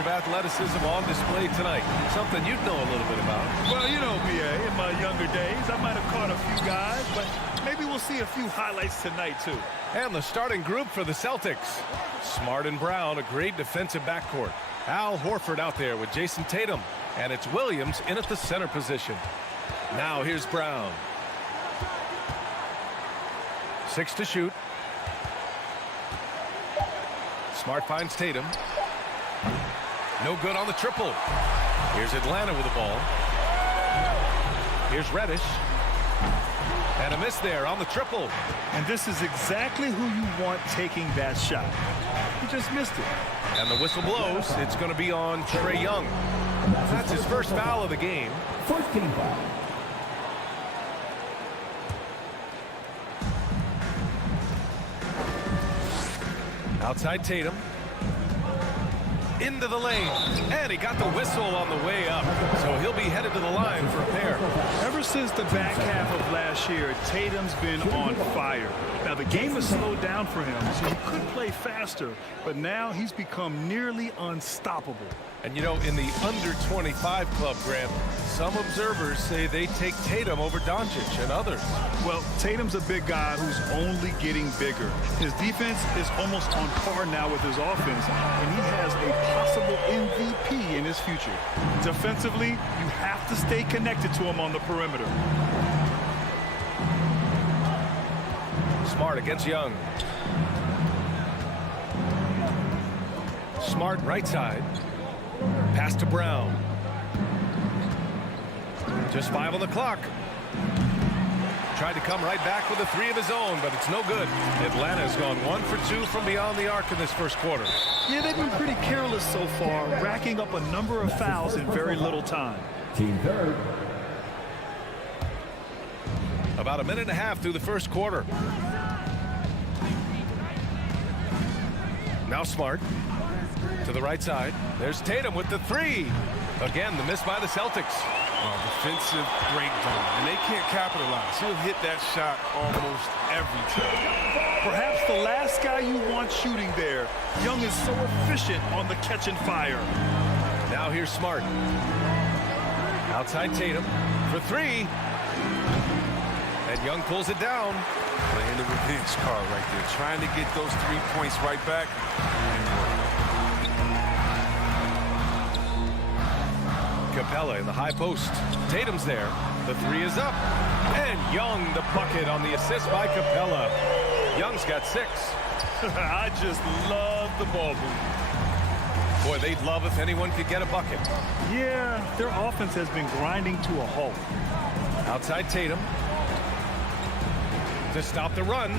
of athleticism on display tonight. Something you'd know a little bit about. Well, you know, B.A., in my younger days, I might have caught a few guys, but maybe we'll see a few highlights tonight, too. And the starting group for the Celtics. Smart and Brown, a great defensive backcourt. Al Horford out there with Jason Tatum. And it's Williams in at the center position. Now here's Brown. 6 to shoot. Smart finds Tatum. No good on the triple. Here's Atlanta with the ball. Here's Reddish. And a miss there on the triple. And this is exactly who you want taking that shot. He just missed it. And the whistle blows. It's going to be on Trae Young. That's his first foul of the game. First team foul. Outside Tatum. Into the lane. And he got the whistle on the way up. So he'll be headed to the line for a pair. Ever since the back half of last year, Tatum's been on fire. Now, the game has slowed down for him, so he could play faster. But now he's become nearly unstoppable. And, you know, in the under-25 club, Grant, some observers say they take Tatum over Doncic and others. Well, Tatum's a big guy who's only getting bigger. His defense is almost on par now with his offense, and he has a possible MVP in his future. Defensively, you have to stay connected to him on the perimeter. Smart against Young. Smart right side. Pass to Brown. Just 5 on the clock. Tried to come right back with a 3 of his own, but it's no good. Atlanta's gone 1 for 2 from beyond the arc in this first quarter. Yeah, they've been pretty careless so far, racking up a number of fouls in very little time. Team third. About a minute and a half through the first quarter. Now Smart. To the right side. There's Tatum with the 3. Again, the miss by the Celtics. Defensive breakdown, and they can't capitalize. He'll hit that shot almost every time. Perhaps the last guy you want shooting there. Young is so efficient on the catch and fire. Now here's Smart. Outside Tatum for 3. And Young pulls it down. Playing the revenge card right there, trying to get those 3 points right back. Capella in the high post. Tatum's there. The 3 is up. And Young the bucket on the assist by Capella. Young's got 6. I just love the ball movement. Boy, they'd love if anyone could get a bucket. Yeah, their offense has been grinding to a halt. Outside Tatum. To stop the run.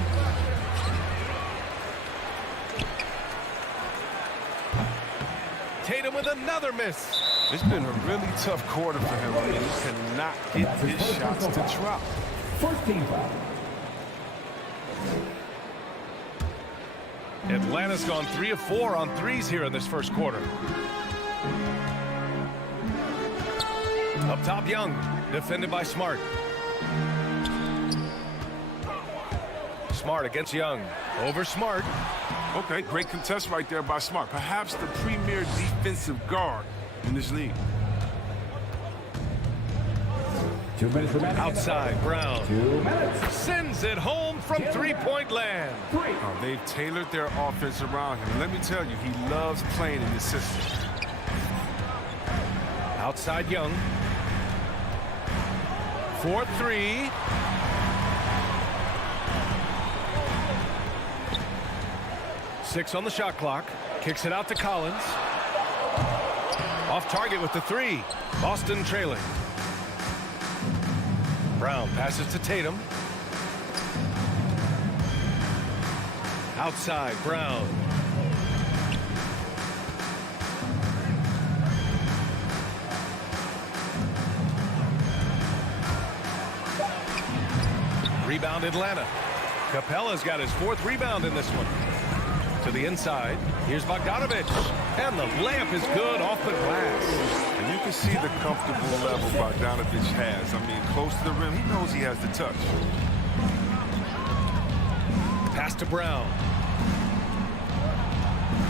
Tatum with another miss. It's been a really tough quarter for him. I mean, he cannot get his shots to drop. First team foul. Atlanta's gone 3 of 4 on 3s here in this first quarter. Up top, Young. Defended by Smart. Smart against Young. Over Smart. Okay, great contest right there by Smart. Perhaps the premier defensive guard in this league. 2 minutes remaining. Outside, Brown. 2 minutes. Sends it home from three-point land. They've tailored their offense around him. Let me tell you, he loves playing in this system. Outside Young. 4-3. Six on the shot clock. Kicks it out to Collins. Off target with the 3. Boston trailing. Brown passes to Tatum. Outside, Brown. Rebound Atlanta. Capella's got his 4th rebound in this one. To the inside. Here's Bogdanovic. And the layup is good off the glass. And you can see the comfortable level Bogdanovic has. I mean, close to the rim. He knows he has the touch. Pass to Brown.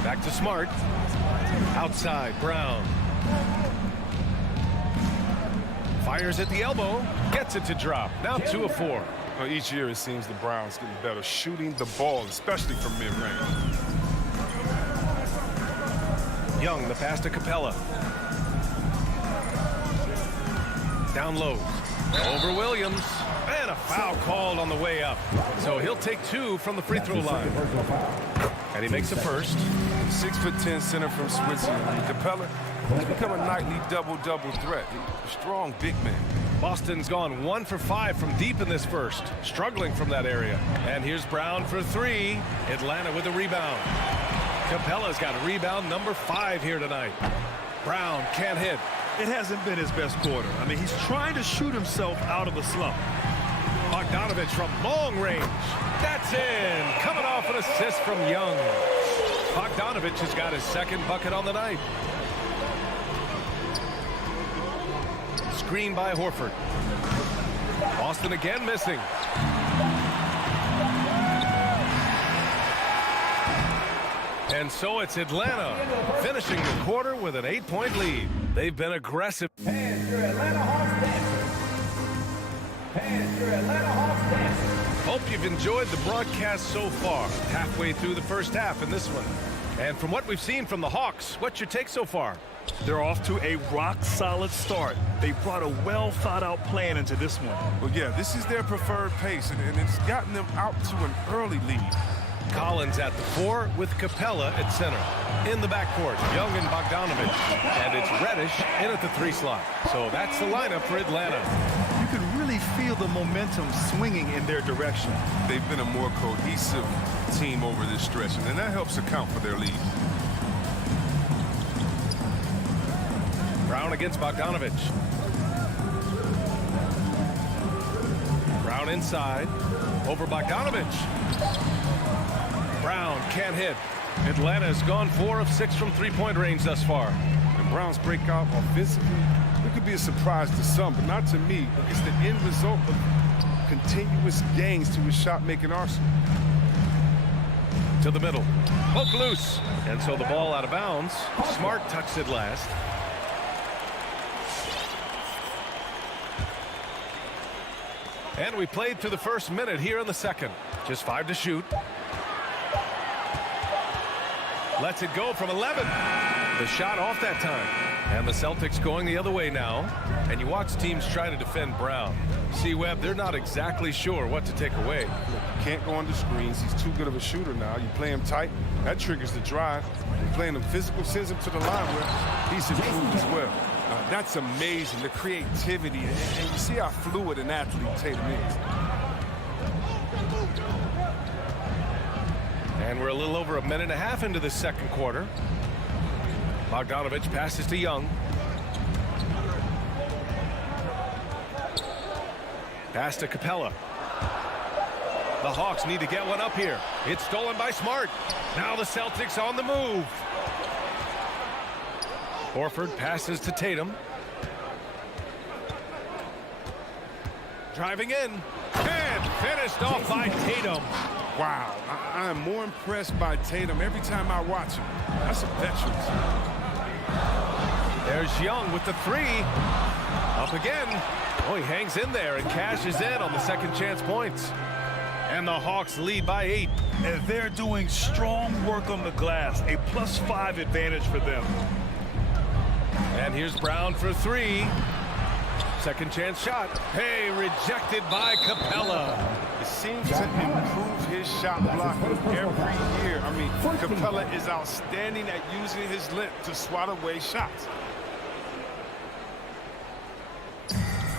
Back to Smart. Outside, Brown. Fires at the elbow. Gets it to drop. Now 2 of 4. Well, each year it seems the Browns getting better shooting the ball, especially from mid-range. Young, the pass to Capella. Down low. Over Williams. And a foul called on the way up. So he'll take 2 from the free throw line. And he makes a first. 6'10" center from Switzerland. Capella has become a nightly double-double threat. He's a strong big man. Boston's gone 1 for 5 from deep in this first. Struggling from that area. And here's Brown for 3. Atlanta with a rebound. Capella's got a rebound number 5 here tonight. Brown can't hit. It hasn't been his best quarter. I mean, he's trying to shoot himself out of the slump. Bogdanovich from long range. That's in. Coming off an assist from Young. Bogdanovich has got his second bucket on the night. Screen by Horford. Boston again missing. And so it's Atlanta finishing the quarter with an 8-point lead. They've been aggressive. And your Atlanta Hawks dancers. And your Atlanta Hawks dancers. Hope you've enjoyed the broadcast so far. Halfway through the first half in this one. And from what we've seen from the Hawks, what's your take so far? They're off to a rock-solid start. They brought a well-thought-out plan into this one. Well, yeah, this is their preferred pace, and it's gotten them out to an early lead. Collins at the 4 with Capella at center. In the backcourt, Young and Bogdanovich. And it's Reddish in at the 3 slot. So that's the lineup for Atlanta. You can really feel the momentum swinging in their direction. They've been a more cohesive team over this stretch, and that helps account for their lead. Brown against Bogdanovich. Brown inside. Over Bogdanovich. Brown can't hit. Atlanta has gone 4 of 6 from three-point range thus far. And Brown's breakout offensively, it could be a surprise to some, but not to me. It's the end result of continuous gains to his shot-making arsenal. To the middle. Poke loose. And so the ball out of bounds. Smart touched it last. And we played through the first minute here in the second. Just 5 to shoot. Lets it go from 11. The shot off that time. And the Celtics going the other way now. And you watch teams try to defend Brown. See, Webb, they're not exactly sure what to take away. Can't go under screens. He's too good of a shooter now. You play him tight, that triggers the drive. You playing him physical, sends him to the line where he's improved as well. That's amazing, the creativity. And you see how fluid an athlete Tatum is. And we're a little over a minute and a half into the second quarter. Bogdanovich passes to Young. Pass to Capella. The Hawks need to get one up here. It's stolen by Smart. Now the Celtics on the move. Horford passes to Tatum. Driving in. And finished off by Tatum. Wow, I am more impressed by Tatum every time I watch him. That's a veteran. There's Young with the 3. Up again. Oh, he hangs in there and cashes in on the second chance points. And the Hawks lead by 8. And they're doing strong work on the glass. A +5 advantage for them. And here's Brown for 3. Second chance shot. Hey, rejected by Capella. It seems to improve his shot blocking every year. I mean, Capella is outstanding at using his length to swat away shots.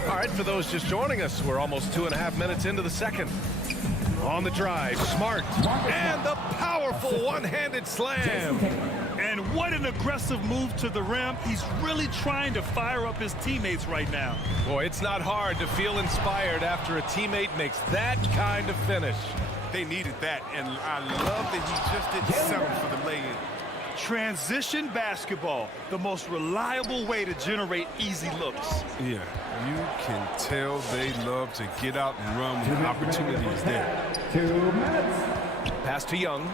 All right, for those just joining us, we're almost 2.5 minutes into the second. On the drive, Smart. And the powerful one-handed slam. And what an aggressive move to the rim. He's really trying to fire up his teammates right now. Boy, it's not hard to feel inspired after a teammate makes that kind of finish. They needed that, and I love that he just didn't settle for the lay-in. Transition basketball, the most reliable way to generate easy looks. Yeah, you can tell they love to get out and run when the opportunity is there. 2 minutes. Pass to Young.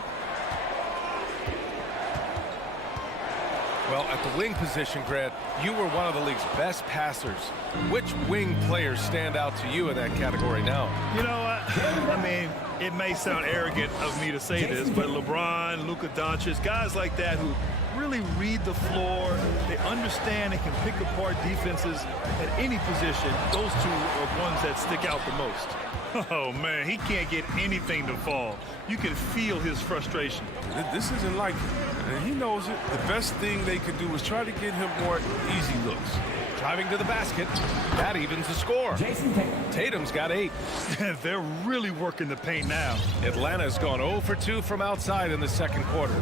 Well, at the wing position, Grant, you were one of the league's best passers. Which wing players stand out to you in that category now? You know what? I mean, it may sound arrogant of me to say this, but LeBron, Luka Doncic, guys like that who really read the floor, they understand and can pick apart defenses at any position. Those two are ones that stick out the most. Oh, man, he can't get anything to fall. You can feel his frustration. This isn't like it, and he knows it. The best thing they could do is try to get him more easy looks. Driving to the basket. That evens the score. Jason Tatum. Tatum's got 8. They're really working the paint now. Atlanta's gone 0 for 2 from outside in the second quarter.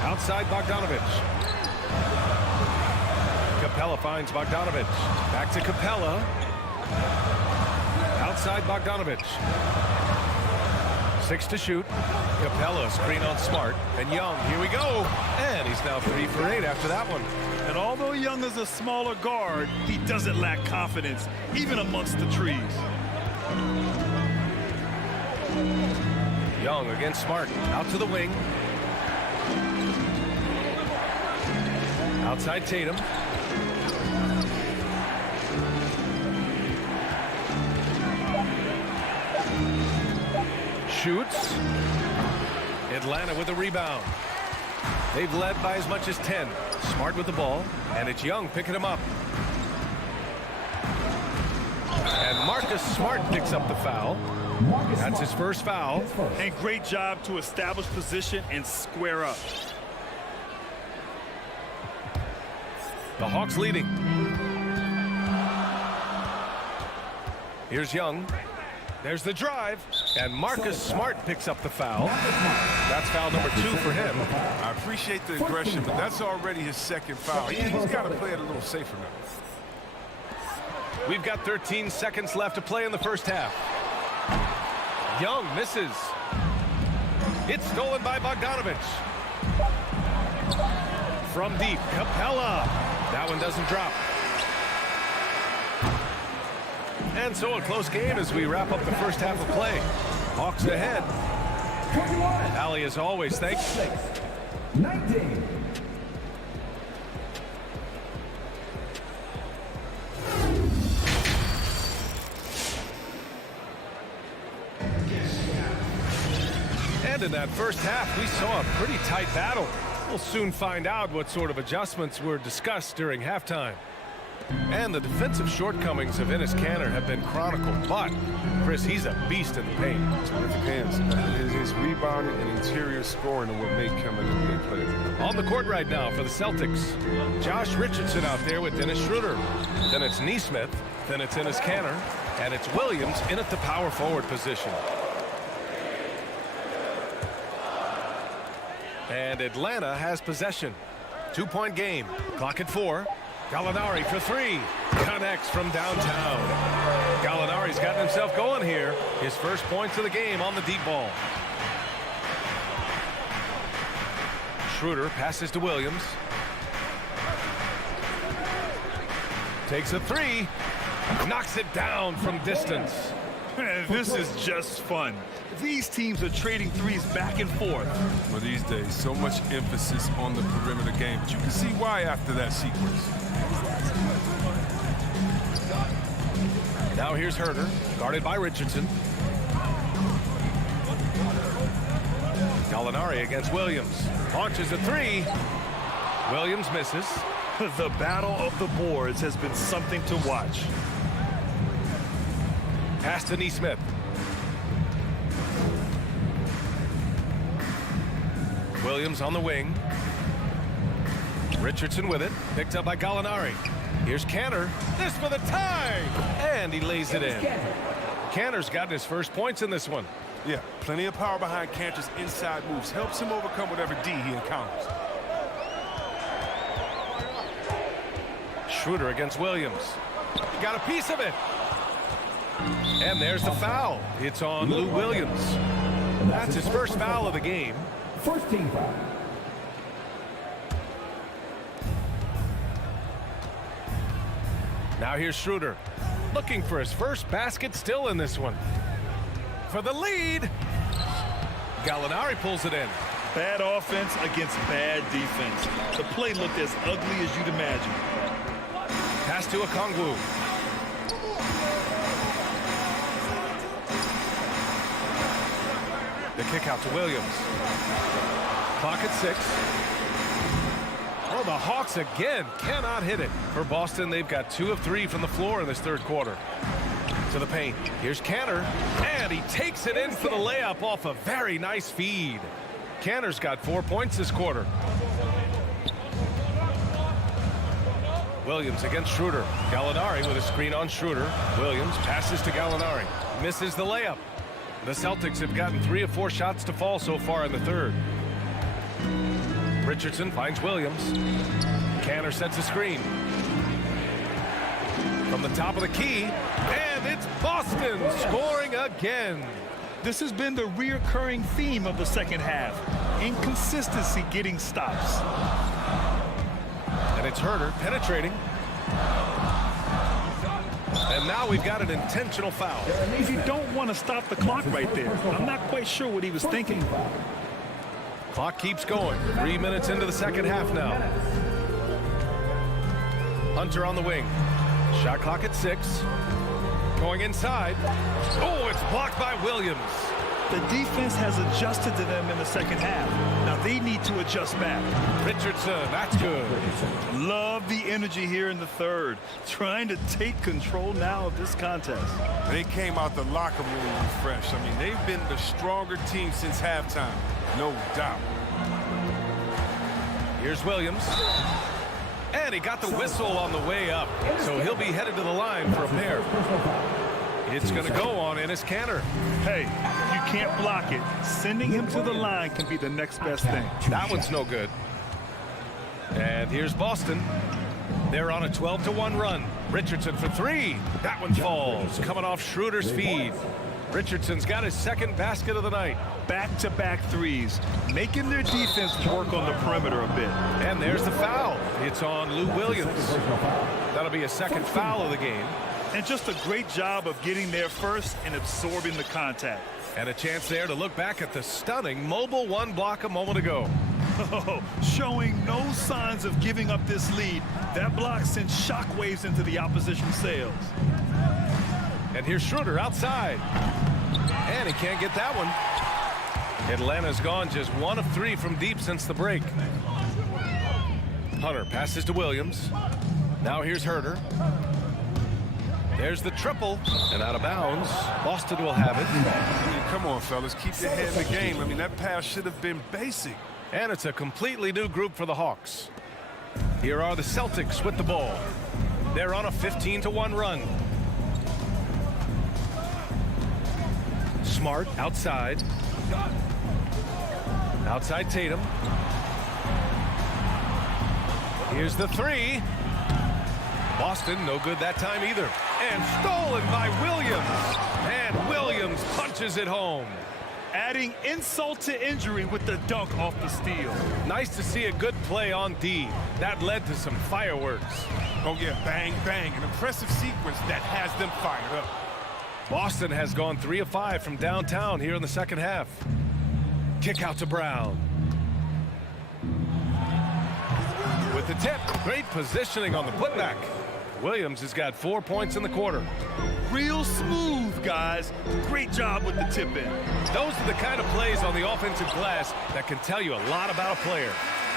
Outside Bogdanovich. Capella finds Bogdanovich. Back to Capella. Outside Bogdanovich. 6 to shoot. Capella screen on Smart. And Young, here we go. And he's now 3 for 8 after that one. And although Young is a smaller guard, he doesn't lack confidence, even amongst the trees. Young against Smart. Out to the wing. Outside Tatum. Shoots. Atlanta with a rebound. They've led by as much as 10. Smart with the ball, and it's Young picking him up. And Marcus Smart picks up the foul. That's his first foul. And great job to establish position and square up. The Hawks leading. Here's Young. There's the drive, and Marcus Smart picks up the foul. That's foul number 2 for him. I appreciate the aggression, but that's already his second foul. He's got to play it a little safer now. We've got 13 seconds left to play in the first half. Young misses. It's stolen by Bogdanovich. From deep, Capella. That one doesn't drop. And so a close game as we wrap up the first half of play. Hawks ahead. 21. Allie, as always, thanks. 19. And in that first half, we saw a pretty tight battle. We'll soon find out what sort of adjustments were discussed during halftime. And the defensive shortcomings of Enes Kanter have been chronicled, but Chris, he's a beast in the paint. Terrific hands. His rebounding and interior scoring are what make him an NBA player. On the court right now for the Celtics, Josh Richardson out there with Dennis Schroeder. Then it's Nesmith, then it's Enes Kanter, and it's Williams in at the power forward position. And Atlanta has possession. 2-point game. Clock at 4. Gallinari for 3. Connects from downtown. Gallinari's gotten himself going here. His first points of the game on the deep ball. Schroeder passes to Williams. Takes a 3. Knocks it down from distance. This is just fun. These teams are trading threes back and forth. Well, these days, so much emphasis on the perimeter game, but you can see why after that sequence. Now here's Herter, guarded by Richardson. Gallinari against Williams. Launches a 3. Williams misses. The battle of the boards has been something to watch. Pass to Nesmith. Williams on the wing. Richardson with it. Picked up by Gallinari. Here's Kanter. This for the tie. And he lays it in. Kanter's gotten his first points in this one. Yeah, plenty of power behind Kanter's inside moves. Helps him overcome whatever D he encounters. Schroeder against Williams. He got a piece of it. And there's the foul. It's on Lou Williams. That's his first foul of the game. First team foul. Now here's Schroeder. Looking for his first basket still in this one. For the lead. Gallinari pulls it in. Bad offense against bad defense. The play looked as ugly as you'd imagine. Pass to Okongwu. The kick out to Williams. Clock at 6. Oh, the Hawks again cannot hit it. For Boston, they've got 2 of 3 from the floor in this third quarter. To the paint. Here's Cantor. And he takes it in for the layup off a very nice feed. Cantor's got 4 points this quarter. Williams against Schroeder. Gallinari with a screen on Schroeder. Williams passes to Gallinari. Misses the layup. The Celtics have gotten 3 of 4 shots to fall so far in the third. Richardson finds Williams. Cantor sets a screen. From the top of the key. And it's Boston scoring again. This has been the reoccurring theme of the second half. Inconsistency getting stops. And it's Herter penetrating. And now we've got an intentional foul. If you don't want to stop the clock right there, I'm not quite sure what he was thinking. Clock keeps going. 3 minutes into the second half now. Hunter on the wing. Shot clock at 6. Going inside. Oh, it's blocked by Williams. The defense has adjusted to them in the second half. Now they need to adjust back. Richardson, that's good. Love the energy here in the third. Trying to take control now of this contest. They came out the locker room refreshed. I mean, they've been the stronger team since halftime. No doubt. Here's Williams. And he got the whistle on the way up. So he'll be headed to the line for a pair. It's going to go on Enes Kanter. Hey, you can't block it. Sending him to the line can be the next best thing. That one's no good. And here's Boston. They're on a 12-1 run. Richardson for 3. That one falls. Coming off Schroeder's feed. Richardson's got his second basket of the night. Back-to-back threes, making their defense work on the perimeter a bit. And there's the foul. It's on Lou Williams. That'll be a second foul of the game. And just a great job of getting there first and absorbing the contact. And a chance there to look back at the stunning mobile 1 block a moment ago. Oh, showing no signs of giving up this lead. That block sent shockwaves into the opposition sails. And here's Schroeder outside. And he can't get that one. Atlanta's gone just 1 of 3 from deep since the break. Hunter passes to Williams. Now here's Herter. There's the triple, and out of bounds. Boston will have it. I mean, come on, fellas. Keep your head in the game. I mean, that pass should have been basic. And it's a completely new group for the Hawks. Here are the Celtics with the ball. They're on a 15-1 run. Smart outside. Outside Tatum. Here's the 3. Boston, no good that time either. And stolen by Williams. And Williams punches it home. Adding insult to injury with the dunk off the steal. Nice to see a good play on D. That led to some fireworks. Oh, yeah, bang, bang. An impressive sequence that has them fired up. Boston has gone 3 of 5 from downtown here in the second half. Kick out to Brown. With the tip, great positioning on the putback. Williams has got 4 points in the quarter. Real smooth, guys. Great job with the tip in. Those are the kind of plays on the offensive glass that can tell you a lot about a player.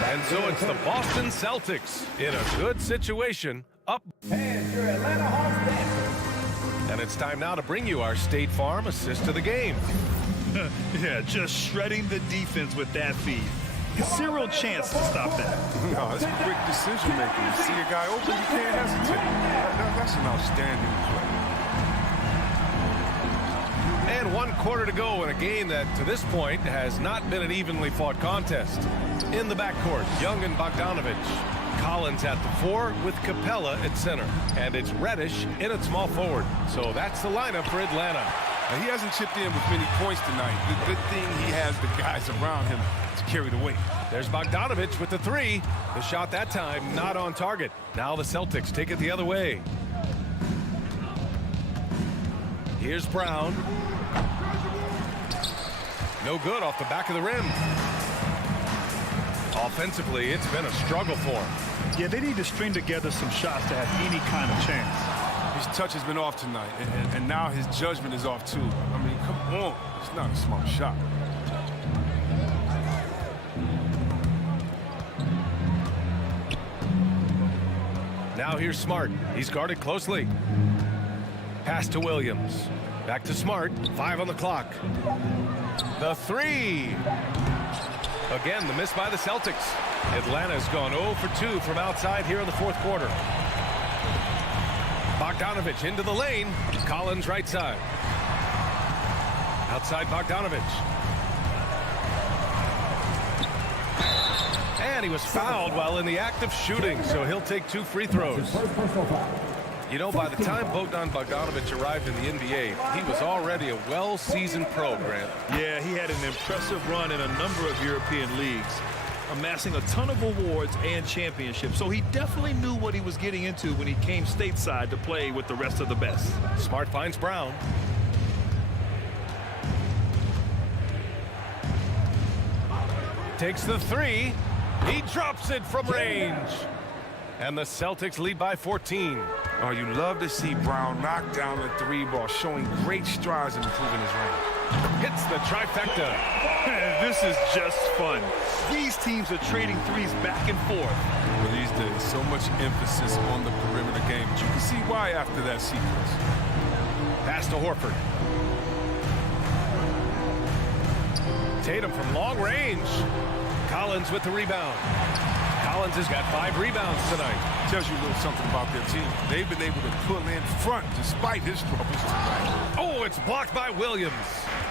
And so it's the Boston Celtics in a good situation, up. And your Atlanta Hawks dancers. And it's time now to bring you our State Farm assist to the game. Yeah, just shredding the defense with that feed. Zero chance to stop that. No, it's quick decision making. You see a guy open, you can't hesitate. That's an outstanding play. And 1 quarter to go in a game that, to this point, has not been an evenly fought contest. In the backcourt, Young and Bogdanovich. Collins at the 4 with Capella at center. And it's Reddish in at small forward. So that's the lineup for Atlanta. Now, he hasn't chipped in with many points tonight. The good thing he has the guys around him to carry the weight. There's Bogdanovich with the 3. The shot that time not on target. Now the Celtics take it the other way. Here's Brown. No good off the back of the rim. Offensively, it's been a struggle for him. Yeah, they need to string together some shots to have any kind of chance. His touch has been off tonight, and now his judgment is off too. I mean, come on. It's not a smart shot. Now here's Smart. He's guarded closely. Pass to Williams. Back to Smart. 5 on the clock. The three. Again, the miss by the Celtics. Atlanta's gone 0 for 2 from outside here in the fourth quarter. Bogdanovich into the lane. Collins right side. Outside Bogdanovich. And he was fouled while in the act of shooting, so he'll take 2 free throws. You know, by the time Bogdanovich arrived in the NBA, he was already a well-seasoned pro, Grant. Yeah, he had an impressive run in a number of European leagues, amassing a ton of awards and championships. So he definitely knew what he was getting into when he came stateside to play with the rest of the best. Smart finds Brown. Takes the three. He drops it from range. And the Celtics lead by 14. Oh, you love to see Brown knock down the 3 ball, showing great strides in improving his range. Hits the trifecta. This is just fun. These teams are trading threes back and forth. But these days, so much emphasis on the perimeter game. But you can see why after that sequence. Pass to Horford. Tatum from long range. Collins with the rebound. Collins has got 5 rebounds tonight. Tells you a little something about their team. They've been able to pull in front despite his struggles tonight. Oh, it's blocked by Williams.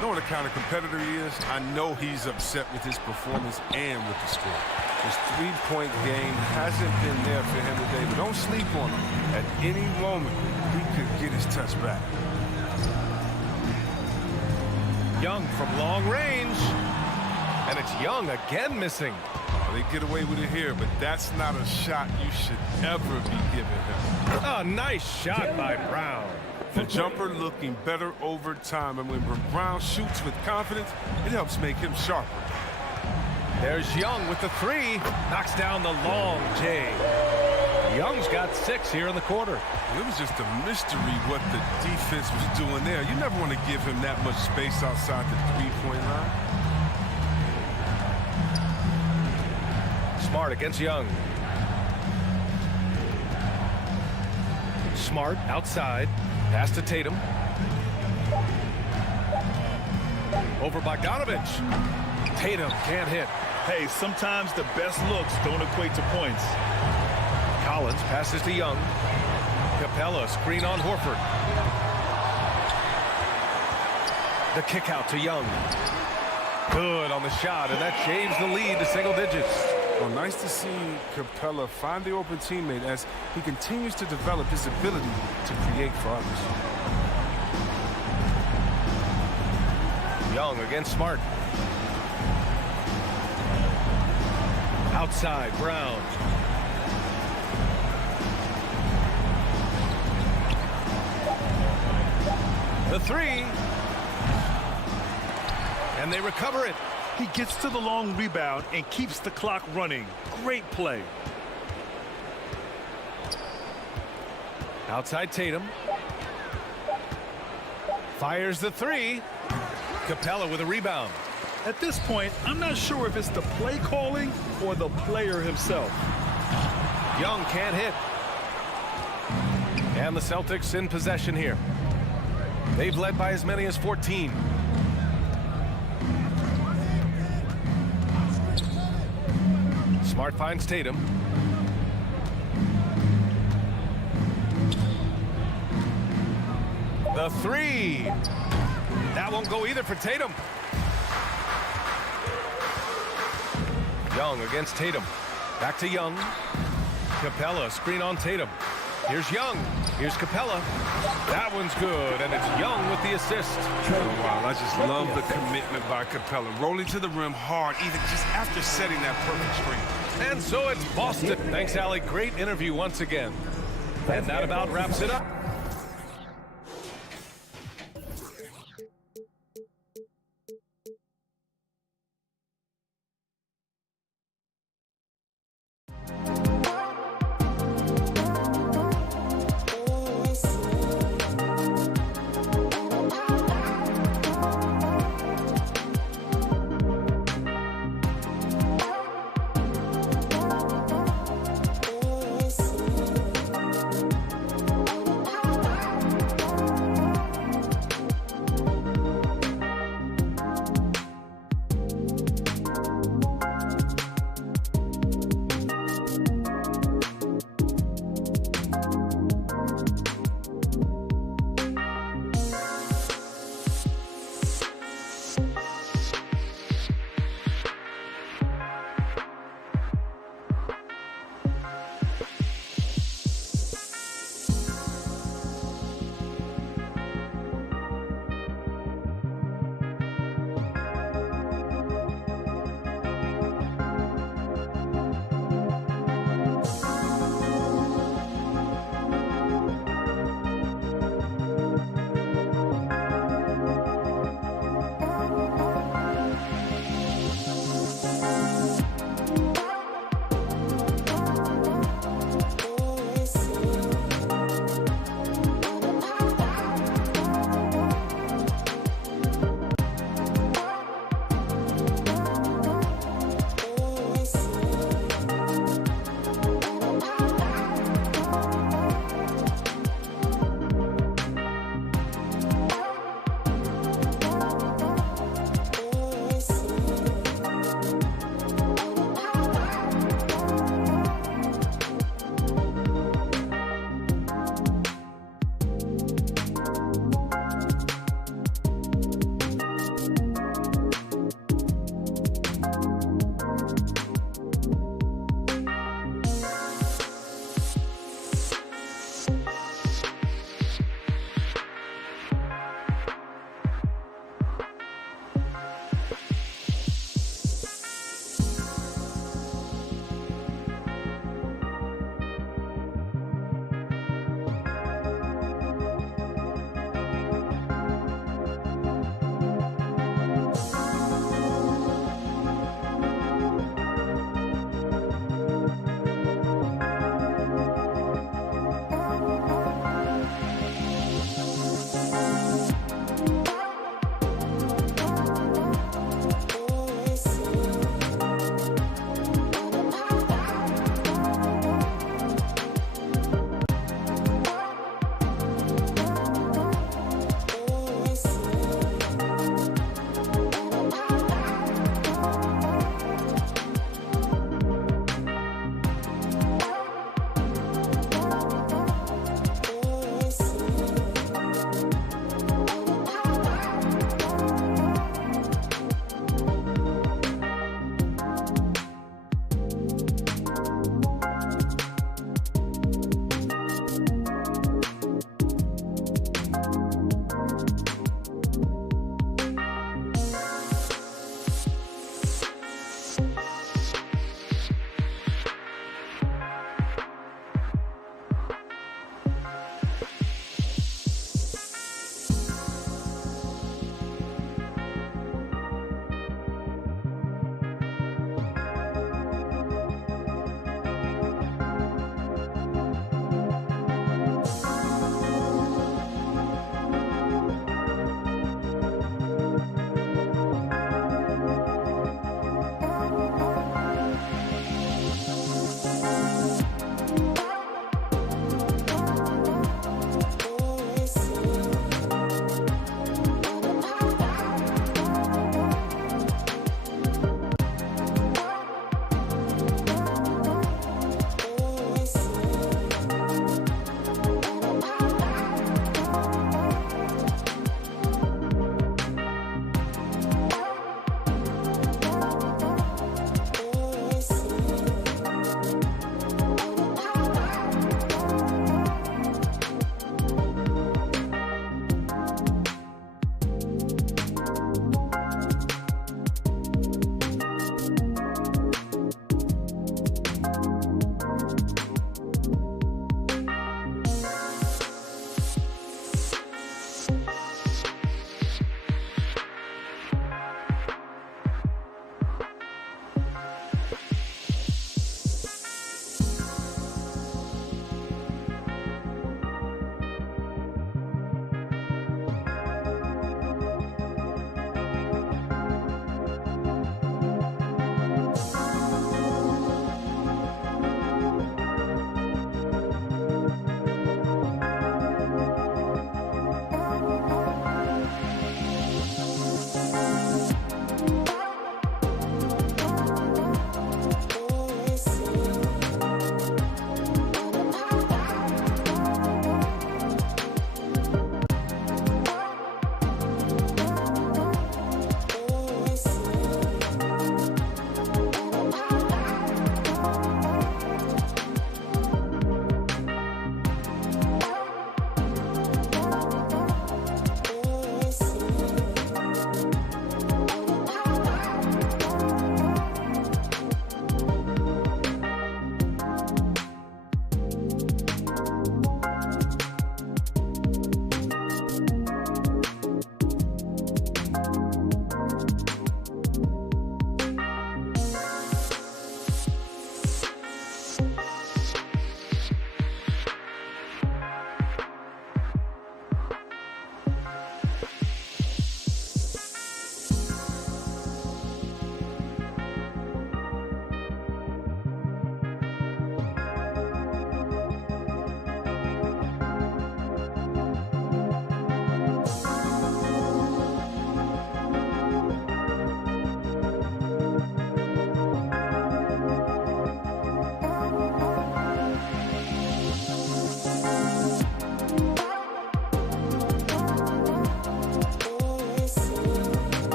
Knowing the kind of competitor he is, I know he's upset with his performance and with the score. His three-point game hasn't been there for him today, but don't sleep on him. At any moment, he could get his touch back. Young from long range. And it's Young again missing. Oh, they get away with it here, but that's not a shot you should ever be giving him. A nice shot by Brown. The jumper looking better over time, and when Brown shoots with confidence, it helps make him sharper. There's Young with the three. Knocks down the long J. Young's got 6 here in the quarter. It was just a mystery what the defense was doing there. You never want to give him that much space outside the three-point line. Smart against Young. Smart outside. Pass to Tatum. Over Bogdanovich. Tatum can't hit. Hey, sometimes the best looks don't equate to points. Collins passes to Young. Capella screen on Horford. The kick out to Young. Good on the shot, and that shaves the lead to single digits. Well, nice to see Capella find the open teammate as he continues to develop his ability to create for others. Young against Smart. Outside, Brown. The three. And they recover it. He gets to the long rebound and keeps the clock running. Great play. Outside Tatum. Fires the three. Capella with a rebound. At this point, I'm not sure if it's the play calling or the player himself. Young can't hit. And the Celtics in possession here. They've led by as many as 14. Smart finds Tatum. The three. That won't go either for Tatum. Young against Tatum. Back to Young. Capella screen on Tatum. Here's Young. Here's Capella. That one's good, and it's Young with the assist. Oh, wow, I just love the commitment by Capella. Rolling to the rim hard, even just after setting that perfect screen. And so it's Boston. Thanks, Allie. Great interview once again. And that about wraps it up.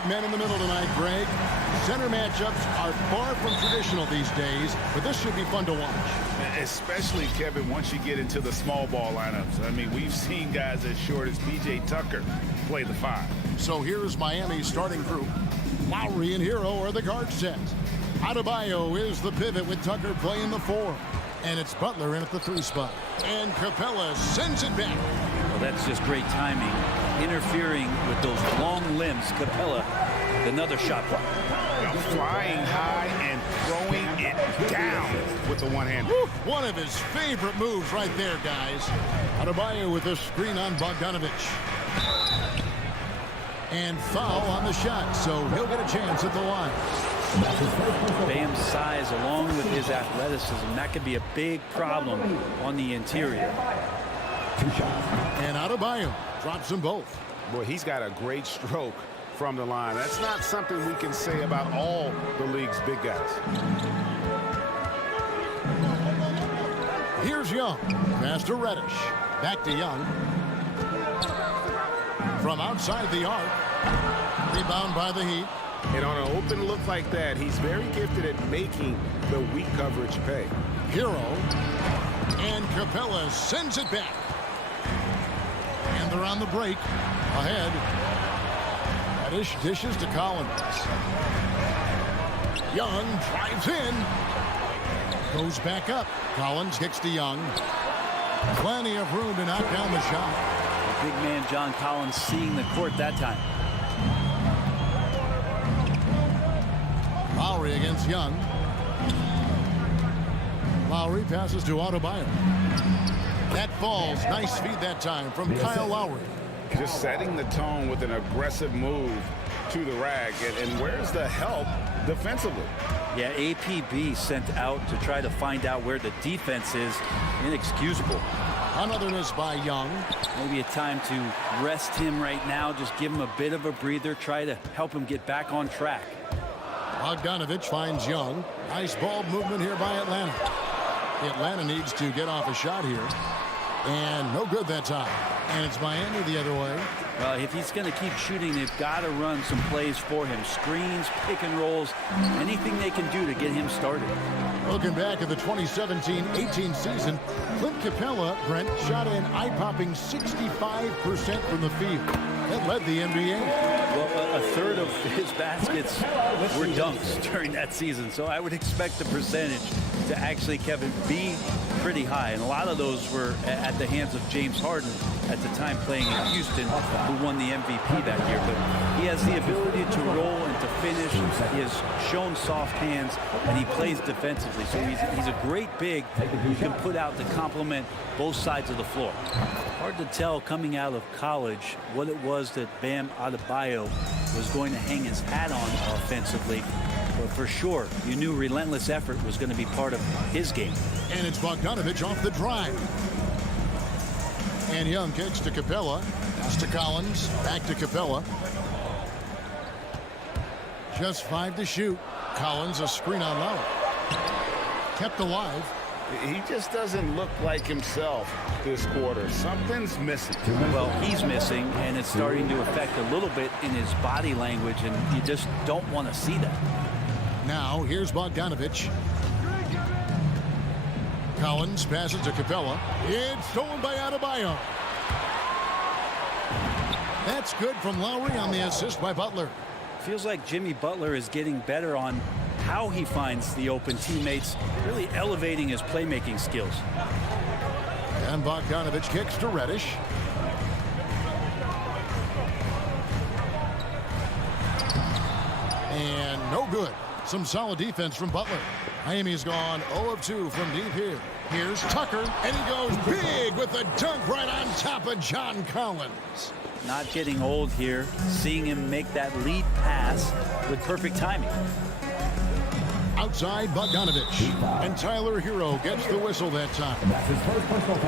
big men in the middle tonight, Greg. Center matchups are far from traditional these days, but this should be fun to watch. Especially, Kevin, once you get into the small ball lineups. I mean, we've seen guys as short as P.J. Tucker play the 5. So here's Miami's starting group. Lowry and Hero are the guard set. Adebayo is the pivot with Tucker playing the 4. And it's Butler in at the 3 spot. And Capella sends it back. Well, that's just great timing. Interfering with those long limbs. Capella, another shot block. Flying high and throwing it down with the one-hand. One of his favorite moves right there, guys. Adebayo with a screen on Bogdanovich. And foul on the shot, so he'll get a chance at the line. Bam's size along with his athleticism, that could be a big problem on the interior. And Adebayo drops them both. Boy, he's got a great stroke from the line. That's not something we can say about all the league's big guys. Here's Young. Pass to Reddish. Back to Young. From outside the arc. Rebound by the Heat. And on an open look like that, he's very gifted at making the weak coverage pay. Hero. And Capella sends it back. And they're on the break. Ahead. Reddish dishes to Collins. Young drives in. Goes back up. Collins kicks to Young. Plenty of room to knock down the shot. The big man John Collins seeing the court that time. Lowry against Young. Lowry passes to Adebayo. That falls. Nice feed that time from Kyle Lowry. Just setting the tone with an aggressive move to the rack. And where's the help defensively? Yeah, APB sent out to try to find out where the defense is. Inexcusable. Another miss by Young. Maybe a time to rest him right now. Just give him a bit of a breather. Try to help him get back on track. Bogdanovich finds Young. Nice ball movement here by Atlanta. Atlanta needs to get off a shot here. And no good that time. And it's Miami the other way. Well, if he's going to keep shooting, they've got to run some plays for him. Screens, pick and rolls, anything they can do to get him started. Looking back at the 2017-18 season, Clint Capella, Brent, shot an eye-popping 65% from the field. That led the NBA. Well, a third of his baskets were dunks during that season, so I would expect the percentage to actually, Kevin, be pretty high. And a lot of those were at the hands of James Harden at the time playing in Houston, who won the MVP that year. But he has the ability to roll and to finish. He has shown soft hands, and he plays defensively. So he's a great big who can put out to complement both sides of the floor. Hard to tell coming out of college what it was that Bam Adebayo was going to hang his hat on offensively. But for sure, you knew relentless effort was going to be part of his game. And it's Bogdanovich off the drive. And Young kicks to Capella. Pass to Collins. Back to Capella. Just 5 to shoot. Collins a screen on Lowry. Kept alive. He just doesn't look like himself this quarter. Something's missing. Well, he's missing, and it's starting to affect a little bit in his body language, and you just don't want to see that. Now, here's Bogdanovich. Collins passes to Capella. It's stolen by Adebayo. That's good from Lowry on the assist by Butler. Feels like Jimmy Butler is getting better on how he finds the open teammates, really elevating his playmaking skills. And Bogdanovich kicks to Reddish. And no good. Some solid defense from Butler. Miami's gone 0 of 2 from deep here. Here's Tucker, and he goes big with a dunk right on top of John Collins. Not getting old here, seeing him make that lead pass with perfect timing. Outside Bogdanovich, and Tyler Hero gets the whistle that time.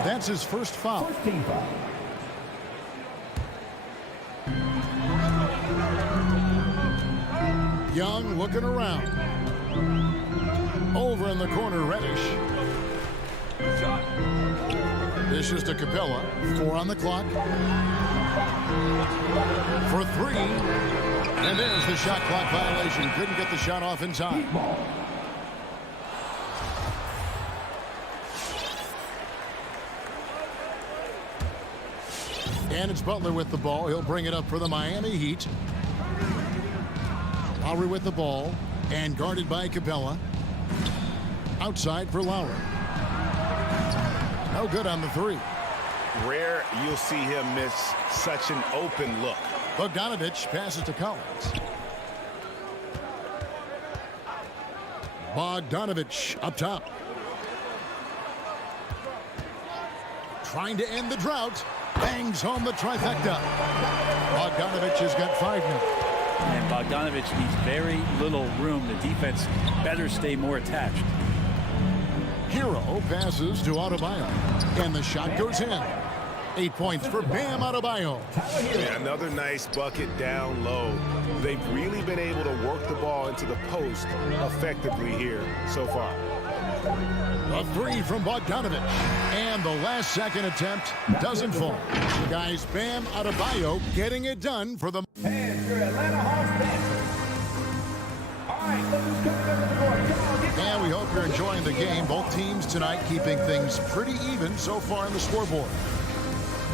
That's his first foul. Young looking around. Over in the corner, Reddish. This is to Capella. 4 on the clock. For three. And there's the shot clock violation. Couldn't get the shot off in time. And it's Butler with the ball. He'll bring it up for the Miami Heat. Lowry with the ball. And guarded by Capella. Outside for Lowry. No good on the three. Rare you'll see him miss such an open look. Bogdanovich passes to Collins. Bogdanovich up top. Trying to end the drought. Bangs home the trifecta. Bogdanovich has got 5 now. And Bogdanovich needs very little room. The defense better stay more attached. Hero passes to Adebayo. And the shot goes in. 8 points for Bam Adebayo. Yeah, another nice bucket down low. They've really been able to work the ball into the post effectively here so far. A three from Bogdanovich. And the last second attempt doesn't fall. Guys, Bam Adebayo getting it done for the... And your Atlanta Hawks dancers. All right, look who's coming up to the court. Come on, get And we hope you're enjoying the game. Both teams tonight keeping things pretty even so far on the scoreboard.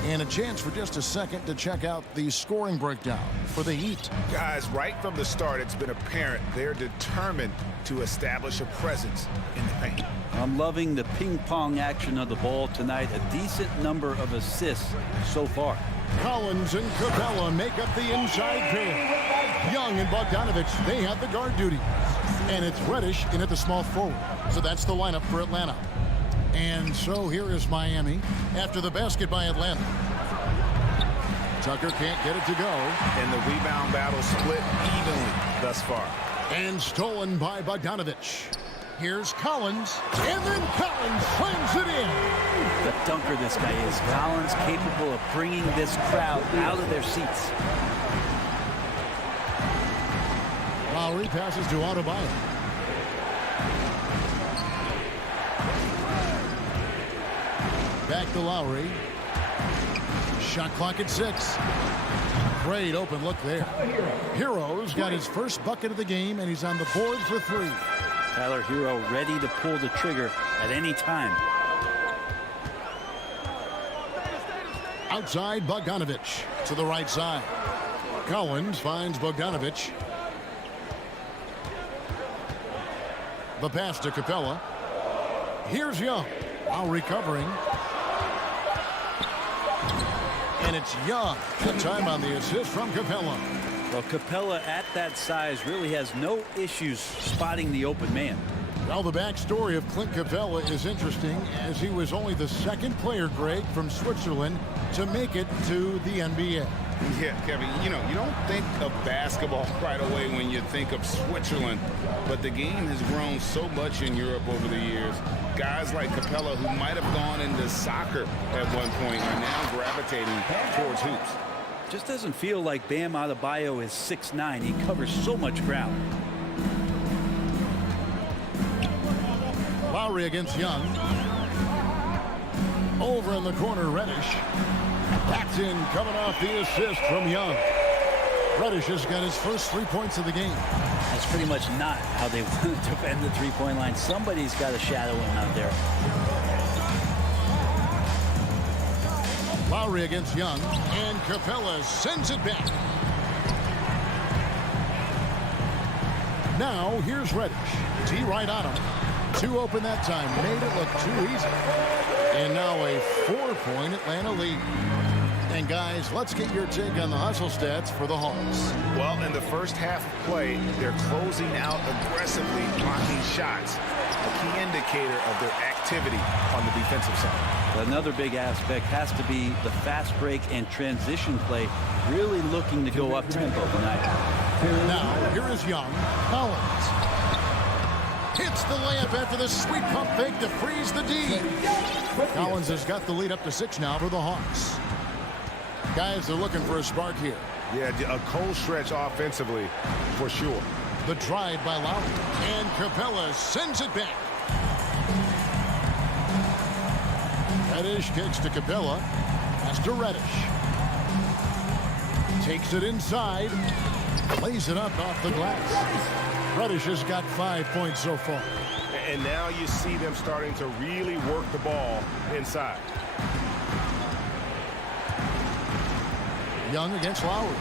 And a chance for just a second to check out the scoring breakdown for the Heat. Guys, right from the start, it's been apparent they're determined to establish a presence in the paint. I'm loving the ping-pong action of the ball tonight. A decent number of assists so far. Collins and Capella make up the inside pair. Young and Bogdanovich, they have the guard duty. And it's Reddish in at the small forward. So that's the lineup for Atlanta. And so here is Miami after the basket by Atlanta. Tucker can't get it to go. And the rebound battle split evenly thus far. And stolen by Bogdanovich. Here's Collins. And then Collins slams it in. The dunker this guy is. Collins capable of bringing this crowd out of their seats. Lowry passes to Adebayo. Back to Lowry. Shot clock at 6. Great open look there. Hero's got his first bucket of the game, and he's on the board for 3. Tyler Hero ready to pull the trigger at any time. Outside, Bogdanovich to the right side. Collins finds Bogdanovich. The pass to Capella. Here's Young. While recovering. And it's Young. Good time on the assist from Capella. Well, Capella at that size really has no issues spotting the open man. Well, the backstory of Clint Capella is interesting, as he was only the second player, Greg, from Switzerland to make it to the NBA. Yeah, Kevin, you know, you don't think of basketball right away when you think of Switzerland, but the game has grown so much in Europe over the years. Guys like Capella, who might have gone into soccer at one point, are now gravitating towards hoops. Just doesn't feel like Bam Adebayo is 6'9". He covers so much ground. Lowry against Young. Over in the corner, Reddish. Backed in, coming off the assist from Young. Reddish has got his first 3 points of the game. That's pretty much not how they want to defend the three-point line. Somebody's got to shadow him out there. Lowry against Young. And Capella sends it back. Now, here's Reddish. T right on him. 2 open that time. Made it look too easy. And now a 4-point Atlanta lead. And guys, let's get your take on the hustle stats for the Hawks. Well, in the first half of play, they're closing out aggressively, blocking shots. A key indicator of their activity on the defensive side. Another big aspect has to be the fast break and transition play, really looking to go up-tempo tonight. Now, here is Young. Collins hits the layup after the sweet pump fake to freeze the D. Collins has got the lead up to 6 now for the Hawks. Guys, they're looking for a spark here. Yeah, a cold stretch offensively, for sure. The drive by Lowry. And Capella sends it back. Reddish kicks to Capella. Pass to Reddish. Takes it inside. Lays it up off the glass. Reddish has got 5 points so far. And now you see them starting to really work the ball inside. Young against Lowry.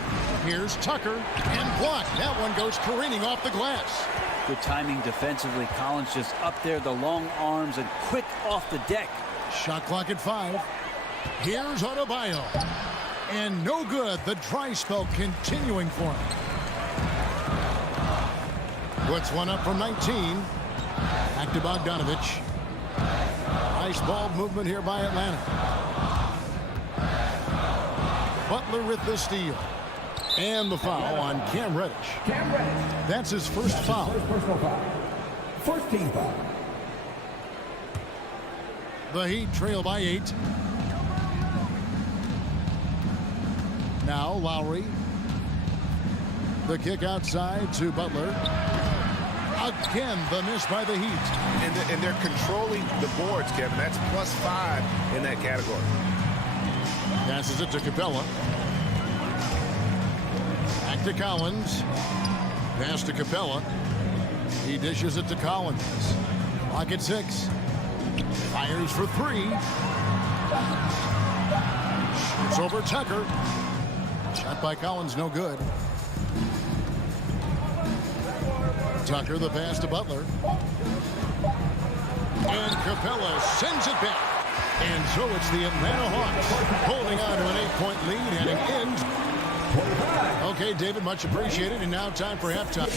Here's Tucker and blocked. That one goes careening off the glass. Good timing defensively. Collins just up there, the long arms, and quick off the deck. Shot clock at 5. Here's Adebayo. And no good. The dry spell continuing for him. Puts one up from 19. Back to Bogdanovich. Nice ball movement here by Atlanta. Butler with the steal. And the foul on Cam Reddish. Cam Reddish. That's his first foul. First personal foul. First team foul. The Heat trail by 8. Now Lowry. The kick outside to Butler. Again, the miss by the Heat. And they're controlling the boards, Kevin. That's +5 in that category. Passes it to Capella. Back to Collins. Pass to Capella. He dishes it to Collins. Clock at 6. Fires for 3. It's over Tucker. Shot by Collins, no good. Tucker, the pass to Butler. And Capella sends it back. And so it's the Atlanta Hawks holding on to an 8-point lead, heading in. Okay, David, much appreciated. And now time for halftime.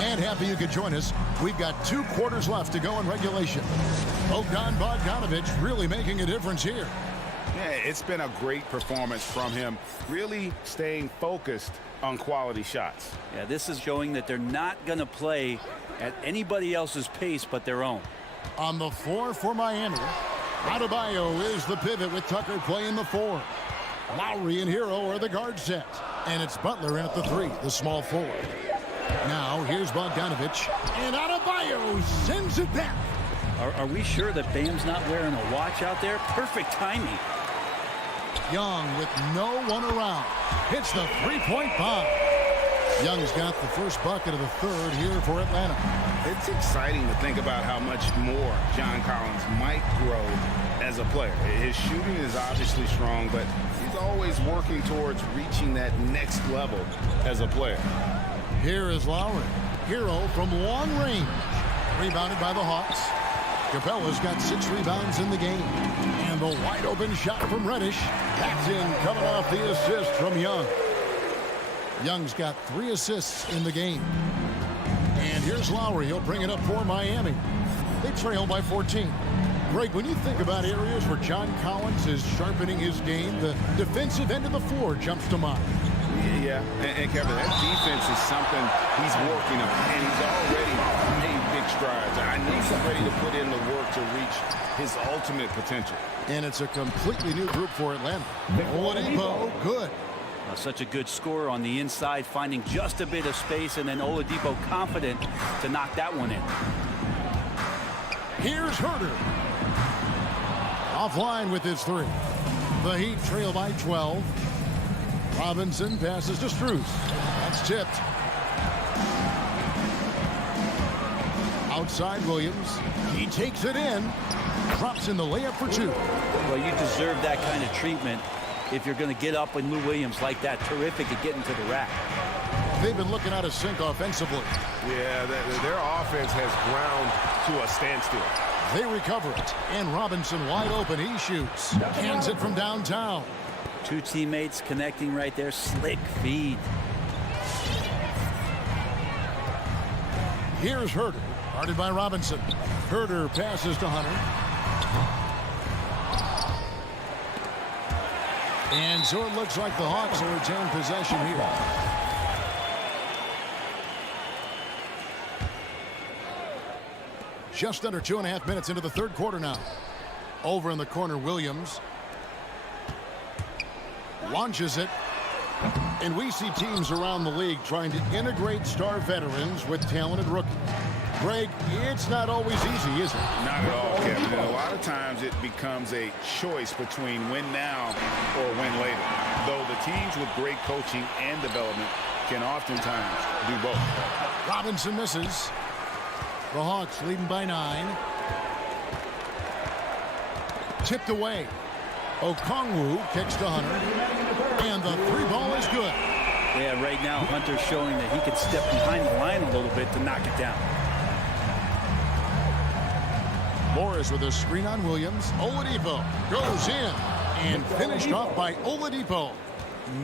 And happy you could join us. We've got 2 quarters left to go in regulation. Bogdanovich really making a difference here. Yeah, it's been a great performance from him, really staying focused on quality shots. Yeah, this is showing that they're not going to play at anybody else's pace but their own. On the floor for Miami, Adebayo is the pivot with Tucker playing the 4. Lowry and Hero are the guard set. And it's Butler in at the 3, the small forward. Now here's Bogdanovich. And Adebayo sends it back. Are we sure that Bam's not wearing a watch out there? Perfect timing. Young with no one around. Hits the 3-point bomb. Young's got the first bucket of the 3rd here for Atlanta. It's exciting to think about how much more John Collins might grow as a player. His shooting is obviously strong, but he's always working towards reaching that next level as a player. Here is Lowry. Hero from long range. Rebounded by the Hawks. Capella's got 6 rebounds in the game. And the wide open shot from Reddish. That's in, coming off the assist from Young. Young's got 3 assists in the game. And here's Lowry. He'll bring it up for Miami. They trail by 14. Greg, when you think about areas where John Collins is sharpening his game, the defensive end of the floor jumps to mind. Yeah, and Kevin, that defense is something he's working on, and he's already made big strides. I know he's ready to put in the work to reach his ultimate potential. And it's a completely new group for Atlanta. Oladipo, good. Such a good scorer on the inside, finding just a bit of space, and then Oladipo confident to knock that one in. Here's Herter. Offline with his 3. The Heat trail by 12. Robinson passes to Strus. That's tipped. Outside Williams. He takes it in. Drops in the layup for 2. Well, you deserve that kind of treatment if you're going to get up with Lou Williams like that. Terrific at getting to the rack. They've been looking out of sync offensively. Yeah, their offense has ground to a standstill. They recover it. And Robinson wide open. He shoots. Hands it from downtown. 2 teammates connecting right there. Slick feed. Here's Herter. Guarded by Robinson. Herter passes to Hunter. And so it looks like the Hawks will retain possession here. Just under 2.5 minutes into the 3rd quarter now. Over in the corner, Williams. Launches it. And we see teams around the league trying to integrate star veterans with talented rookies. Greg, it's not always easy, is it? Not at all, Kevin. And a lot of times it becomes a choice between win now or win later. Though the teams with great coaching and development can oftentimes do both. Robinson misses. The Hawks leading by 9. Tipped away. Okongwu kicks to Hunter. And the 3-ball is good. Yeah, right now Hunter's showing that he can step behind the line a little bit to knock it down. Morris with a screen on Williams. Oladipo goes in and finished off by Oladipo.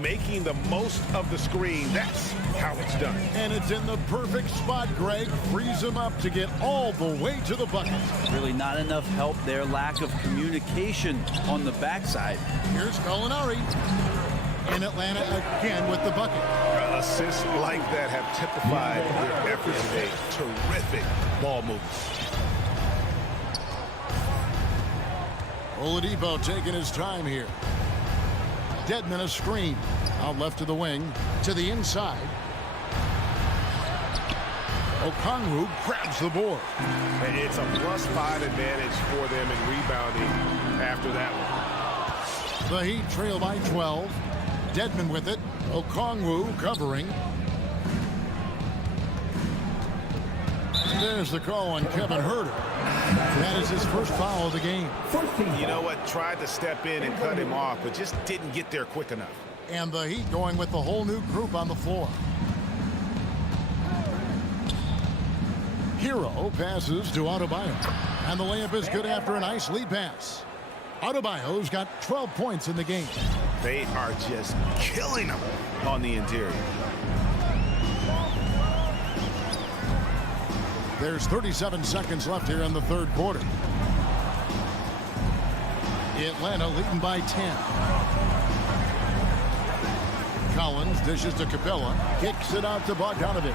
Making the most of the screen. That's how it's done. And it's in the perfect spot, Greg. Frees him up to get all the way to the bucket. Really not enough help there. Lack of communication on the backside. Here's Gallinari. And Atlanta again with the bucket. Assists like that have typified their efforts today. Terrific ball movement. Oladipo taking his time here. Dedmon a screen. Out left to the wing. To the inside. Okongwu grabs the board. It's a +5 advantage for them in rebounding after that one. The Heat trail by 12. Dedmon with it. Okongwu covering. There's the call on Kevin Huerter. That is his first foul of the game. You know what? Tried to step in and cut him off, but just didn't get there quick enough. And the Heat going with the whole new group on the floor. Hero passes to Adebayo. And the layup is good after a nice lead pass. Adebayo's got 12 points in the game. They are just killing them on the interior. There's 37 seconds left here in the third quarter. Atlanta leading by 10. Collins dishes to Capella. Kicks it out to Bogdanovich.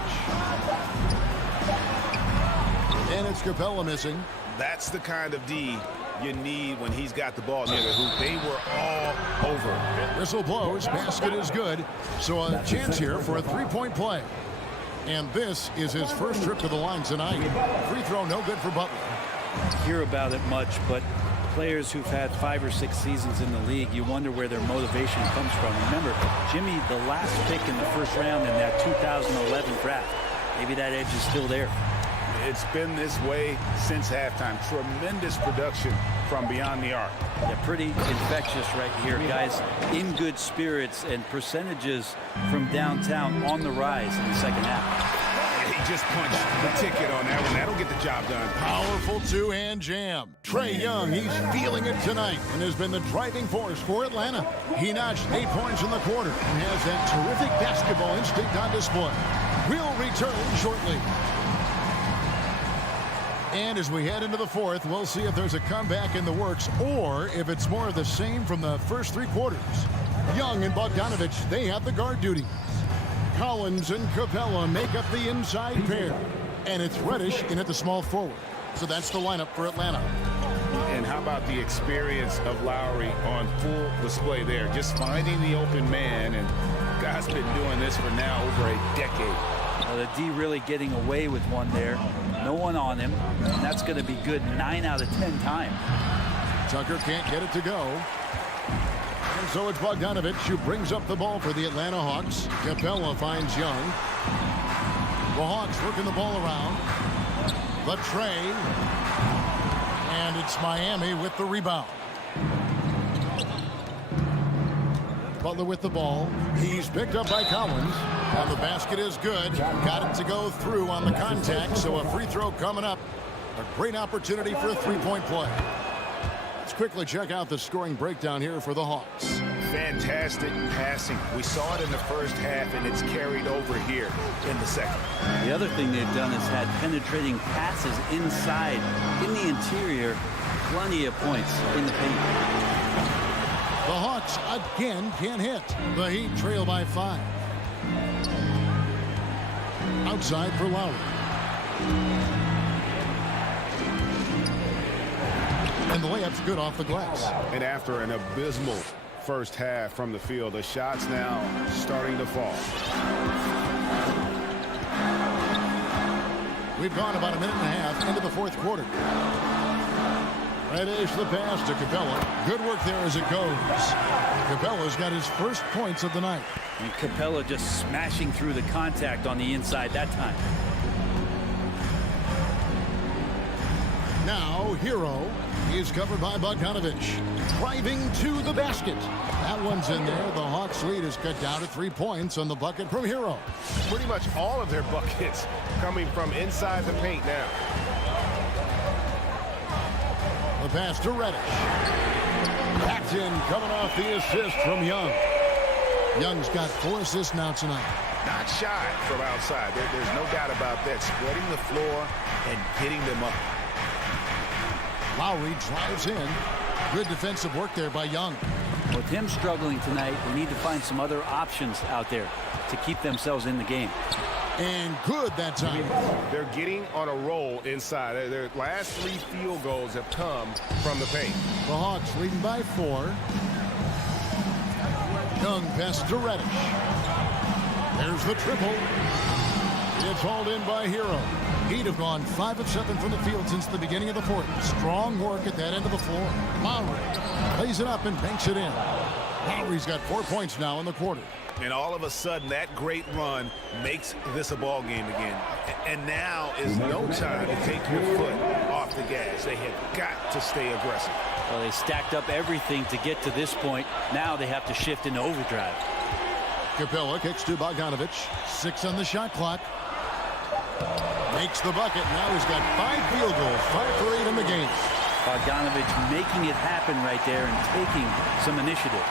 And it's Capella missing. That's the kind of D you need when he's got the ball near the hoop. They were all over. Whistle blows. Basket is good. So a chance here for a three-point play. And this is his first trip to the line tonight. Free throw no good for Butler. Hear about it much, but players who've had 5 or 6 seasons in the league, you wonder where their motivation comes from. Remember, Jimmy, the last pick in the first round in that 2011 draft. Maybe that edge is still there. It's been this way since halftime. Tremendous production from beyond the arc. Yeah, pretty infectious right here. Guys in good spirits and percentages from downtown on the rise in the second half. He just punched the ticket on that one. That'll get the job done. Powerful two-hand jam. Trae Young, he's feeling it tonight and has been the driving force for Atlanta. He notched 8 points in the quarter and has that terrific basketball instinct on display. We'll return shortly. And as we head into the fourth, we'll see if there's a comeback in the works or if it's more of the same from the first 3 quarters. Young and Bogdanovich, they have the guard duties. Collins and Capella make up the inside pair. And it's Reddish in at the small forward. So that's the lineup for Atlanta. And how about the experience of Lowry on full display there? Just finding the open man, and guy's been doing this for now over a decade. Well, the D really getting away with one there. No one on him, and that's going to be good 9 out of 10 times. Tucker can't get it to go. And so it's Bogdanovich who brings up the ball for the Atlanta Hawks. Capella finds Young. The Hawks working the ball around. The Trae. And it's Miami with the rebound. Butler with the ball. He's picked up by Collins. And the basket is good. Got it to go through on the contact, so a free throw coming up. A great opportunity for a three-point play. Let's quickly check out the scoring breakdown here for the Hawks. Fantastic passing. We saw it in the first half, and it's carried over here in the second. The other thing they've done is had penetrating passes inside, in the interior, plenty of points in the paint. The Hawks again can't hit. The Heat trail by 5. Outside for Lowry. And the layup's good off the glass. And after an abysmal first half from the field. The shots now starting to fall. We've gone about a minute and a half into the fourth quarter. Reddish the pass to Capella. Good work there as it goes. Capella's got his first points of the night. And Capella just smashing through the contact on the inside that time. Now, Hero is covered by Bogdanovich. Driving to the basket. That one's in there. The Hawks lead is cut down to 3 points on the bucket from Hero. Pretty much all of their buckets coming from inside the paint now. The pass to Reddish. Paxton coming off the assist from Young. Young's got 4 assists now tonight. Not shy from outside. There's no doubt about that. Spreading the floor and getting them up. Lowry drives in. Good defensive work there by Young. With him struggling tonight, they need to find some other options out there to keep themselves in the game. And good that time. They're getting on a roll inside. Their last 3 field goals have come from the paint. The Hawks leading by 4. Young pass to Reddish. There's the triple. It's hauled in by Hero. He'd have gone 5 of 7 from the field since the beginning of the fourth. Strong work at that end of the floor. Lowry lays it up and banks it in. Lowry's got 4 points now in the quarter. And all of a sudden, that great run makes this a ball game again. And now is no time to take your foot off the gas. They have got to stay aggressive. Well, they stacked up everything to get to this point. Now they have to shift into overdrive. Capella kicks to Bogdanovich. 6 on the shot clock. Makes the bucket. Now he's got 5 field goals. 5 for 8 in the game. Bogdanovich making it happen right there and taking some initiative.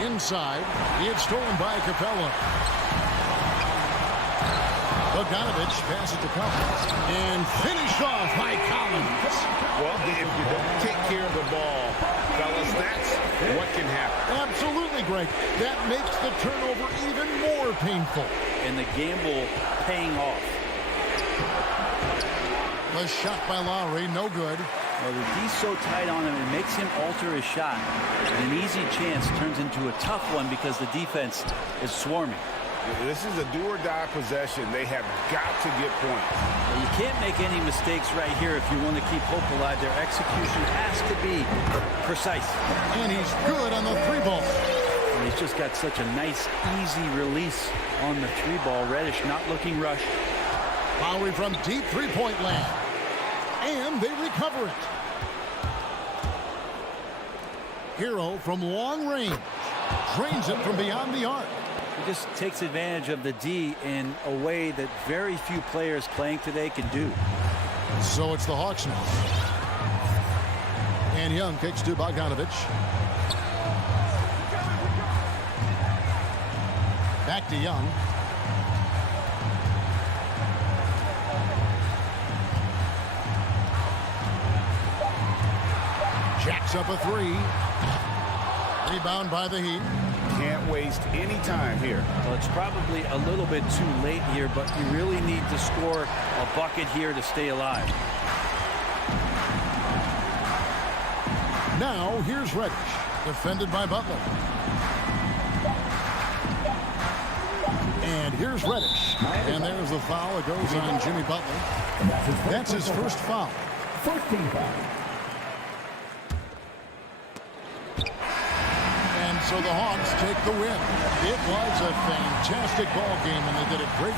Inside, it's stolen by Capella. Bogdanovich passes to Collins and finished off by Collins. Well, if you don't take care of the ball, fellas, that's what can happen. Absolutely great. That makes the turnover even more painful. And the gamble paying off. The shot by Lowry, no good. Well, the D's so tight on him, it makes him alter his shot. An easy chance turns into a tough one because the defense is swarming. This is a do-or-die possession. They have got to get points. Well, you can't make any mistakes right here if you want to keep hope alive. Their execution has to be precise. And he's good on the 3-ball. And he's just got such a nice, easy release on the 3-ball. Reddish not looking rushed. Lowry from deep 3-point land. And they recover it. Hero from long range. Drains it from beyond the arc. He just takes advantage of the D in a way that very few players playing today can do. So it's the Hawks now. And Young kicks to Bogdanovich. Back to Young. Jacks up a 3. Rebound by the Heat. Can't waste any time here. Well, it's probably a little bit too late here, but you really need to score a bucket here to stay alive. Now, here's Reddish, defended by Butler. And here's Reddish. And there's the foul. It goes on Jimmy Butler. That's his first foul. 14 foul. So the Hawks take the win. It was a fantastic ball game, and they did it great.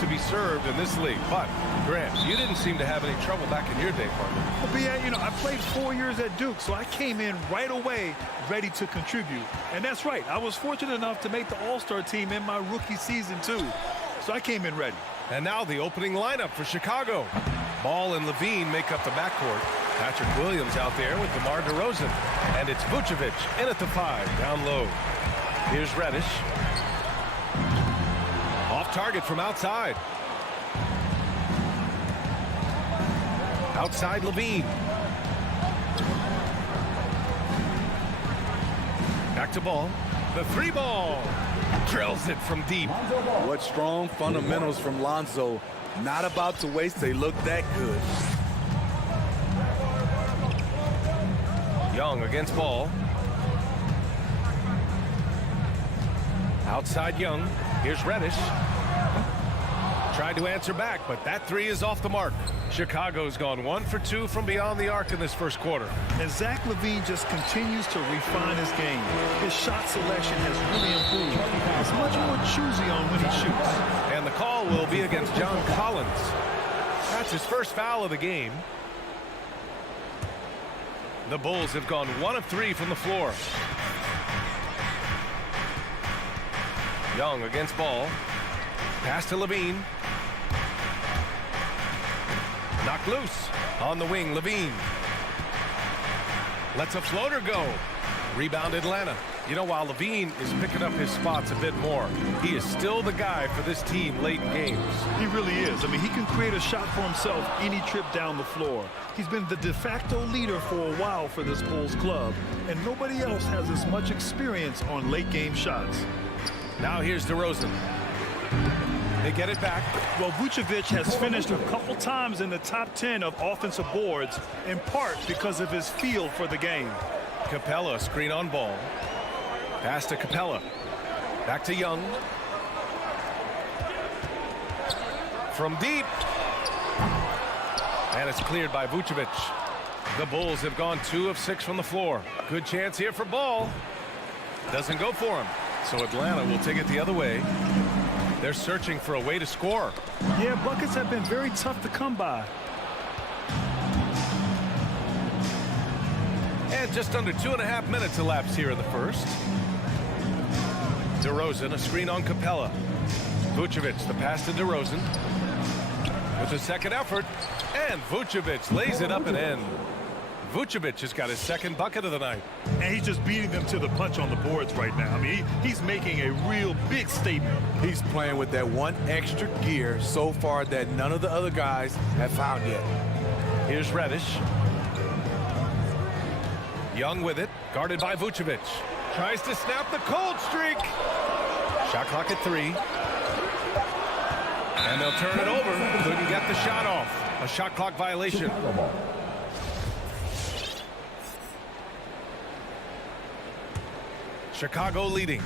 to be served in this league. But, Grant, you didn't seem to have any trouble back in your day, partner. Well, BA, you know, I played 4 years at Duke, so I came in right away ready to contribute. And that's right. I was fortunate enough to make the All-Star team in my rookie season, too. So I came in ready. And now the opening lineup for Chicago. Ball and Levine make up the backcourt. Patrick Williams out there with DeMar DeRozan. And it's Vucevic in at the 5, down low. Here's Reddish. Off target from outside. Outside Levine. Back to Ball. The 3 ball. Drills it from deep. What strong fundamentals from Lonzo. Not about to waste. They look that good. Young against Ball. Outside Young. Here's Reddish. Tried to answer back, but that 3 is off the mark. Chicago's gone 1 for 2 from beyond the arc in this first quarter. And Zach LaVine just continues to refine his game. His shot selection has really improved. He's much more choosy on when he shoots. And the call will be against John Collins. That's his first foul of the game. The Bulls have gone 1 of 3 from the floor. Young against Ball. Pass to Levine. Knocked loose. On the wing, Levine. Lets a floater go. Rebound Atlanta. You know, while Levine is picking up his spots a bit more, he is still the guy for this team late in games. He really is. I mean, he can create a shot for himself any trip down the floor. He's been the de facto leader for a while for this Bulls club, and nobody else has as much experience on late game shots. Now here's DeRozan. They get it back. Well, Vucevic has finished a couple times in the top 10 of offensive boards, in part because of his feel for the game. Capella screen on Ball. Pass to Capella. Back to Young. From deep. And it's cleared by Vucevic. The Bulls have gone 2 of 6 from the floor. Good chance here for Ball. Doesn't go for him. So Atlanta will take it the other way. They're searching for a way to score. Yeah, buckets have been very tough to come by. And just under 2.5 minutes elapsed here in the first. DeRozan, a screen on Capella. Vucevic, the pass to DeRozan. With a second effort, and Vucevic lays it up and in. Vucevic has got his second bucket of the night. And he's just beating them to the punch on the boards right now. I mean, he's making a real big statement. He's playing with that one extra gear so far that none of the other guys have found yet. Here's Reddish. Young with it, guarded by Vucevic. Tries to snap the cold streak. Shot clock at 3. And they'll turn it over. Couldn't get the shot off. A shot clock violation. Chicago leading.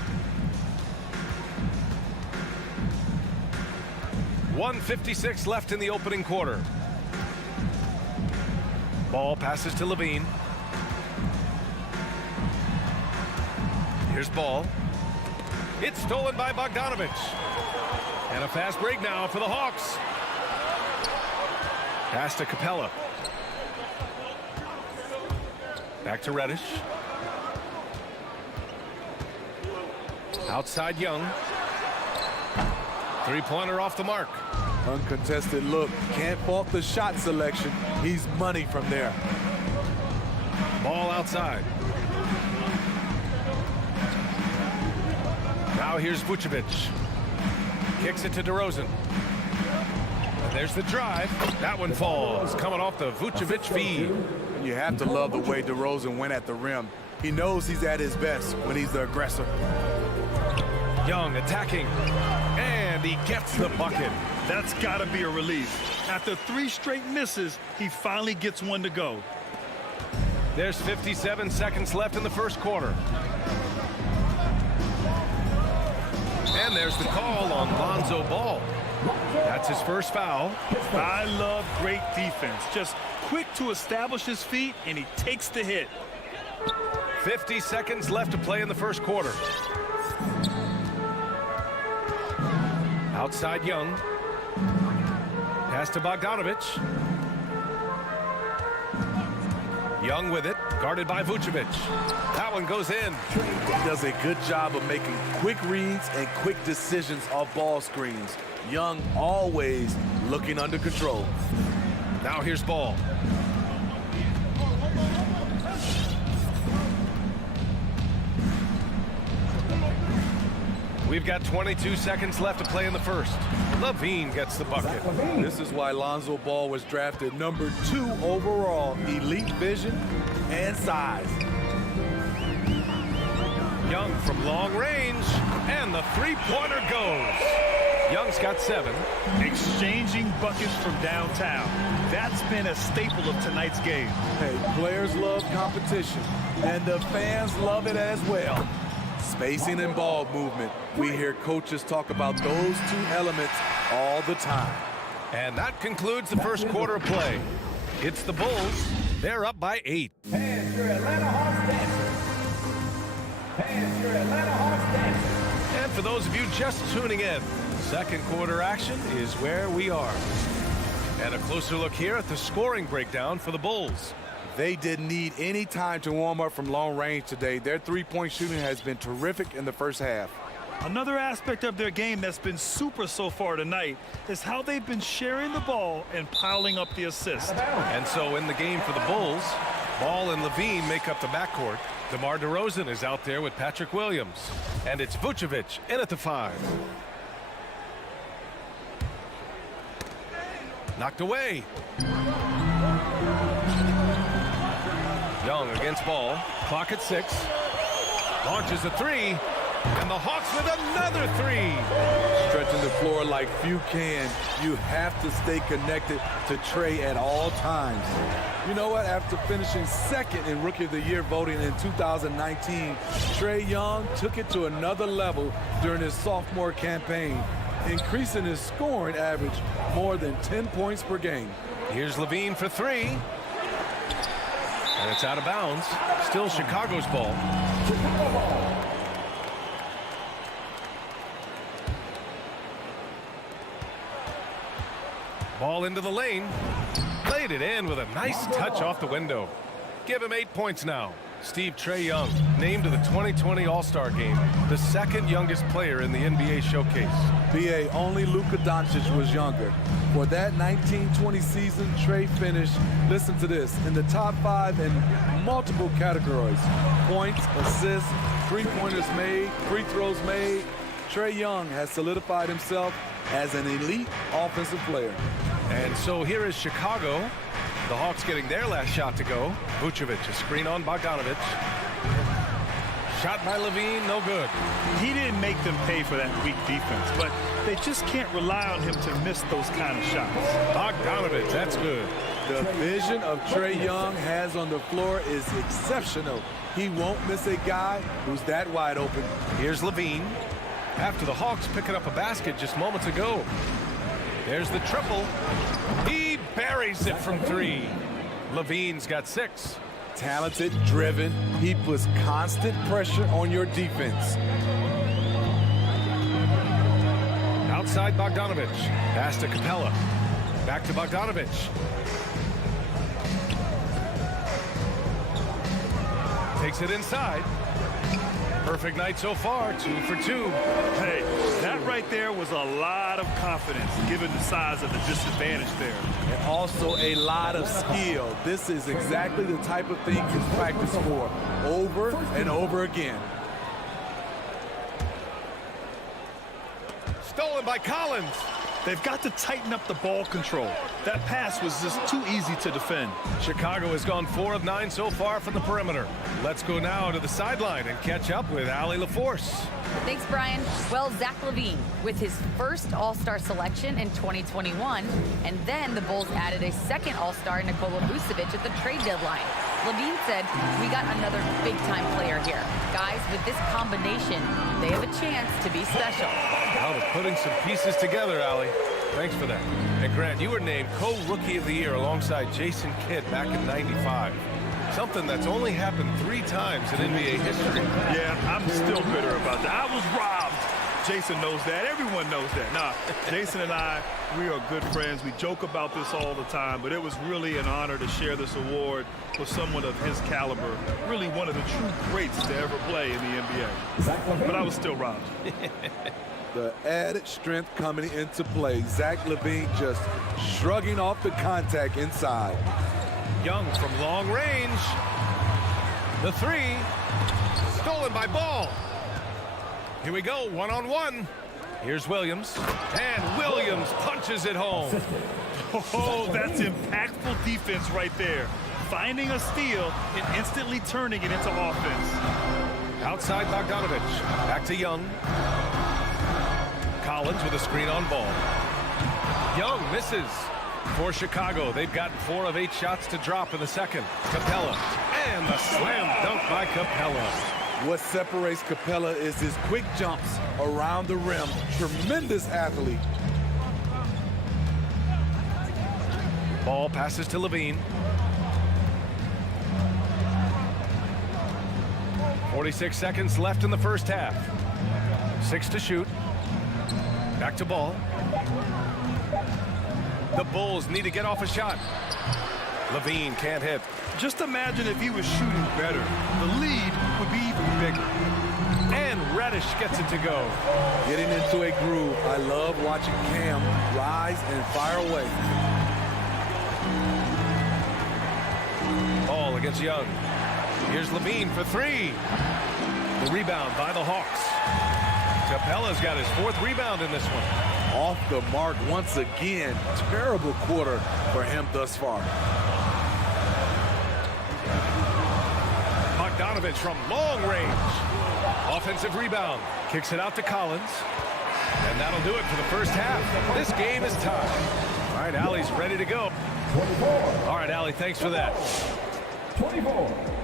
1:56 left in the opening quarter. Ball passes to Levine. Here's Ball. It's stolen by Bogdanovic. And a fast break now for the Hawks. Pass to Capella. Back to Reddish. Outside Young. Three-pointer off the mark. Uncontested look. Can't fault the shot selection. He's money from there. Ball outside. Now here's Vucevic. Kicks it to DeRozan. And there's the drive. That one falls. Coming off the Vucevic feed. You have to love the way DeRozan went at the rim. He knows he's at his best when he's the aggressor. Young attacking. And he gets the bucket. That's got to be a relief. After 3 straight misses, he finally gets one to go. There's 57 seconds left in the first quarter. And there's the call on Lonzo Ball. That's his first foul. I love great defense. Just quick to establish his feet, and he takes the hit. 50 seconds left to play in the first quarter. Outside Young. Pass to Bogdanovich. Young with it, guarded by Vucevic. That one goes in. He does a good job of making quick reads and quick decisions off ball screens. Young always looking under control. Now here's Ball. We've got 22 seconds left to play in the first. Levine gets the bucket. This is why Lonzo Ball was drafted number 2 overall. Elite vision and size. Young from long range, and the three-pointer goes. Young's got 7. Exchanging buckets from downtown. That's been a staple of tonight's game. Hey, players love competition, and the fans love it as well. Spacing and ball movement. We hear coaches talk about those 2 elements all the time. And that concludes the first quarter of play. It's the Bulls. They're up by 8. Fans, your Atlanta Hawks dancers. Fans, your Atlanta Hawks dancers. And for those of you just tuning in, second quarter action is where we are. And a closer look here at the scoring breakdown for the Bulls. They didn't need any time to warm up from long range today. Their three-point shooting has been terrific in the first half. Another aspect of their game that's been super so far tonight is how they've been sharing the ball and piling up the assists. And so in the game for the Bulls, Ball and Levine make up the backcourt. DeMar DeRozan is out there with Patrick Williams. And it's Vucevic in at the 5. Knocked away. Young against Ball. Clock at 6. Launches a 3. And the Hawks with another 3. Stretching the floor like few can. You have to stay connected to Trey at all times. You know what? After finishing second in Rookie of the Year voting in 2019, Trey Young took it to another level during his sophomore campaign, increasing his scoring average more than 10 points per game. Here's Levine for 3. And it's out of bounds. Still Chicago's ball. Ball into the lane. Played it in with a nice touch off the window. Give him 8 points now. Steve Trey Young, named to the 2020 All-Star Game, the second youngest player in the NBA showcase. BA, only Luka Doncic was younger. For that 1920 season, Trey finished, listen to this, in the top 5 in multiple categories. Points, assists, three-pointers made, free throws made. Trey Young has solidified himself as an elite offensive player. And so here is Chicago. The Hawks getting their last shot to go. Vucevic, a screen on Bogdanovich. Shot by Levine, no good. He didn't make them pay for that weak defense, but they just can't rely on him to miss those kind of shots. Bogdanovich, that's good. The vision of Trey Young has on the floor is exceptional. He won't miss a guy who's that wide open. Here's Levine. After the Hawks picking up a basket just moments ago. There's the triple. He buries it from 3. Levine's got 6. Talented, driven. He puts constant pressure on your defense. Outside Bogdanovich. Pass to Capella. Back to Bogdanovich. Takes it inside. Perfect night so far, 2 for 2. Hey, that right there was a lot of confidence given the size of the disadvantage there. And also a lot of skill. This is exactly the type of thing he's practiced for over and over again. Stolen by Collins. They've got to tighten up the ball control. That pass was just too easy to defend. Chicago has gone 4 of 9 so far from the perimeter. Let's go now to the sideline and catch up with Allie LaForce. Thanks, Brian. Well, Zach LaVine with his first All-Star selection in 2021, and then the Bulls added a second All-Star, Nikola Vucevic, at the trade deadline. LaVine said, "We got another big-time player here. Guys, with this combination, they have a chance to be special." Now they're putting some pieces together, Allie. Thanks for that. And Grant, you were named co-rookie of the year alongside Jason Kidd back in '95. Something that's only happened 3 times in NBA history. Yeah, I'm still bitter about that. I was robbed. Jason knows that. Everyone knows that. Nah, Jason and I, we are good friends. We joke about this all the time, but it was really an honor to share this award with someone of his caliber. Really one of the true greats to ever play in the NBA. But I was still robbed. The added strength coming into play. Zach LaVine just shrugging off the contact inside. Young from long range. The three. Stolen by Ball. Here we go, one-on-one. Here's Williams. And Williams punches it home. Oh, that's impactful defense right there. Finding a steal and instantly turning it into offense. Outside Bogdanovich. Back to Young. Collins with a screen on Ball. Young misses. For Chicago, they've gotten 4 of 8 shots to drop in the second. Capella. And the slam dunk by Capella. What separates Capella is his quick jumps around the rim. Tremendous athlete. Ball passes to LaVine. 46 seconds left in the first half. 6 to shoot. Back to Ball. The Bulls need to get off a shot. LaVine can't hit. Just imagine if he was shooting better. The lead would be even bigger. And Reddish gets it to go. Getting into a groove. I love watching Cam rise and fire away. Ball against Young. Here's LaVine for 3. The rebound by the Hawks. Capella's got his 4th rebound in this one. Off the mark once again. Terrible quarter for him thus far. Bogdanovich from long range. Offensive rebound. Kicks it out to Collins. And that'll do it for the first half. This game is tied. All right, Allie's ready to go. 24. All right, Allie, thanks for that. 24.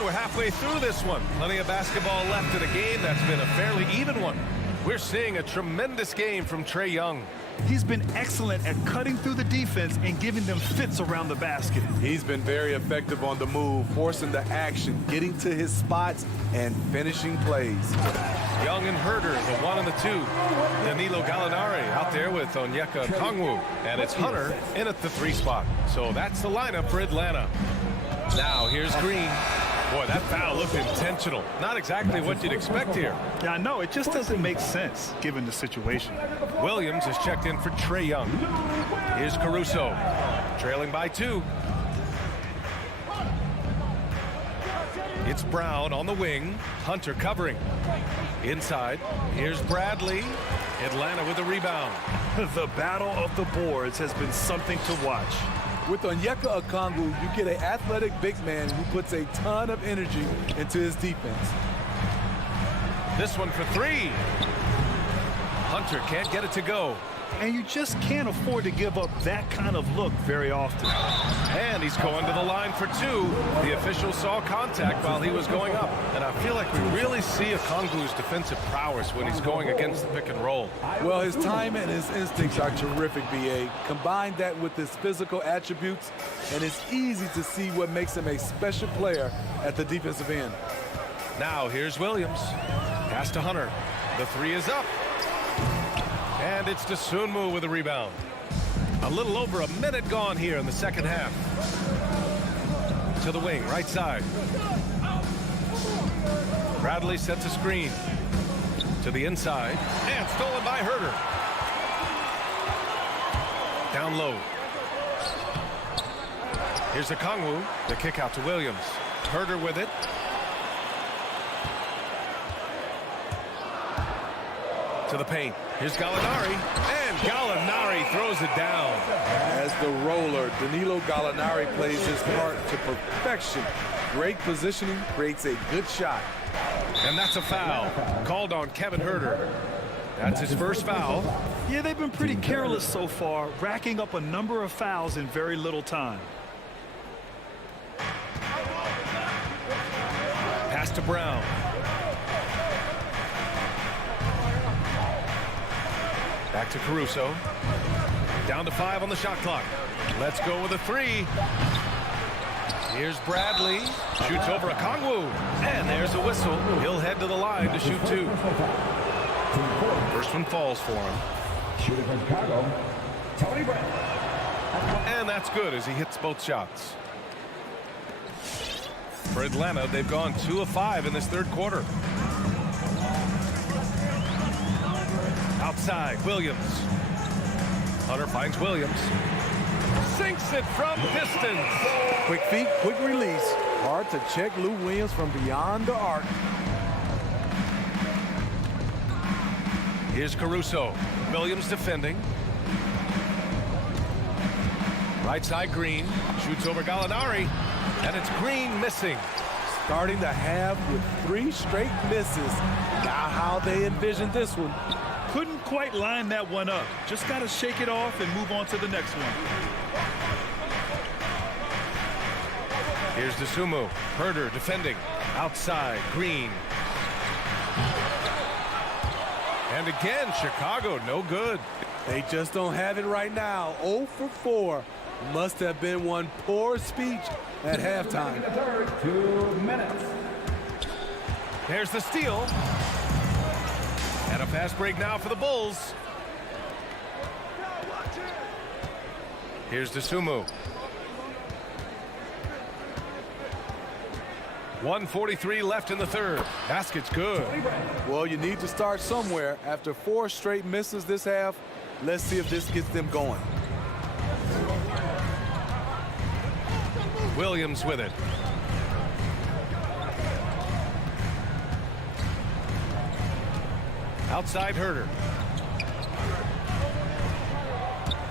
We're halfway through this one. Plenty of basketball left in a game that's been a fairly even one. We're seeing a tremendous game from Trae Young. He's been excellent at cutting through the defense and giving them fits around the basket. He's been very effective on the move, forcing the action, getting to his spots, and finishing plays. Young and Herder, the 1 and the 2. Danilo Gallinari out there with Onyeka Okongwu. And it's Hunter in at the 3 spot. So that's the lineup for Atlanta. Now here's Green. Boy, that foul looked intentional. Not exactly what you'd expect here. Yeah, I know. It just doesn't make sense given the situation. Williams is checked in for Trae Young. Here's Caruso. Trailing by 2. It's Brown on the wing. Hunter covering. Inside. Here's Bradley. Atlanta with the rebound. The battle of the boards has been something to watch. With Onyeka Okongwu, you get an athletic big man who puts a ton of energy into his defense. This one for 3. Hunter can't get it to go. And you just can't afford to give up that kind of look very often. And he's going to the line for 2. The official saw contact while he was going up. And I feel like we really see Okongwu's defensive prowess when he's going against the pick and roll. Well, his time and his instincts are terrific, B.A. Combine that with his physical attributes, and it's easy to see what makes him a special player at the defensive end. Now here's Williams. Pass to Hunter. The 3 is up. And it's Dosunmu with a rebound. A little over a minute gone here in the second half. To the wing, right side. Bradley sets a screen. To the inside. And stolen by Herder. Down low. Here's Okongwu. The kick out to Williams. Herder with it. To the paint. Here's Gallinari. And Gallinari throws it down. As the roller, Danilo Gallinari plays his part to perfection. Great positioning, creates a good shot. And that's a foul. Called on Kevin Herder. That's his first foul. Yeah, they've been pretty careless so far, racking up a number of fouls in very little time. Pass to Brown. Back to Caruso. Down to 5 on the shot clock. Let's go with a three. Here's Bradley. Shoots over a Kongwu. And there's a whistle. He'll head to the line to shoot two. First one falls for him. Shooting from Chicago, Tony Bradley. And that's good as he hits both shots. For Atlanta, they've gone 2 of 5 in this third quarter. Outside, Williams. Hunter finds Williams. Sinks it from distance. Quick feet, quick release. Hard to check Lou Williams from beyond the arc. Here's Caruso. Williams defending. Right side, Green. Shoots over Gallinari. And it's Green missing. Starting the half with 3 straight misses. Not how they envisioned this one. Couldn't quite line that one up. Just got to shake it off and move on to the next one. Here's Dosunmu. Herder defending. Outside, Green. And again, Chicago, no good. They just don't have it right now. 0 for 4. Must have been one poor speech at halftime. 2 minutes. There's the steal. And a fast break now for the Bulls. Here's Dosunmu. 1:43 left in the third. Basket's good. Well, you need to start somewhere. After 4 straight misses this half, let's see if this gets them going. Williams with it. Outside Herder.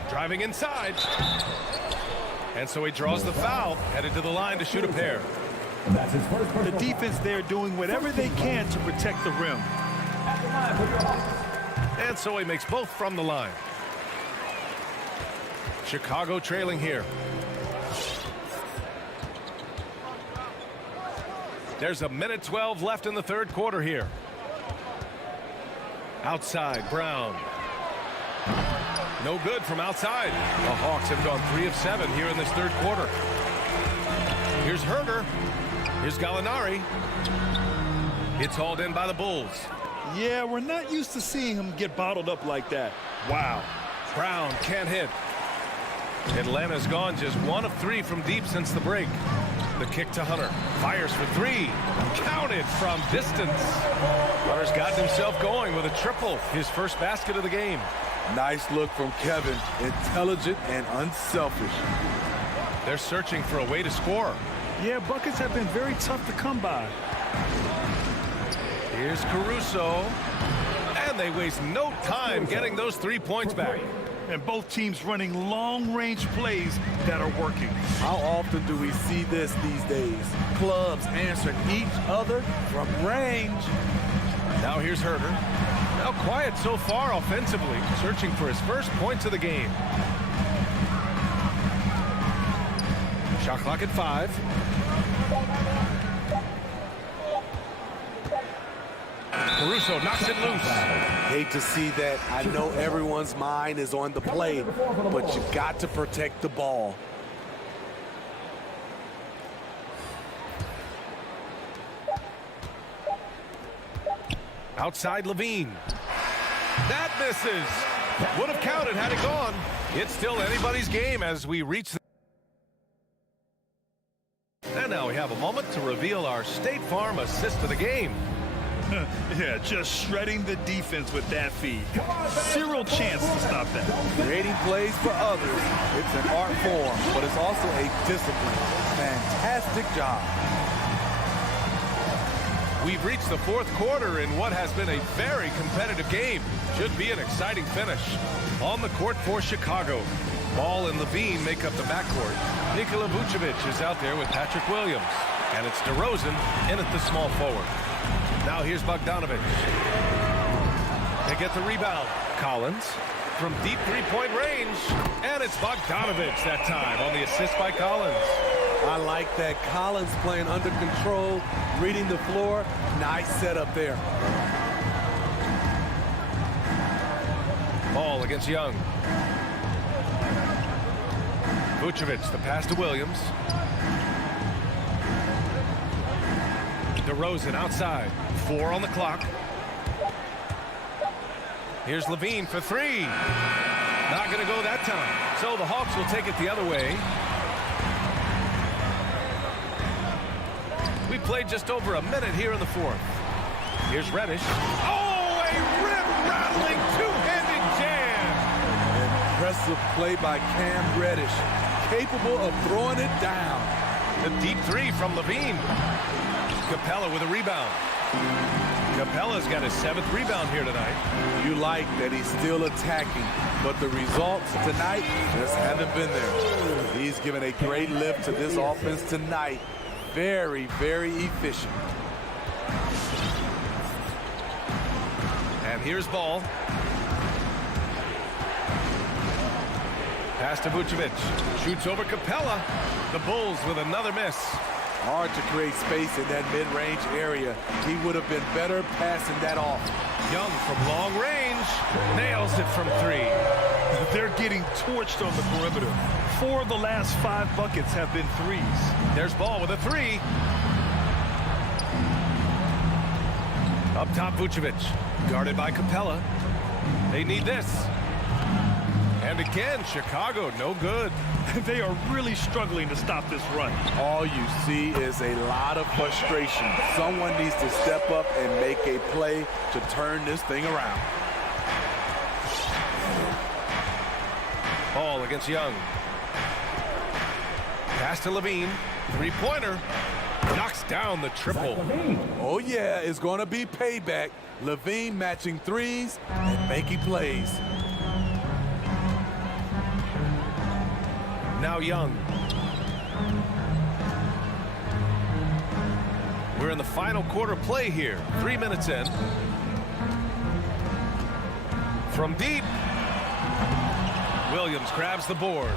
Driving inside. And so he draws the foul, headed to the line to shoot a pair. That's his first The defense there doing whatever they can to protect the rim. And so he makes both from the line. Chicago trailing here. There's a minute 12 left in the third quarter here. Outside, Brown. No good from outside. The Hawks have gone 3 of 7 here in this third quarter. Here's Herder. Here's Gallinari. It's hauled in by the Bulls. Yeah, we're not used to seeing him get bottled up like that. Wow. Brown can't hit. Atlanta's gone just 1 of 3 from deep since the break. The kick to Hunter. Fires for 3. Counted from distance. Hunter's gotten himself going with a triple. His first basket of the game. Nice look from Kevin. Intelligent and unselfish. They're searching for a way to score. Yeah, buckets have been very tough to come by. Here's Caruso. And they waste no time getting those 3 points back. And both teams running long-range plays that are working. How often do we see this these days? Clubs answering each other from range. Now here's Herder. Now quiet so far offensively, searching for his first points of the game. Shot clock at 5. Caruso knocks it loose. Hate to see that. I know everyone's mind is on the play, but you got to protect the ball. Outside Levine. That misses. Would have counted had it gone. It's still anybody's game as we reach the... And now we have a moment to reveal our State Farm assist of the game. Yeah, just shredding the defense with that feed. Zero chance to stop that. Creating plays for others. It's an art form, but it's also a discipline. Fantastic job. We've reached the fourth quarter in what has been a very competitive game. Should be an exciting finish. On the court for Chicago. Ball and Levine make up the backcourt. Nikola Vucevic is out there with Patrick Williams. And it's DeRozan in at the small forward. Now here's Bogdanovic. They get the rebound. Collins from deep three-point range. And it's Bogdanovic that time on the assist by Collins. I like that. Collins playing under control, reading the floor. Nice setup there. Ball against Young. Vucevic, the pass to Williams. DeRozan outside. 4 on the clock. Here's Levine for 3. Not going to go that time. So the Hawks will take it the other way. We played just over a minute here in the fourth. Here's Reddish. Oh, a rip-rattling two-handed jam. Impressive play by Cam Reddish, capable of throwing it down. The deep 3 from Levine. Capella with a rebound. Capella's got his 7th rebound here tonight. You like that he's still attacking, but the results tonight just haven't been there. He's given a great lift to this offense tonight. Very, very efficient. And here's Ball. Pass to Vucevic. Shoots over Capella. The Bulls with another miss. Hard to create space in that mid-range area. He would have been better passing that off. Young from long range. Nails it from 3. They're getting torched on the perimeter. 4 of the last 5 buckets have been threes. There's Ball with a 3. Up top, Vucevic. Guarded by Capella. They need this. And again, Chicago, no good. They are really struggling to stop this run. All you see is a lot of frustration. Someone needs to step up and make a play to turn this thing around. Ball against Young. Pass to Levine. 3-pointer. Knocks down the triple. Oh, yeah, it's going to be payback. Levine matching threes and making plays. Now Young. We're in the final quarter play here. 3 minutes in. From deep. Williams grabs the board.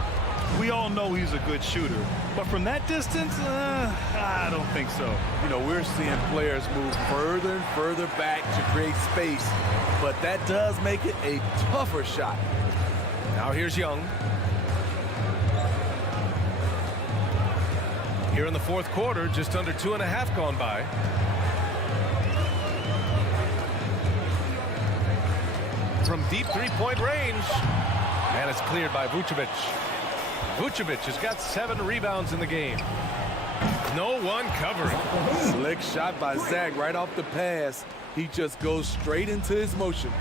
We all know he's a good shooter, but from that distance, I don't think so. You know, we're seeing players move further and further back to create space, but that does make it a tougher shot. Now here's Young. Here in the fourth quarter, just under 2.5 gone by. From deep 3-point range. And it's cleared by Vucevic. Vucevic has got 7 rebounds in the game. No one covering. Slick shot by Zach right off the pass. He just goes straight into his motion.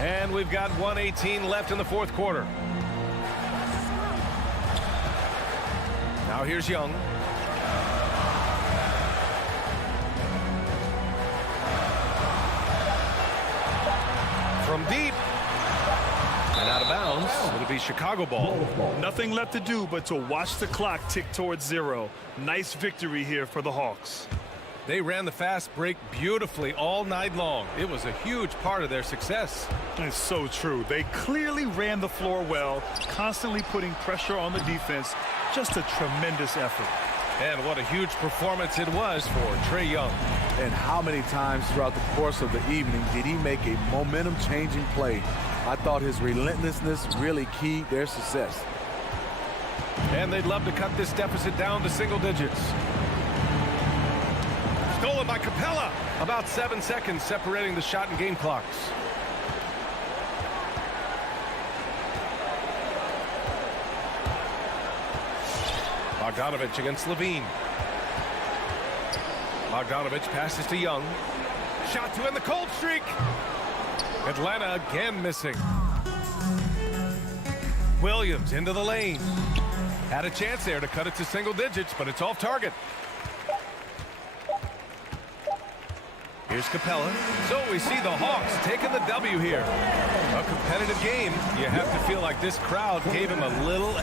And we've got 1:18 left in the fourth quarter. Now here's Young. From deep. And out of bounds. It'll be Chicago ball. Nothing left to do but to watch the clock tick towards 0. Nice victory here for the Hawks. They ran the fast break beautifully all night long. It was a huge part of their success. It's so true. They clearly ran the floor well, constantly putting pressure on the defense. Just a tremendous effort. And what a huge performance it was for Trae Young. And how many times throughout the course of the evening did he make a momentum-changing play? I thought his relentlessness really keyed their success. And they'd love to cut this deficit down to single digits. Stolen by Capella. About 7 seconds separating the shot and game clocks. Bogdanovich against Levine. Bogdanovich passes to Young. Shot to end the cold streak. Atlanta again missing. Williams into the lane. Had a chance there to cut it to single digits, but it's off target. Here's Capella. So we see the Hawks taking the W here. A competitive game. You have to feel like this crowd gave him a little...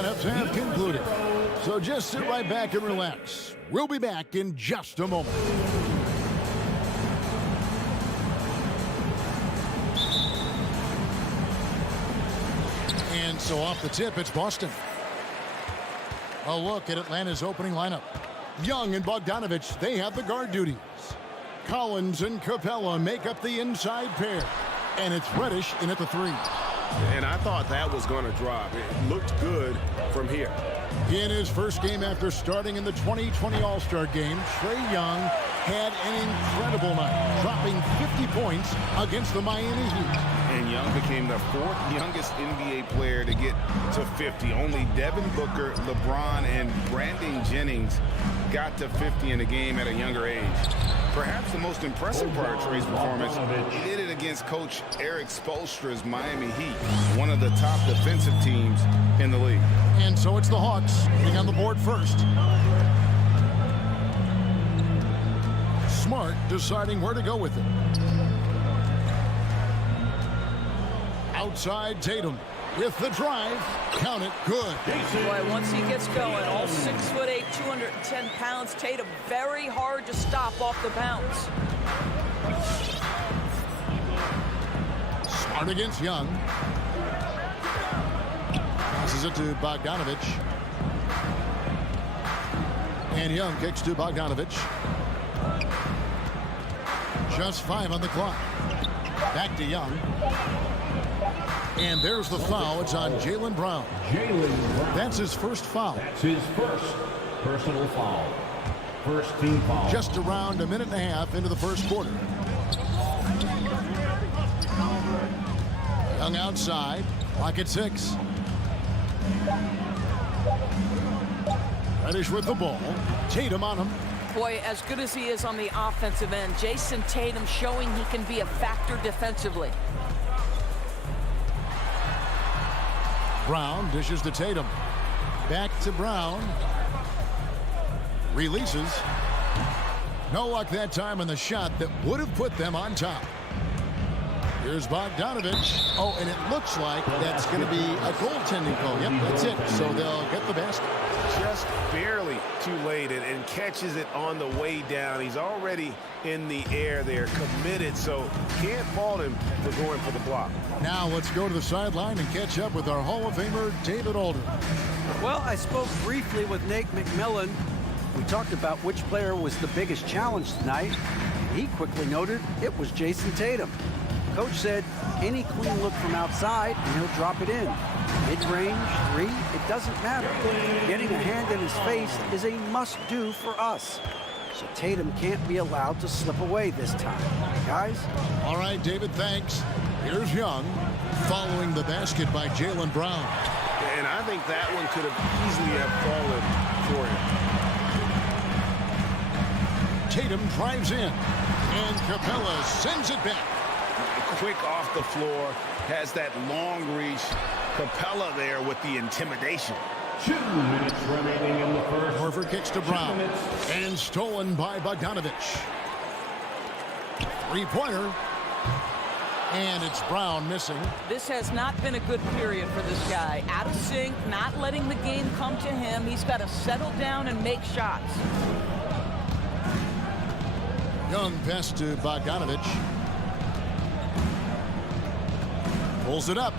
lineups have concluded. So just sit right back and relax. We'll be back in just a moment. And so off the tip, it's Boston. A look at Atlanta's opening lineup. Young and Bogdanovich, they have the guard duties. Collins and Capella make up the inside pair. And it's Reddish in at the 3. And I thought that was going to drop. It looked good from here. In his first game after starting in the 2020 All-Star Game, Trae Young had an incredible night, dropping 50 points against the Miami Heat. And Young became the 4th youngest NBA player to get to 50. Only Devin Booker, LeBron, and Brandon Jennings got to 50 in a game at a younger age. Perhaps the most impressive part of Trae's performance, he did it against Coach Eric Spoelstra's Miami Heat, one of the top defensive teams in the league. And so it's the Hawks getting on the board first. Smart deciding where to go with it. Outside Tatum with the drive. Count it. Good. Boy, once he gets going, all 6'8", 210 pounds, Tatum very hard to stop off the bounce. Smart against Young. Passes it to Bogdanovich. And Young kicks to Bogdanovich. Just 5 on the clock. Back to Young. And there's the foul. It's on Jaylen Brown. That's his first foul. That's his first personal foul. First team foul. Just around a minute and a half into the first quarter. Young outside. Clock at 6. Reddish with the ball. Tatum on him. Boy, as good as he is on the offensive end, Jason Tatum showing he can be a factor defensively. Brown dishes to Tatum. Back to Brown. Releases. No luck that time on the shot that would have put them on top. Here's Bogdanovich. Oh, and it looks like that's going to be a goaltending call. Yep, that's it. So they'll get the basket. Just barely too late and catches it on the way down. He's already in the air there, committed, so can't fault him for going for the block. Now let's go to the sideline and catch up with our Hall of Famer, David Aldridge. Well, I spoke briefly with Nate McMillan. We talked about which player was the biggest challenge tonight. He quickly noted it was Jason Tatum. Coach said any clean look from outside and he'll drop it in. Mid-range, 3, it doesn't matter. Getting a hand in his face is a must-do for us. So Tatum can't be allowed to slip away this time. Guys? All right, David, thanks. Here's Young following the basket by Jaylen Brown. And I think that one could have easily have fallen for him. Tatum drives in, and Capella sends it back. Quick off the floor, has that long reach. Capella there with the intimidation. 2 minutes remaining in the first. Horford kicks to Brown, and stolen by Bogdanovich. 3-pointer, and it's Brown missing. This has not been a good period for this guy. Out of sync, not letting the game come to him. He's got to settle down and make shots. Young pass to Bogdanovich. Pulls it up.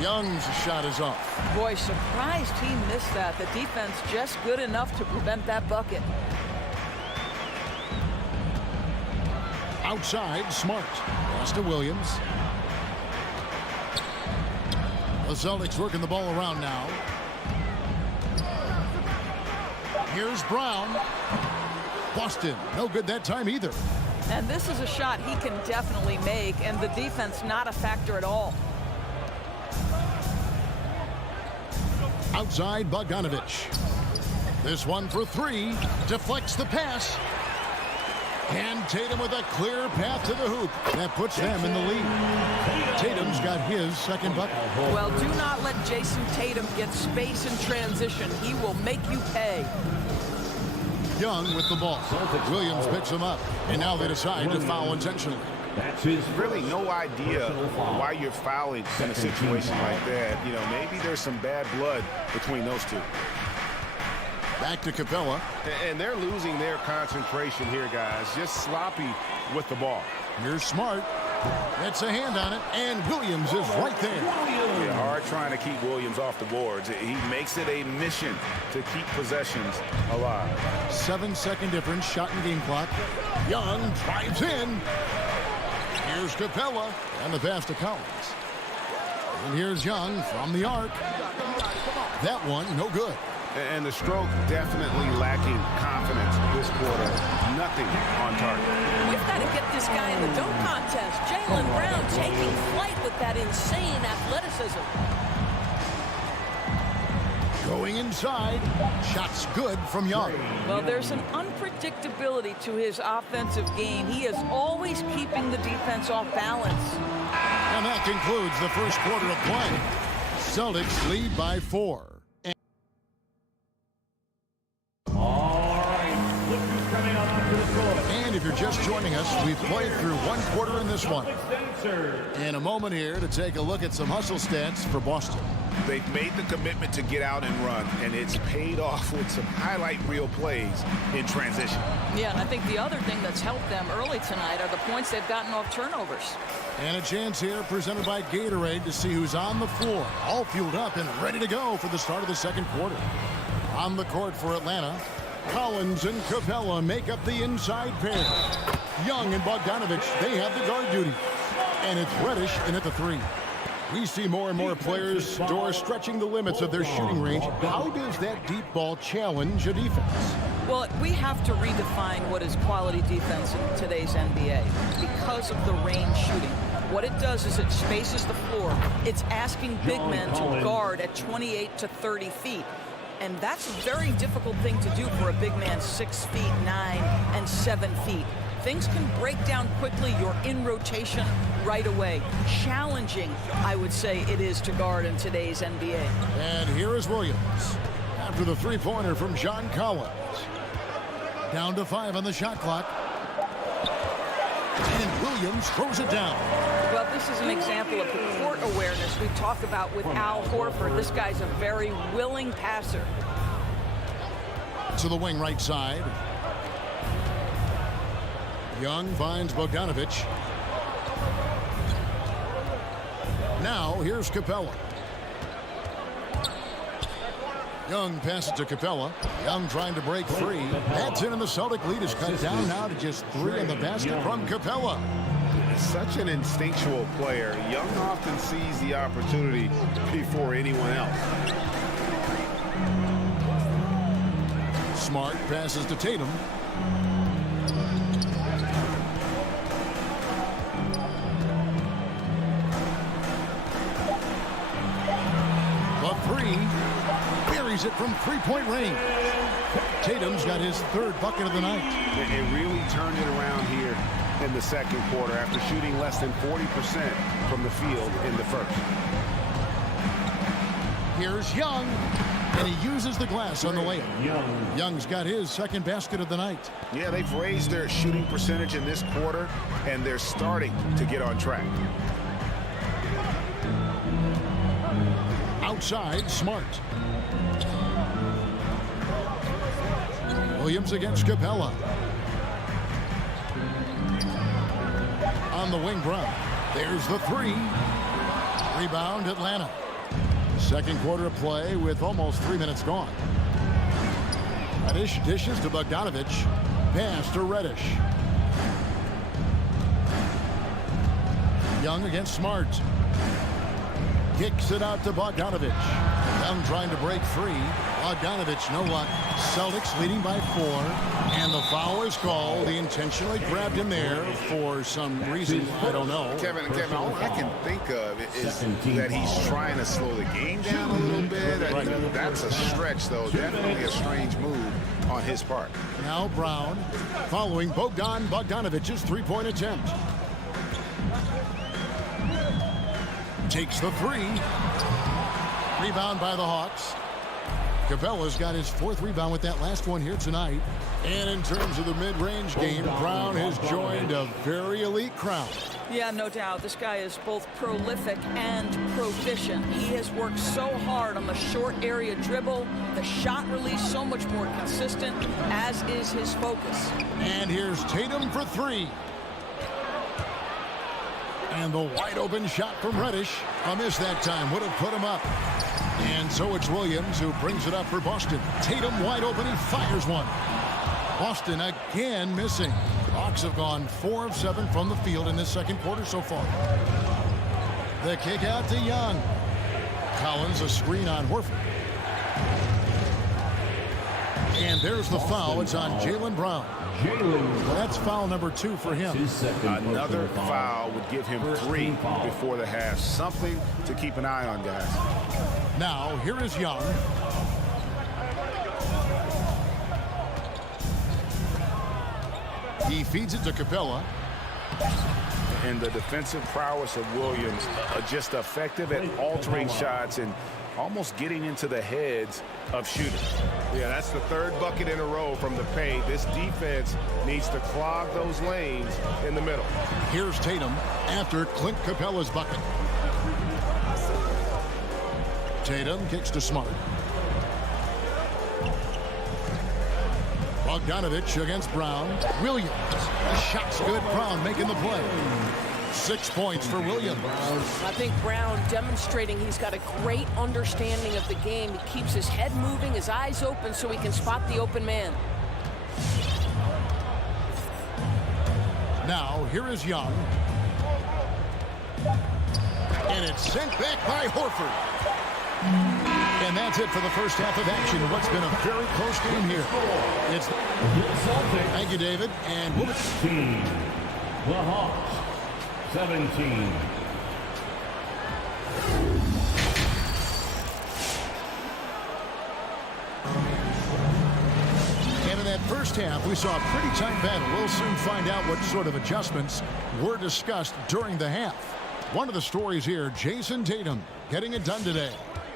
Young's shot is off. Boy, surprised he missed that. The defense just good enough to prevent that bucket. Outside, Smart. Pass to Williams. The Celtics working the ball around now. Here's Brown. Boston, no good that time either. And this is a shot he can definitely make, and the defense not a factor at all. Outside, Bogdanovich. This one for 3. Deflects the pass. And Tatum with a clear path to the hoop. That puts them in the lead. Tatum's got his second bucket. Well, do not let Jason Tatum get space in transition. He will make you pay. Young with the ball. Williams picks him up. And now they decide to foul intentionally. really no idea why you're fouling in a situation like that. You know, maybe there's some bad blood between those two. Back to Capella. And they're losing their concentration here, guys. Just sloppy with the ball. Here's Smart. Gets a hand on it, and Williams is right there. Yeah, hard trying to keep Williams off the boards. He makes it a mission to keep possessions alive. 7-second difference, shot and game clock. Young drives in. Here's Capella, and the pass to Collins. And here's Young from the arc. That one, no good. And the stroke definitely lacking confidence this quarter. Nothing on target. We've got to get this guy in the dunk contest. Jaylen Brown taking flight with that insane athleticism. Going inside. Shots good from Young. Well, there's an unpredictability to his offensive game. He is always keeping the defense off balance. And that concludes the first quarter of play. Celtics lead by 4. And if you're just joining us, we've played through one quarter in this one. In a moment here to take a look at some hustle stats for Boston. They've made the commitment to get out and run, and it's paid off with some highlight reel plays in transition. Yeah, and I think the other thing that's helped them early tonight are the points they've gotten off turnovers. And a chance here presented by Gatorade to see who's on the floor, all fueled up and ready to go for the start of the second quarter. On the court for Atlanta, Collins and Capella make up the inside pair. Young and Bogdanovich, they have the guard duty. And it's Reddish in at the 3. We see more and more players stretching the limits of their shooting range. How does that deep ball challenge a defense? Well, we have to redefine what is quality defense in today's NBA because of the range shooting. What it does is it spaces the floor. It's asking big men to guard at 28 to 30 feet. And that's a very difficult thing to do for a big man 6 feet 9 and 7 feet. Things can break down quickly. You're in rotation right away. Challenging, I would say, it is to guard in today's NBA. And here is Williams after the three-pointer from John Collins. Down to 5 on the shot clock. And Williams throws it down. Well, this is an example of the court awareness we talk about with Al Horford. This guy's a very willing passer. To the wing right side. Young finds Bogdanovich. Now here's Capella. Young passes to Capella. Young trying to break free. That's in, and the Celtic lead is cut down now to just 3 in the basket from Capella. Such an instinctual player. Young often sees the opportunity before anyone else. Smart passes to Tatum. The 3. Buries it from three-point range. Tatum's got his 3rd bucket of the night. It really turned it around here in the second quarter after shooting less than 40% from the field in the first. Here's Young, and he uses the glass on the layup. Young's got his 2nd basket of the night. Yeah, they've raised their shooting percentage in this quarter, and they're starting to get on track. Outside, Smart. Williams against Capella. On the wing, Brown. There's the 3. Rebound, Atlanta. Second quarter of play with almost 3 minutes gone. Reddish dishes to Bogdanovich. Pass to Reddish. Young against Smart. Kicks it out to Bogdanovich. Young trying to break free. Bogdanovich, no luck. Celtics leading by 4. And the foul is called. He intentionally grabbed him there for some reason. I don't know. Kevin, all I can think of is that he's trying to slow the game down a little bit. That's a stretch, though. Definitely a strange move on his part. Now Brown following Bogdanovich's three-point attempt. Takes the 3. Rebound by the Hawks. Capella's got his 4th rebound with that last one here tonight. And in terms of the mid-range game, Brown has joined a very elite crowd. Yeah, no doubt. This guy is both prolific and proficient. He has worked so hard on the short area dribble, the shot release so much more consistent, as is his focus. And here's Tatum for 3. And the wide open shot from Reddish. A miss that time. Would have put him up. And so it's Williams who brings it up for Boston. Tatum wide open. He fires one. Boston again missing. Hawks have gone 4 of 7 from the field in this second quarter so far. The kick out to Young. Collins a screen on Horford. And there's the foul. It's on Jaylen Brown. That's foul number 2 for him. Another foul would give him 3 before the half. Something to keep an eye on, guys. Now, here is Young. He feeds it to Capella. And the defensive prowess of Williams just effective at altering shots and almost getting into the heads of shooters. Yeah, that's the 3rd bucket in a row from the paint. This defense needs to clog those lanes in the middle. Here's Tatum after Clint Capella's bucket. Tatum kicks to Smart. Bogdanovich against Brown. Williams. The shot's good. Brown making the play. 6 points for Williams. I think Brown demonstrating he's got a great understanding of the game. He keeps his head moving, his eyes open so he can spot the open man. Now, here is Young. And it's sent back by Horford. And that's it for the first half of action. What's been a very close game here. It's thank you, David. And we'll 16. The Hawks. 17. And in that first half, we saw a pretty tight battle. We'll soon find out what sort of adjustments were discussed during the half. One of the stories here, Jason Tatum getting it done today.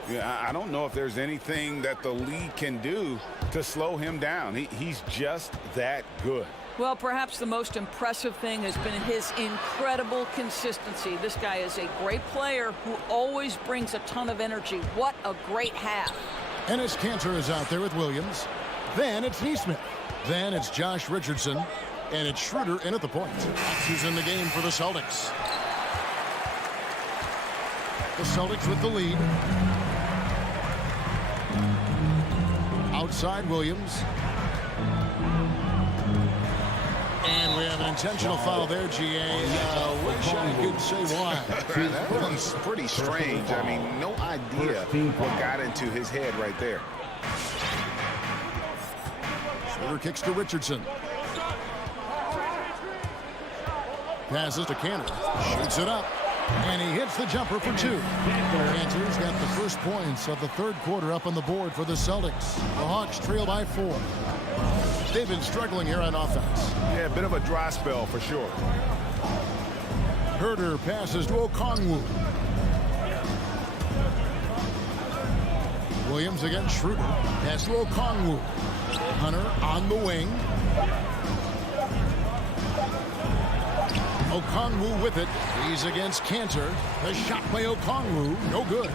Yeah, I don't know if there's anything that the league can do to slow him down. He's just that good. Well, perhaps the most impressive thing has been his incredible consistency. This guy is a great player who always brings a ton of energy. What a great half. Ennis Cantor is out there with Williams. Then it's Neesmith. Then it's Josh Richardson. And it's Schroeder in at the point. He's in the game for the Celtics. The Celtics with the lead. Outside Williams. And we have an intentional foul there, GA. Wish I could say why. That was pretty strange. I mean, no idea what got into his head right there. Schroeder kicks to Richardson. Passes to Cantor. Shoots it up. And he hits the jumper for 2. Cantor's got the first points of the third quarter up on the board for the Celtics. The Hawks trail by 4. They've been struggling here on offense. Yeah, a bit of a dry spell for sure. Herder passes to Okongwu. Williams against Schroeder. Pass to Okongwu. Hunter on the wing. Okongwu with it. He's against Cantor. The shot by Okongwu. No good.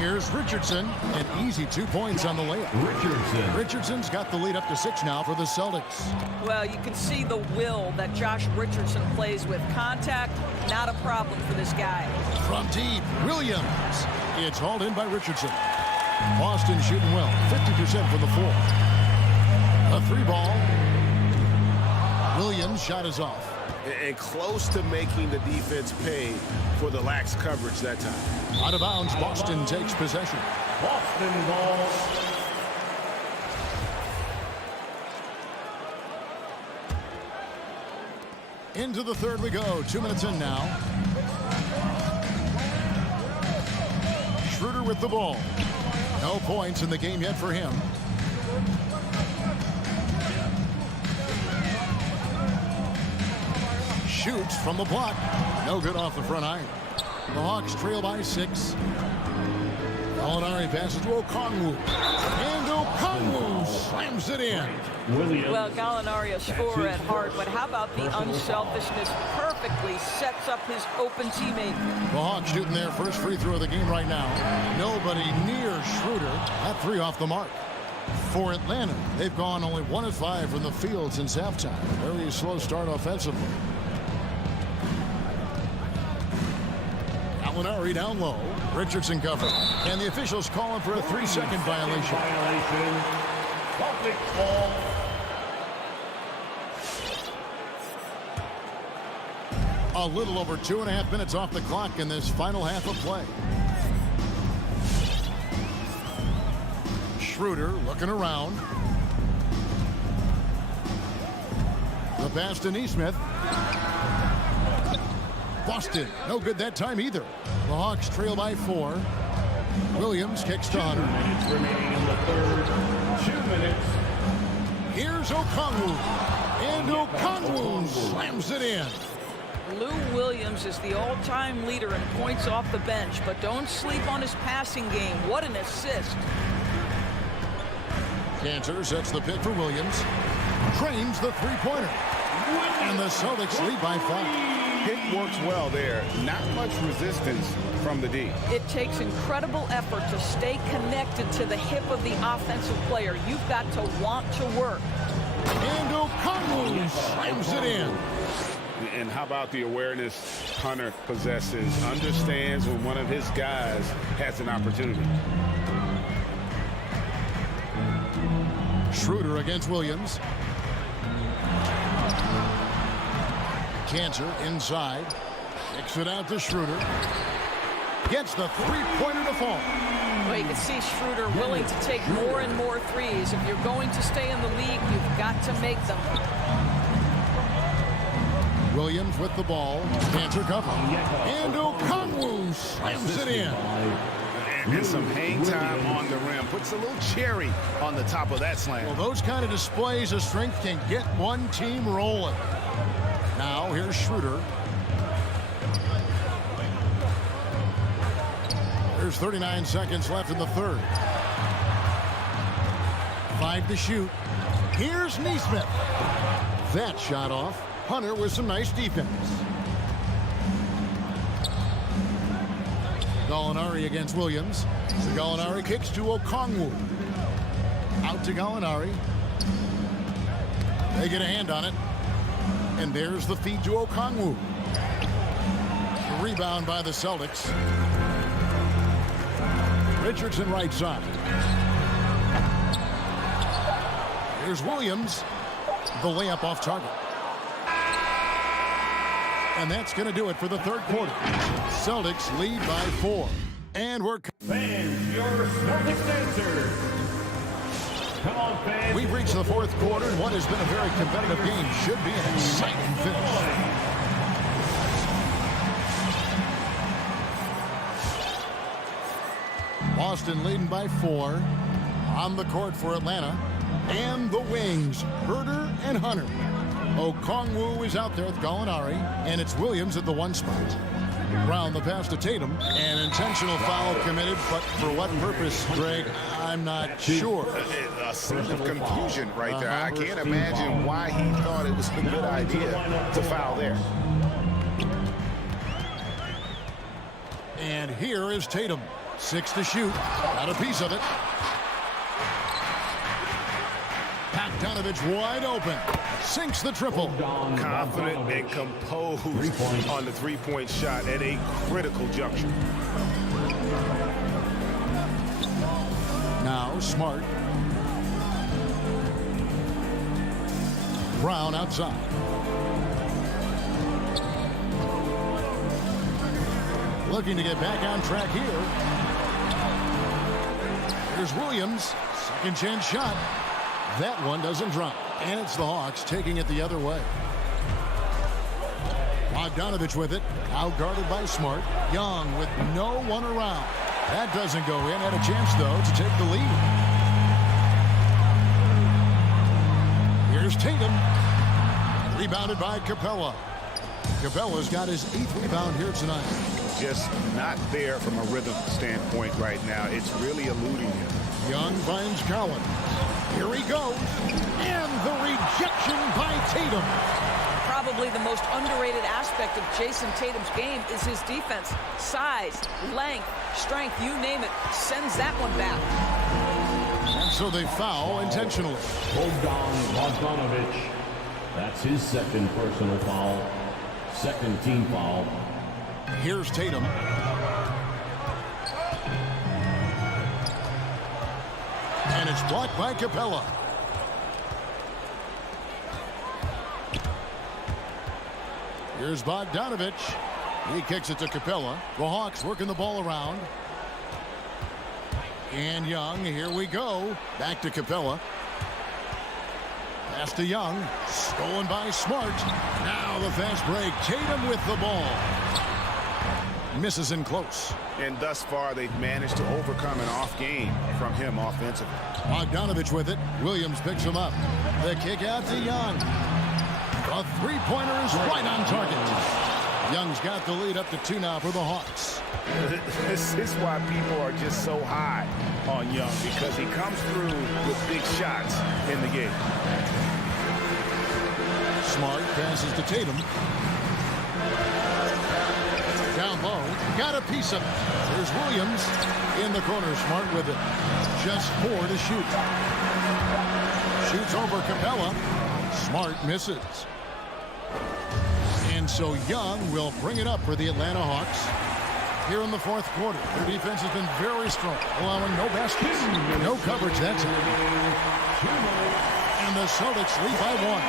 Here's Richardson. An easy 2 points on the layup. Richardson's got the lead up to 6 now for the Celtics. Well, you can see the will that Josh Richardson plays with. Contact, not a problem for this guy. From deep, Williams. It's hauled in by Richardson. Boston shooting well. 50% for the 4. A 3-ball. Williams' shot is off. And close to making the defense pay for the lax coverage that time. Out of bounds, Boston takes possession. Boston ball. Into the third we go. 2 minutes in now. Schroeder with the ball. No points in the game yet for him. Shoots from the block. No good off the front iron. The Hawks trail by 6. Gallinari passes to Okongwu. And Okongwu slams it in. Well, Gallinari a scorer at heart, but how about the unselfishness? Perfectly sets up his open teammate. The Hawks shooting their first free throw of the game right now. Nobody near Schroeder. That 3 off the mark. For Atlanta, they've gone only 1 of 5 from the field since halftime. Very slow start offensively. Gallinari down low. Richardson covered. And the officials calling for a 3-second violation. Celtics ball. A little over 2.5 minutes off the clock in this final half of play. Schroeder looking around. The pass to Neesmith. Busted. No good that time either. The Hawks trail by 4. Williams kicks to Hunter. 2 minutes remaining in the third. 2 minutes. Here's Okongwu. And Okongwu slams it in. Lou Williams is the all-time leader in points off the bench, but don't sleep on his passing game. What an assist. Cantor sets the pick for Williams. Trains the three-pointer. And the Celtics lead by 5. Pick works well there. Not much resistance from the D. It takes incredible effort to stay connected to the hip of the offensive player. You've got to want to work. And Okongwu slams it in. And how about the awareness Hunter possesses? Understands when one of his guys has an opportunity. Schroeder against Williams. Cantor inside. Kicks it out to Schroeder. Gets the three-pointer to fall. Well, you can see Schroeder willing to take more and more threes. If you're going to stay in the league, you've got to make them. Williams with the ball. Cantor cover. And Okongwu slams it in. And some hang time on the rim. Puts a little cherry on the top of that slam. Well, those kind of displays of strength can get one team rolling. Now, here's Schroeder. There's 39 seconds left in the third. 5 to shoot. Here's Neesmith. That shot off. Hunter with some nice defense. Gallinari against Williams. Gallinari kicks to Okongwu. Out to Gallinari. They get a hand on it. And there's the feed to Okongwu. The rebound by the Celtics. Richardson right side. Here's Williams. The layup off target. And that's going to do it for the third quarter. Celtics lead by 4. And we're... Fans, your Celtics answer. Come on, fans. We've reached the fourth quarter, and what has been a very competitive game should be an exciting finish. Boston leading by 4. On the court for Atlanta. And the wings, Herter and Hunter. Okongwu is out there with Gallinari, and it's Williams at the 1 spot. Brown the pass to Tatum. An intentional foul committed, but for what purpose, Greg, I'm not sure. A scene of confusion right there. I can't imagine why he thought it was a good idea to foul there. And here is Tatum. 6 to shoot. Got a piece of it. Bogdanovich wide open. Sinks the triple. Confident and composed on the three-point shot at a critical juncture. Now Smart. Brown outside. Looking to get back on track here. Here's Williams. Second chance shot. That one doesn't drop. And it's the Hawks taking it the other way. Bogdanovich with it. Out guarded by Smart. Young with no one around. That doesn't go in. Had a chance, though, to take the lead. Here's Tatum. Rebounded by Capella. Capella's got his 8th rebound here tonight. Just not there from a rhythm standpoint right now. It's really eluding him. Young finds Collins. Here he goes. And the rejection by Tatum. Probably the most underrated aspect of Jason Tatum's game is his defense. Size, length, strength, you name it, sends that one back. And so they foul intentionally. Bogdanovich. That's his second personal foul. Second team foul. Here's Tatum. And it's blocked by Capella. Here's Bogdanovich. He kicks it to Capella. The Hawks working the ball around. And Young, here we go. Back to Capella. Pass to Young. Stolen by Smart. Now the fast break. Tatum with the ball. Misses in close. And thus far, they've managed to overcome an off game from him offensively. Bogdanovich with it. Williams picks him up. The kick out to Young. A three-pointer is right on target. Young's got the lead up to 2 now for the Hawks. This is why people are just so high on Young, because he comes through with big shots in the game. Smart passes to Tatum. Down low. Got a piece of it. There's Williams in the corner. Smart with it. Just 4 to shoot. Shoots over Capella. Smart misses. And so Young will bring it up for the Atlanta Hawks here in the 4th quarter. Their defense has been very strong, allowing no baskets, no coverage that time. And the Celtics lead by 1.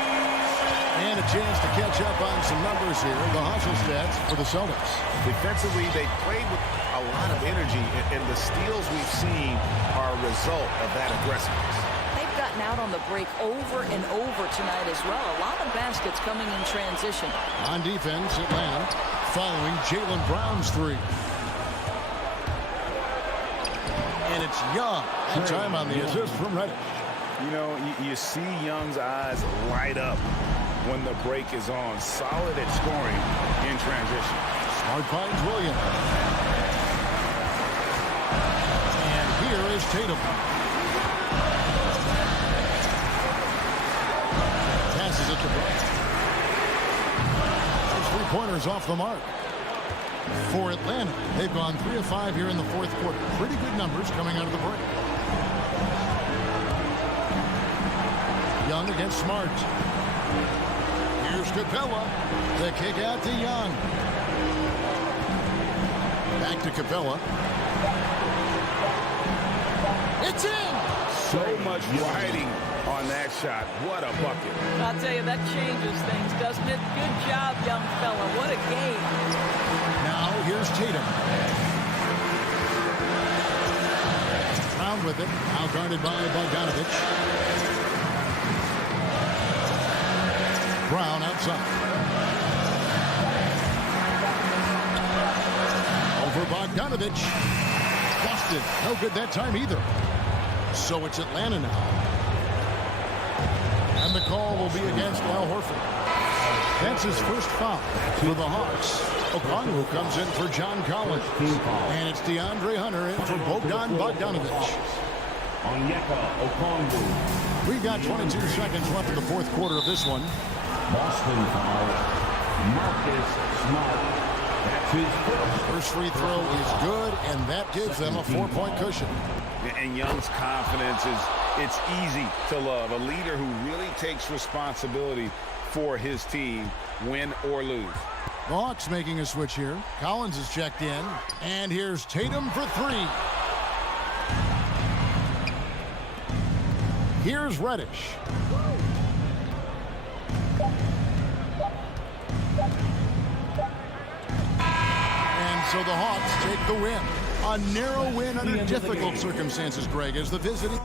And a chance to catch up on some numbers here. The hustle stats for the Celtics. Defensively, they played with a lot of energy, and the steals we've seen are a result of that aggressiveness. They've gotten out on the break over and over tonight as well. A lot of baskets coming in transition. On defense, Atlanta following Jaylen Brown's 3. And it's Young. That time on the assist from Reddish. You know, you see Young's eyes light up when the break is on. Solid at scoring in transition. Smart finds Williams. And here is Tatum. Passes it to Brown. Those 3-pointers off the mark. For Atlanta, they've gone 3 of 5 here in the 4th quarter. Pretty good numbers coming out of the break. Young against Smart. Here's Capella. The kick out to Young. Back to Capella. It's in! So much riding on that shot. What a bucket. I'll tell you, that changes things, doesn't it? Good job, young fella. What a game. Now here's Tatum. Brown with it. Now guarded by Bogdanovich. Brown outside. Over Bogdanovich. Busted. No good that time either. So it's Atlanta now. And the call will be against Al Horford. That's his first foul for the Hawks. Okongwu comes in for John Collins. And it's DeAndre Hunter in for Bogdan Bogdanovich. We've got 22 seconds left in the 4th quarter of this one. Boston foul. Marcus Smart. That's his first free throw is good, and that gives them a 4-point cushion. And Young's confidence it's easy to love. A leader who really takes responsibility for his team, win or lose. The Hawks making a switch here. Collins is checked in. And here's Tatum for 3. Here's Reddish. And so the Hawks take the win. A narrow win under difficult circumstances, Greg, as the visiting.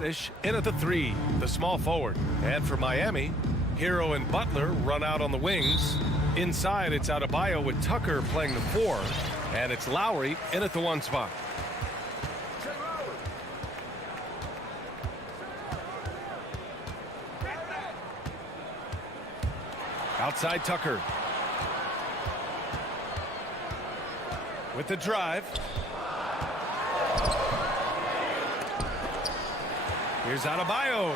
Reddish in at the 3, the small forward. And for Miami, Hero and Butler run out on the wings. Inside, it's Adebayo with Tucker playing the 4. And it's Lowry in at the 1 spot. Outside Tucker. With the drive. Here's Adebayo.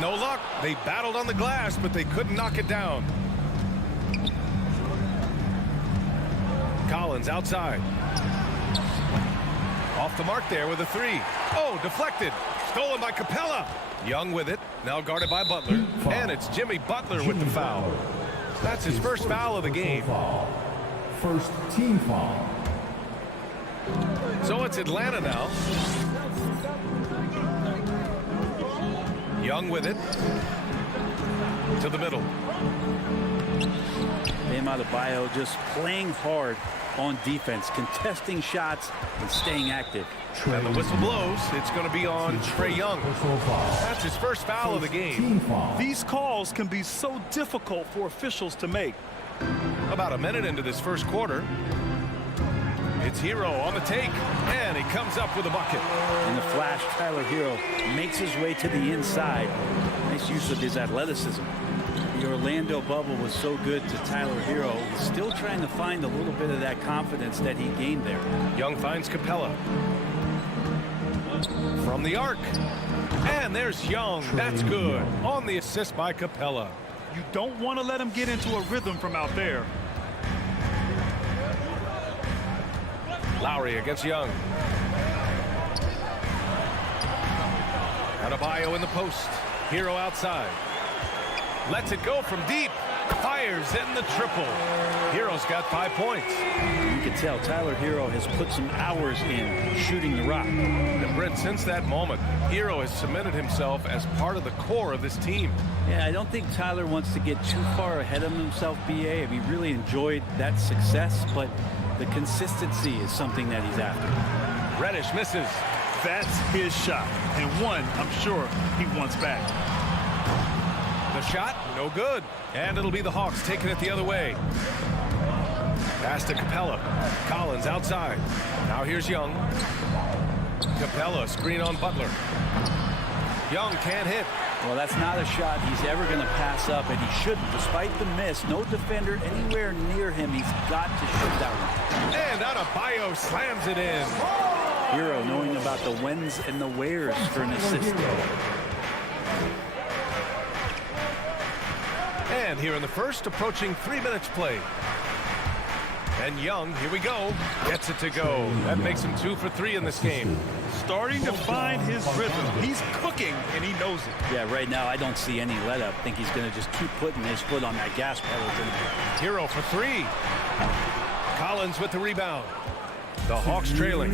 No luck. They battled on the glass, but they couldn't knock it down. Collins outside. Off the mark there with a 3. Oh, deflected. Stolen by Capella. Young with it. Now guarded by Butler. And it's Jimmy Butler with the foul. That's his first foul of the game. First team foul. So it's Atlanta now. Young with it. To the middle. Bam Adebayo just playing hard on defense, contesting shots and staying active. And the whistle blows. It's going to be on Trae Young. That's his first foul of the game. These calls can be so difficult for officials to make. About a minute into this first quarter. It's Hero on the take, and he comes up with a bucket. In the flash, Tyler Hero makes his way to the inside. Nice use of his athleticism. The Orlando bubble was so good to Tyler Hero. He's still trying to find a little bit of that confidence that he gained there. Young finds Capella. From the arc. And there's Young. That's good. On the assist by Capella. You don't want to let him get into a rhythm from out there. Lowry against Young. Adebayo in the post. Hero outside. Lets it go from deep. Fires in the triple. Hero's got 5 points. You can tell Tyler Hero has put some hours in shooting the rock. And Brent, since that moment, Hero has cemented himself as part of the core of this team. Yeah, I don't think Tyler wants to get too far ahead of himself, BA. He really enjoyed that success, but the consistency is something that he's after. Reddish misses. That's his shot, and one I'm sure he wants back. The shot, no good. And it'll be the Hawks taking it the other way. Pass to Capella. Collins outside. Now here's Young. Capella, screen on Butler. Young can't hit. Well, that's not a shot he's ever going to pass up, and he shouldn't. Despite the miss, no defender anywhere near him. He's got to shoot that one. And Adebayo slams it in. Hero knowing about the whens and the wheres for an assist. And here in the first, approaching 3 minutes played. And Young, here we go, gets it to go. That makes him 2 for 3 in this game. Starting to find his rhythm. He's cooking, and he knows it. Yeah, right now I don't see any let up. I think he's going to just keep putting his foot on that gas pedal. Hero for 3. Collins with the rebound. The Hawks trailing.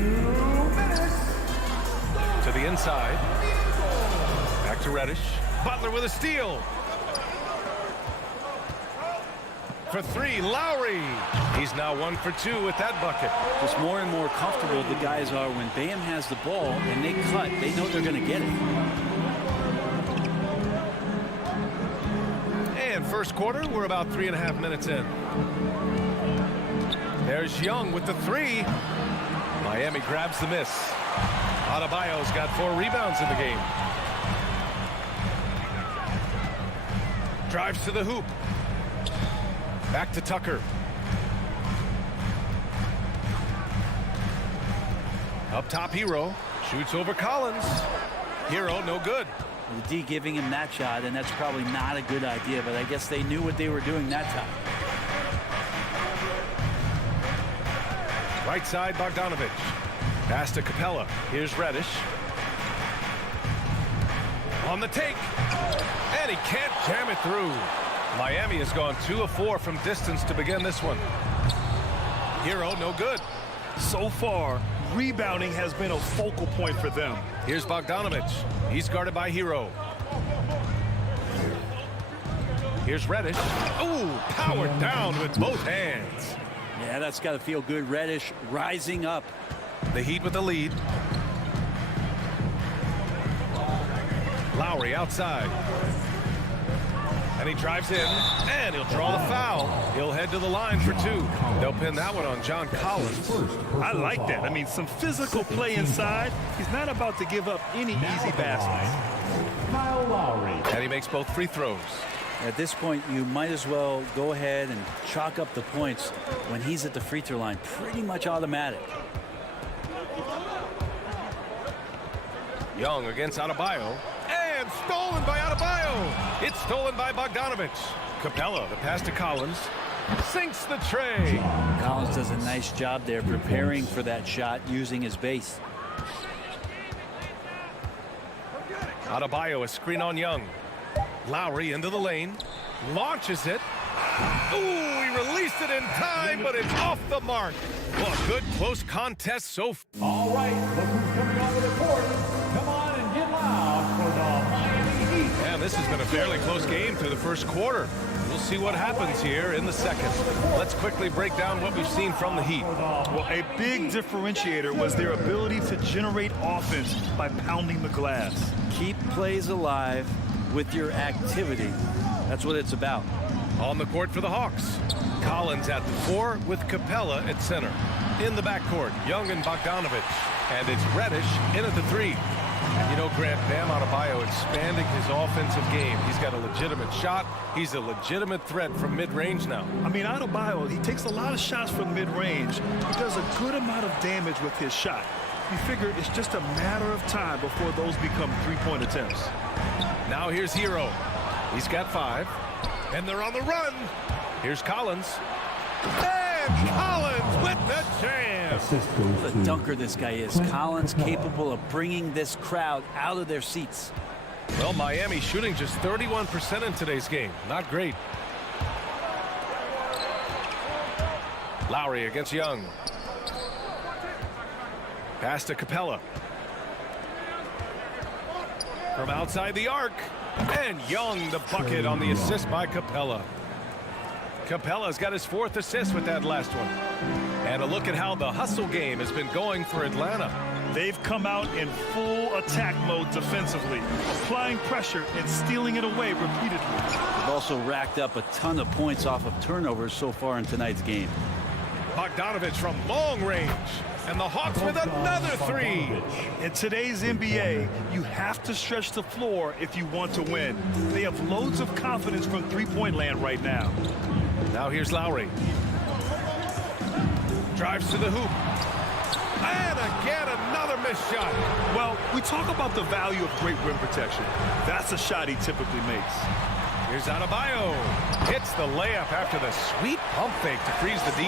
To the inside. Back to Reddish. Butler with a steal. For 3, Lowry. He's now 1 for 2 with that bucket. Just more and more comfortable the guys are when Bam has the ball and they cut. They know they're going to get it. And first quarter, we're about 3.5 minutes in. There's Young with the 3. Miami grabs the miss. Adebayo's got 4 rebounds in the game. Drives to the hoop. Back to Tucker. Up top, Hero. Shoots over Collins. Hero, no good. The D giving him that shot, and that's probably not a good idea, but I guess they knew what they were doing that time. Right side, Bogdanovich. Pass to Capella. Here's Reddish. On the take. And he can't jam it through. Miami has gone 2 of 4 from distance to begin this one. Hero, no good. So far, rebounding has been a focal point for them. Here's Bogdanovich. He's guarded by Hero. Here's Reddish. Ooh, powered down with both hands. Yeah, that's got to feel good. Reddish rising up. The Heat with the lead. Lowry outside. And he drives in, and he'll draw the foul. He'll head to the line for two. They'll pin that one on John Collins. I like that. I mean, some physical play inside. He's not about to give up any easy baskets. Kyle Lowry. And he makes both free throws. At this point, you might as well go ahead and chalk up the points when he's at the free throw line. Pretty much automatic. Young against Adebayo. And stolen by Adebayo. It's stolen by Bogdanovich. Capella, the pass to Collins. Sinks the tray. Collins does a nice job there preparing for that shot using his base. Adebayo, a screen on Young. Lowry into the lane. Launches it. Ooh, he released it in time, but it's off the mark. Well, a good close contest so far. All right, look who's coming onto the court. Come on and get loud for the Miami Heat. And this has been a fairly close game through the first quarter. We'll see what happens here in the second. Let's quickly break down what we've seen from the Heat. Well, a big differentiator was their ability to generate offense by pounding the glass. Keep plays alive with your activity. That's what it's about. On the court for the Hawks. Collins at the 4 with Capella at center. In the backcourt, Young and Bogdanovich. And it's Reddish in at the 3. And you know, Grant, Bam Adebayo expanding his offensive game. He's got a legitimate shot. He's a legitimate threat from mid-range now. I mean, Adebayo, he takes a lot of shots from mid-range. He does a good amount of damage with his shot. You figure it's just a matter of time before those become three-point attempts. Now here's Hero. He's got 5. And they're on the run. Here's Collins. And Collins with the jam. What a dunker this guy is. Collins capable of bringing this crowd out of their seats. Well, Miami shooting just 31% in today's game. Not great. Lowry against Young. Pass to Capella. From outside the arc. And Young the bucket on the assist by Capella. Capella's got his 4th assist with that last one. And a look at how the hustle game has been going for Atlanta. They've come out in full attack mode defensively, applying pressure and stealing it away repeatedly. They've also racked up a ton of points off of turnovers so far in tonight's game. Bogdanovich from long range. And the Hawks with another 3. In today's NBA, you have to stretch the floor if you want to win. They have loads of confidence from three-point land right now. Now here's Lowry. Drives to the hoop. And again, another missed shot. Well, we talk about the value of great rim protection. That's a shot he typically makes. Here's Adebayo. Hits the layup after the sweet pump fake to freeze the D.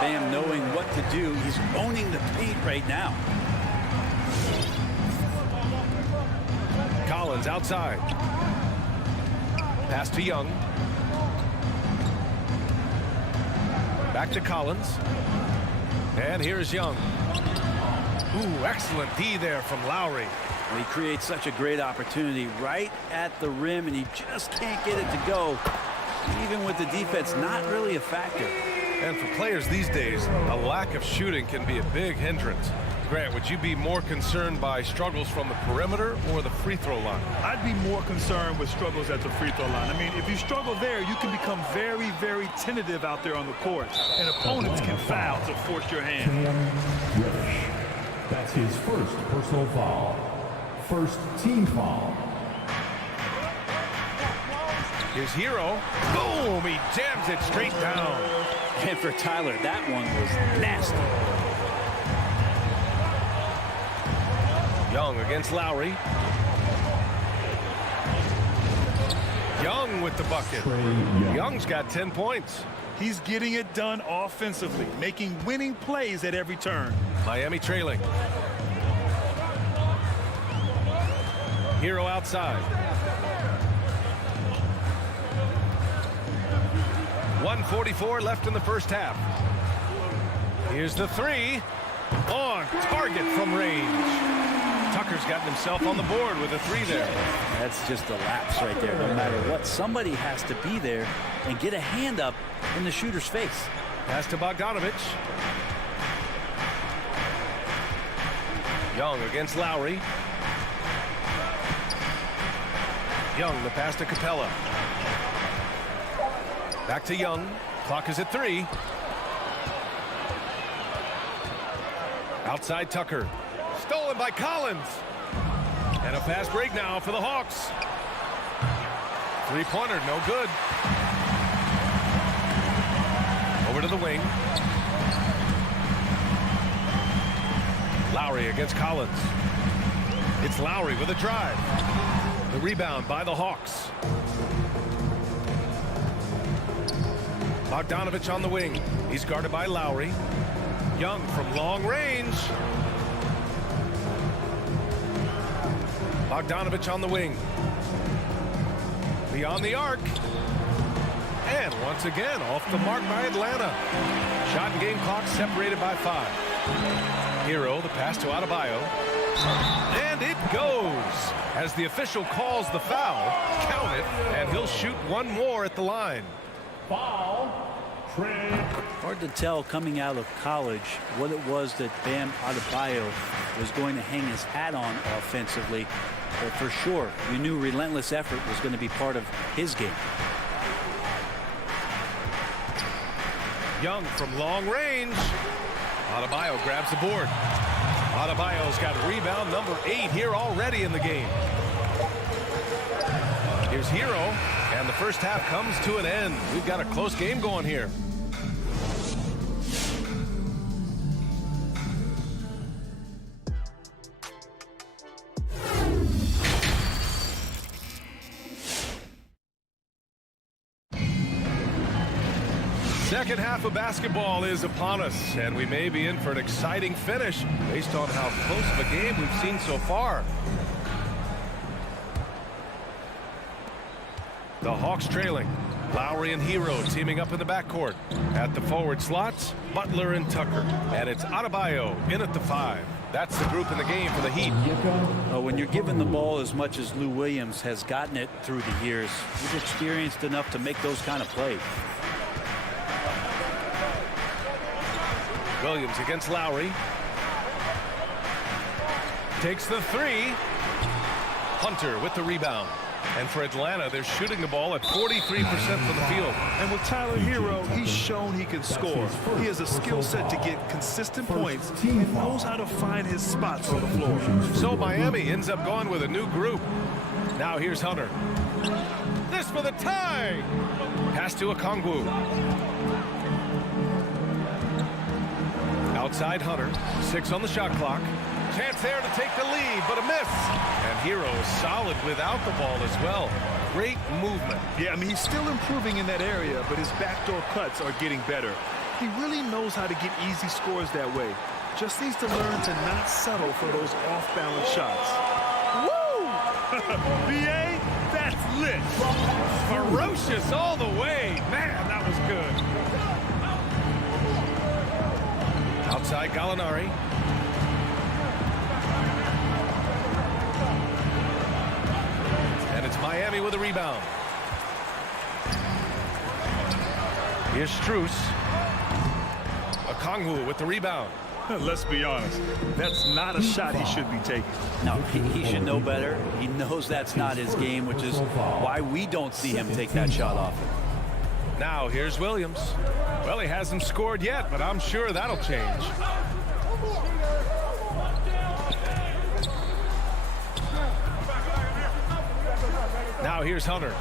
Bam knowing what to do. He's owning the paint right now. Collins outside. Pass to Young. Back to Collins. And here's Young. Ooh, excellent D there from Lowry. And he creates such a great opportunity right at the rim, and he just can't get it to go. Even with the defense not really a factor. And for players these days, a lack of shooting can be a big hindrance. Grant, would you be more concerned by struggles from the perimeter or the free throw line? I'd be more concerned with struggles at the free throw line. I mean, if you struggle there, you can become very, very tentative out there on the court, and opponents can foul to force your hand. That's his first personal foul. First team foul. Here's Hero. Boom! He jams it straight down. And for Tyler, that one was nasty. Young against Lowry. Young with the bucket. Young's got 10 points. He's getting it done offensively, making winning plays at every turn. Miami trailing. Hero outside. 1:44 left in the first half. Here's the 3. On target from range. Tucker's gotten himself on the board with a 3 there. That's just a lapse right there. No matter what, somebody has to be there and get a hand up in the shooter's face. Pass to Bogdanovich. Young against Lowry. Young, the pass to Capella. Back to Young. Clock is at 3. Outside Tucker. Stolen by Collins. And a fast break now for the Hawks. Three-pointer, no good. Over to the wing. Lowry against Collins. It's Lowry with a drive. The rebound by the Hawks. Bogdanovich on the wing. He's guarded by Lowry. Young from long range. Bogdanovich on the wing. Beyond the arc. And once again, off the mark by Atlanta. Shot and game clock separated by 5. Hero, the pass to Adebayo. And it goes. As the official calls the foul, count it, and he'll shoot one more at the line. Foul. Hard to tell coming out of college what it was that Bam Adebayo was going to hang his hat on offensively. But for sure, you knew relentless effort was going to be part of his game. Young from long range. Adebayo grabs the board. Adebayo's got rebound number 8 here already in the game. Here's Hero, and the first half comes to an end. We've got a close game going here. Second half of basketball is upon us, and we may be in for an exciting finish based on how close of a game we've seen so far. The Hawks trailing. Lowry and Hero teaming up in the backcourt. At the forward slots, Butler and Tucker. And it's Adebayo in at the 5. That's the group in the game for the Heat. When you're given the ball as much as Lou Williams has gotten it through the years, he's experienced enough to make those kind of plays. Williams against Lowry. Takes the 3. Hunter with the rebound. And for Atlanta, they're shooting the ball at 43% from the field. And with Tyler Hero, he's shown he can score. He has a skill set to get consistent points and knows how to find his spots on the floor. So Miami ends up going with a new group. Now here's Hunter. This for the tie. Pass to Okongwu. Outside Hunter. 6 on the shot clock. Chance there to take the lead, but a miss. And Hero is solid without the ball as well. Great movement. Yeah, I mean, he's still improving in that area, but his backdoor cuts are getting better. He really knows how to get easy scores that way. Just needs to learn to not settle for those off-balance shots. Woo! BA, that's lit. Ferocious all the way. Man, that was good. Outside Gallinari. And it's Miami with a rebound. Here's Strus. Okongwu with the rebound. Let's be honest, that's not a shot he should be taking. No, he should know better. He knows that's not his game, which is why we don't see him take that shot often. Now here's Williams. Well, he hasn't scored yet, but I'm sure that'll change. Now here's Hunter.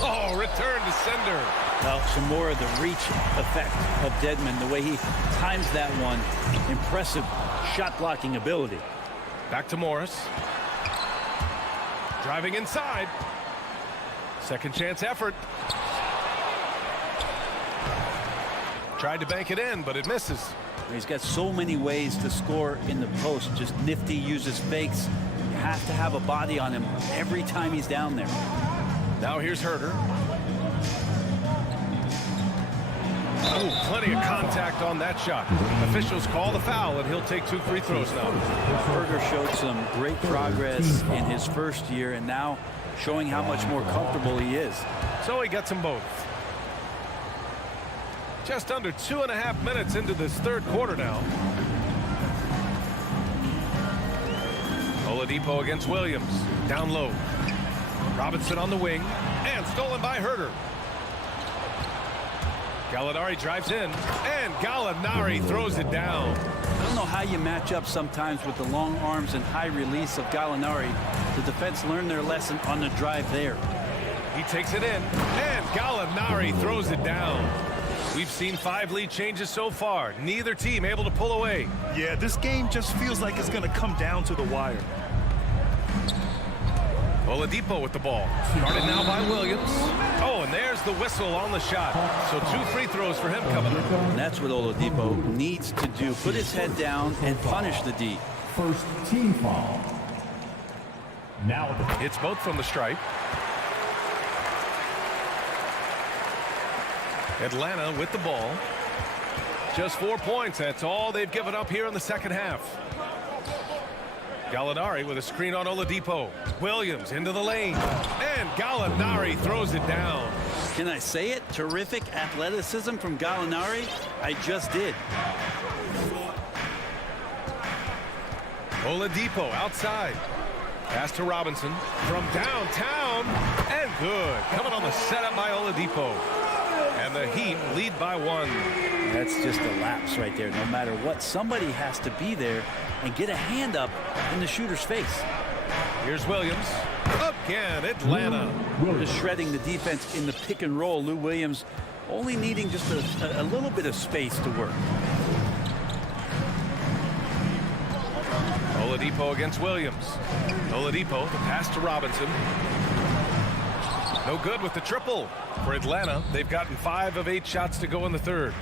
Oh, return to sender. Well, some more of the reach effect of Dedmon, the way he times that one. Impressive shot blocking ability. Back to Morris. Driving inside. Second chance effort. Tried to bank it in, but it misses. He's got so many ways to score in the post. Just nifty, uses fakes. You have to have a body on him every time he's down there. Now here's Herter. Oh, plenty of contact on that shot. Officials call the foul, and he'll take 2 free throws now. Herter showed some great progress in his first year, and now showing how much more comfortable he is. So he gets them both. Just under 2.5 minutes into this third quarter now. Oladipo against Williams. Down low. Robinson on the wing, and stolen by Herter. Gallinari drives in, and Gallinari throws it down. I don't know how you match up sometimes with the long arms and high release of Gallinari. The defense learned their lesson on the drive there. He takes it in, and Gallinari throws it down. We've seen 5 lead changes so far. Neither team able to pull away. Yeah, this game just feels like it's going to come down to the wire. Oladipo with the ball. Guarded now by Williams. Oh, and there's the whistle on the shot. So 2 free throws for him coming up. And that's what Oladipo needs to do. Put his head down and punish the D. First team foul. Now it's both from the stripe. Atlanta with the ball. Just 4 points. That's all they've given up here in the second half. Gallinari with a screen on Oladipo. Williams into the lane. And Gallinari throws it down. Can I say it? Terrific athleticism from Gallinari. I just did. Oladipo outside. Pass to Robinson from downtown. And good. Coming on the setup by Oladipo. And the Heat lead by 1. That's just a lapse right there. No matter what, somebody has to be there and get a hand up in the shooter's face. Here's Williams. Again, Atlanta. Just shredding the defense in the pick and roll. Lou Williams only needing just a little bit of space to work. Oladipo against Williams. Oladipo, the pass to Robinson. No good with the triple. For Atlanta, they've gotten 5 of 8 shots to go in the third.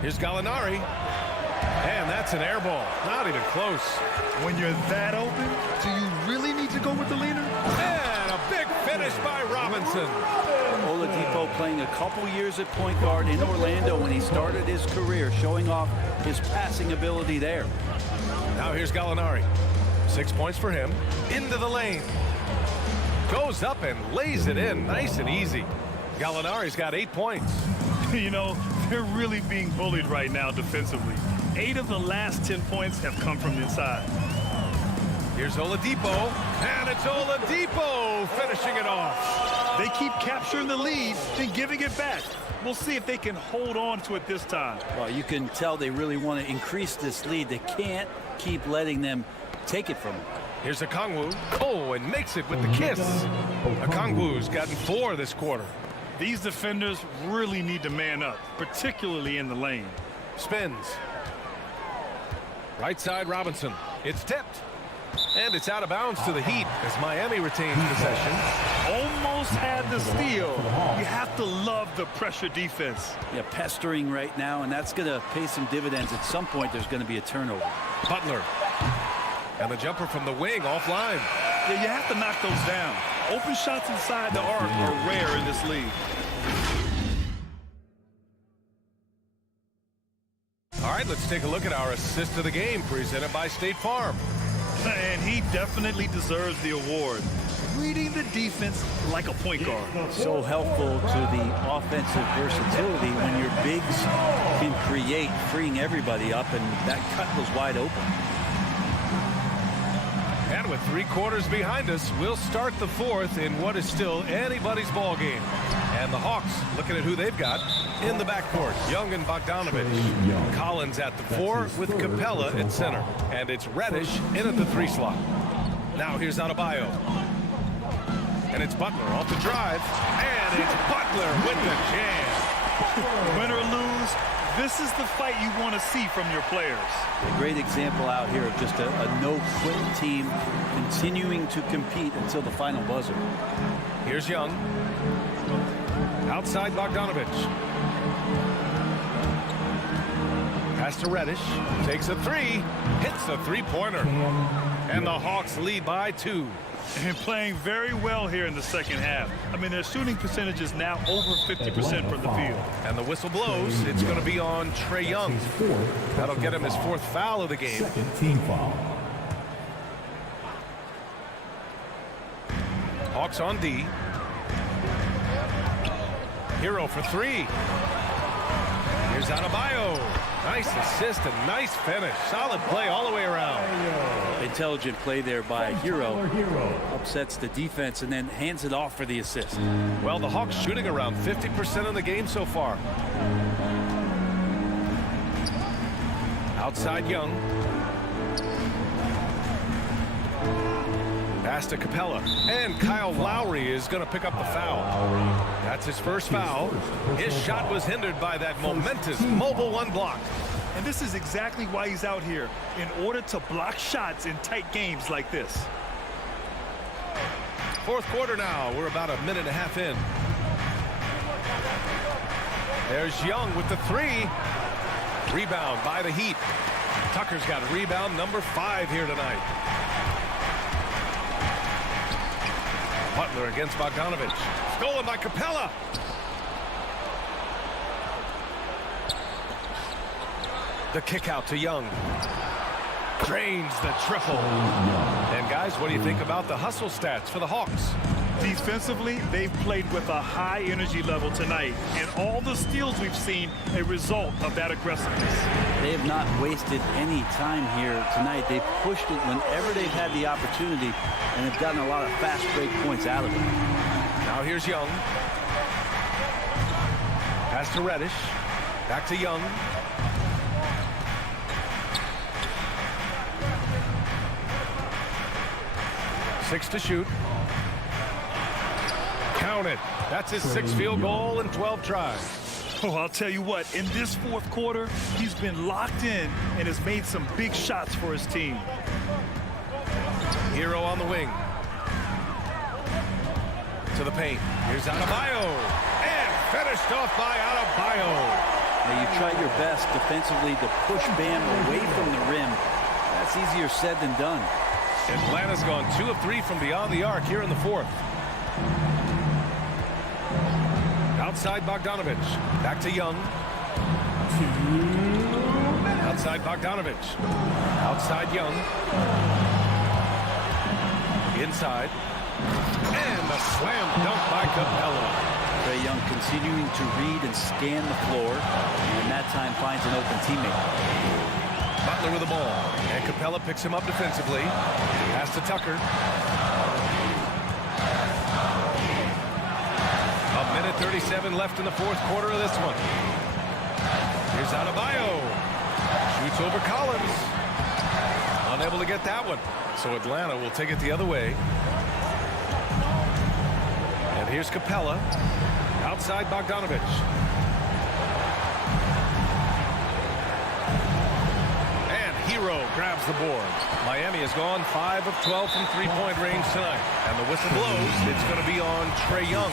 Here's Gallinari. And that's an air ball. Not even close. When you're that open, do you really need to go with the leaner? And a big finish by Robinson. Oladipo playing a couple years at point guard in Orlando when he started his career, showing off his passing ability there. Now here's Gallinari. 6 points for him. Into the lane. Goes up and lays it in nice and easy. Gallinari's got 8 points. You know, they're really being bullied right now defensively. 8 of the last 10 points have come from inside. Here's Oladipo, and it's Oladipo finishing it off. They keep capturing the lead, then giving it back. We'll see if they can hold on to it this time. Well, you can tell they really want to increase this lead. They can't keep letting them take it from them. Here's Okongwu. Oh, and makes it with the kiss. Okongwu's gotten 4 this quarter. These defenders really need to man up, particularly in the lane. Spins. Right side Robinson. It's tipped. And it's out of bounds to the Heat as Miami retains possession. Almost had the steal. You have to love the pressure defense. Yeah, pestering right now, and that's going to pay some dividends. At some point, there's going to be a turnover. Butler. And the jumper from the wing offline. Yeah, you have to knock those down. Open shots inside the arc are rare in this league. All right, let's take a look at our assist of the game presented by State Farm. And he definitely deserves the award. Reading the defense like a point guard. So helpful to the offensive versatility when your bigs can create, freeing everybody up, and that cut was wide open. And with 3 quarters behind us, we'll start the 4th in what is still anybody's ball game. And the Hawks looking at who they've got in the backcourt. Young and Bogdanovich. Collins at the 4 with Capella at center. And it's Reddish in at the 3 slot. Now here's Adebayo. And it's Butler off the drive. And it's Butler with the jam. Win or lose, this is the fight you want to see from your players. A great example out here of just a no-quit team continuing to compete until the final buzzer. Here's Young. Outside Bogdanovich. Pass to Reddish. Takes a 3. Hits a 3-pointer. And the Hawks lead by 2. And playing very well here in the second half. I mean, their shooting percentage is now over 50% from the field. And the whistle blows. It's going to be on Trae Young. That'll get him his 4th foul of the game. Second team foul. Hawks on D. Hero for 3. Here's Adebayo. Nice assist and nice finish. Solid play all the way around. Intelligent play there by Hero. Upsets the defense and then hands it off for the assist. Well, the Hawks shooting around 50% in the game so far. Outside Young. Pass to Capella. And Kyle Lowry is going to pick up the foul. That's his first foul. His shot was hindered by that momentous mobile one block. And this is exactly why he's out here, in order to block shots in tight games like this. Fourth quarter now. We're about a minute and a half in. There's Young with the three. Rebound by the Heat. Tucker's got rebound number 5 here tonight. Butler against Bogdanovich. Stolen by Capella. The kick out to Young. Drains the triple. And guys, what do you think about the hustle stats for the Hawks? Defensively, they've played with a high energy level tonight, and all the steals we've seen a result of that aggressiveness. They have not wasted any time here tonight. They've pushed it whenever they've had the opportunity and have gotten a lot of fast break points out of it. Now here's Young. Pass to Reddish. Back to Young. Six to shoot. Count it. That's his 6th field goal in 12 tries. Oh, I'll tell you what, in this fourth quarter, he's been locked in and has made some big shots for his team. Hero on the wing. To the paint. Here's Adebayo. And finished off by Adebayo. Now you try your best defensively to push Bam away from the rim. That's easier said than done. Atlanta's gone 2 of 3 from beyond the arc here in the fourth. Outside Bogdanovich. Back to Young. Outside Bogdanovich. Outside Young. Inside. And the slam dunk by Capella. Trae Young continuing to read and scan the floor, and that time finds an open teammate. Butler with the ball. And Capella picks him up defensively. Pass to Tucker. A minute 37 left in the fourth quarter of this one. Here's Adebayo. Shoots over Collins. Unable to get that one. So Atlanta will take it the other way. And here's Capella. Outside Bogdanovich. And Hero grabs the board. Miami has gone 5 of 12 from three-point range tonight. And the whistle blows. It's going to be on Trae Young.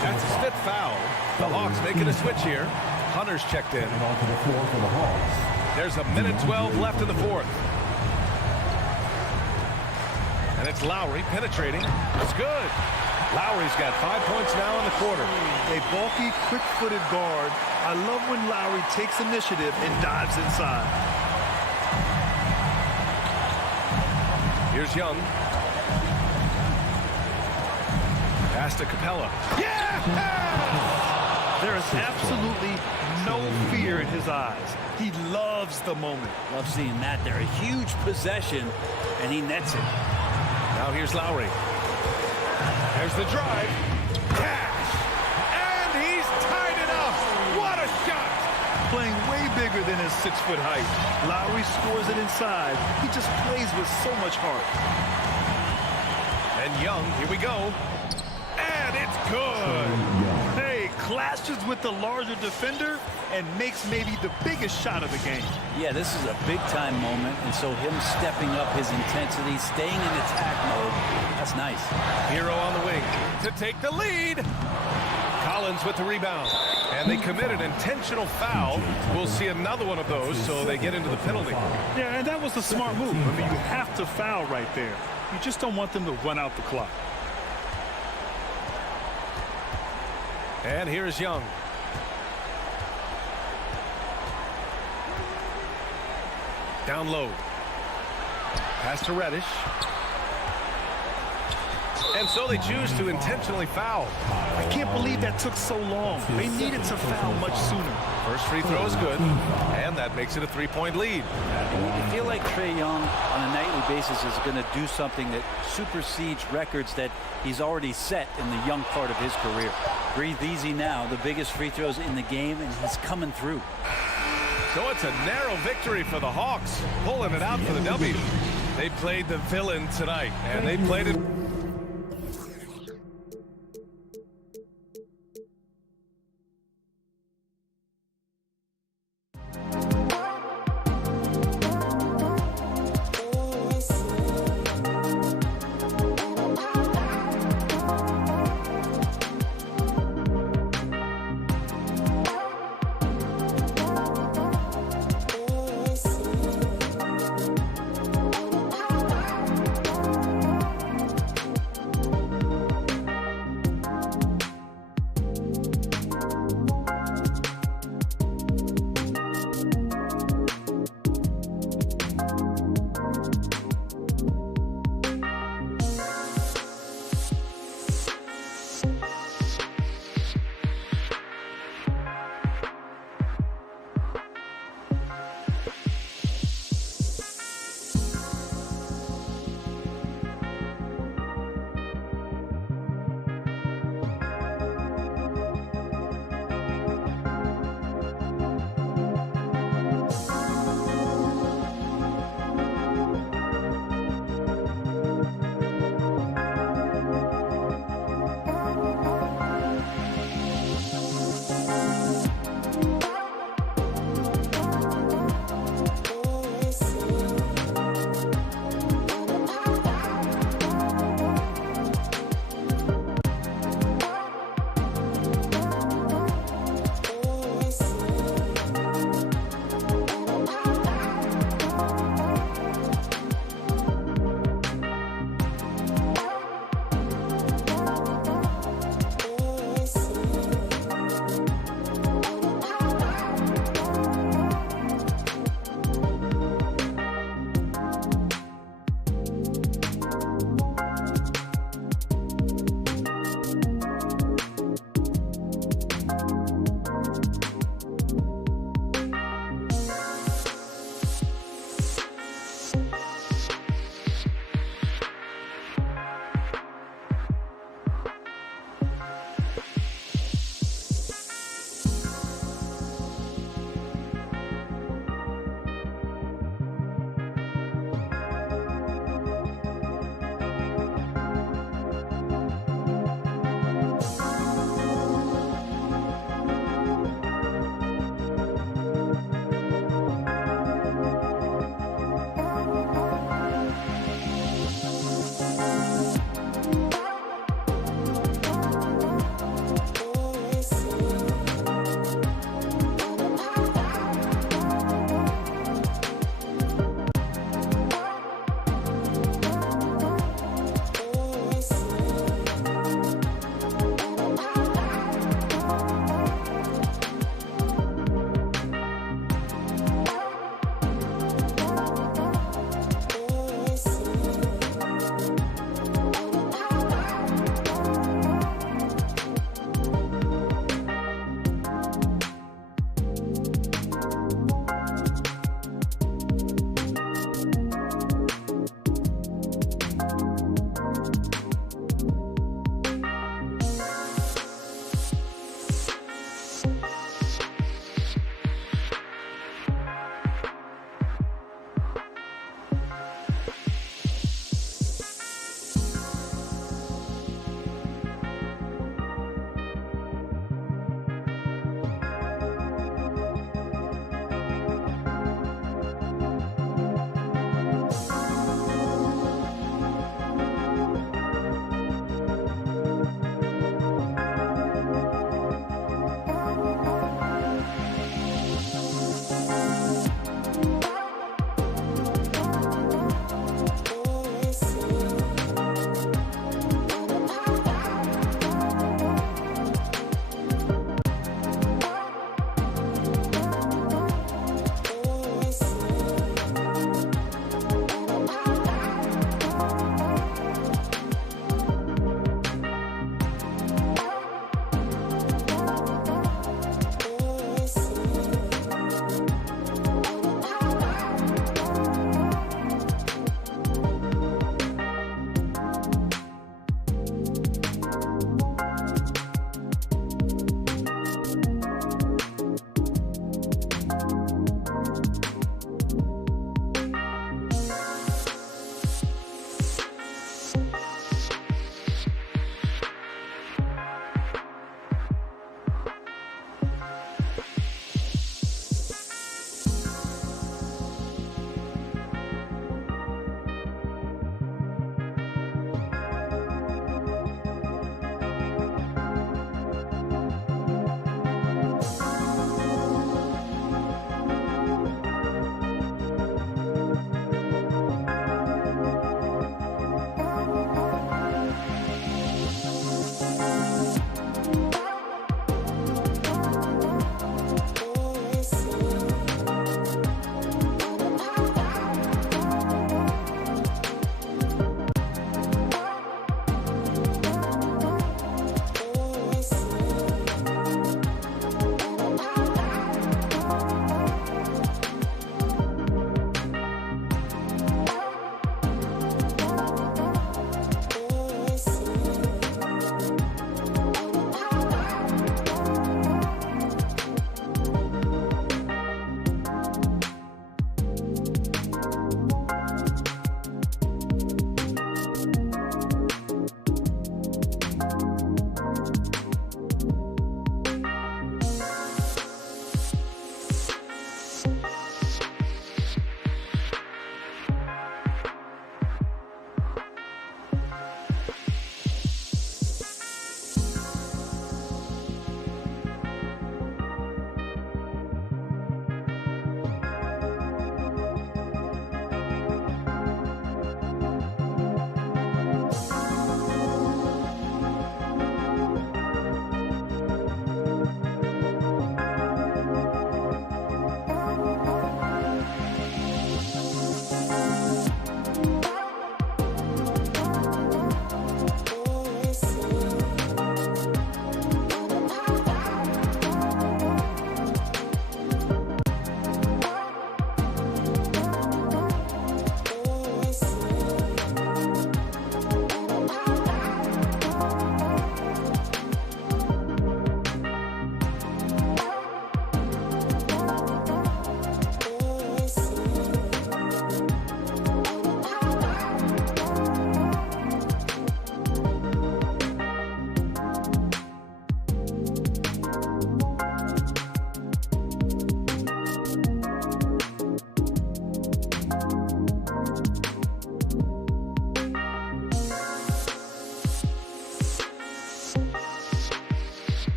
That's his 5th foul. The Hawks making a switch here. Hunter's checked in. There's a minute 12 left in the fourth. And it's Lowry penetrating. It's good. Lowry's got 5 points now in the quarter. A bulky, quick-footed guard. I love when Lowry takes initiative and dives inside. Here's Young. Pass to Capella. Yeah! There is absolutely no fear in his eyes. He loves the moment. Love seeing that there. A huge possession, and he nets it. Now here's Lowry. There's the drive. Cash! And he's tied it up. What a shot! Playing way bigger than his 6-foot height. Lowry scores it inside. He just plays with so much heart. And Young, here we go. And it's good. Hey, clashes with the larger defender and makes maybe the biggest shot of the game. Yeah, this is a big-time moment, and so him stepping up his intensity, staying in attack mode, that's nice. Hero on the wing to take the lead. Collins with the rebound. And they commit an intentional foul. We'll see another one of those, so they get into the penalty. Yeah, and that was the smart move. I mean, you have to foul right there. You just don't want them to run out the clock. And here's Young. Down low. Pass to Reddish. And so they choose to intentionally foul. I can't believe that took so long. They needed to foul much sooner. First free throw is good, and that makes it a 3-point lead. You feel like Trae Young on a nightly basis is going to do something that supersedes records that he's already set in the young part of his career. Breathe easy now, the biggest free throws in the game, and he's coming through. So it's a narrow victory for the Hawks, pulling it out for the W. They played the villain tonight, and they played it.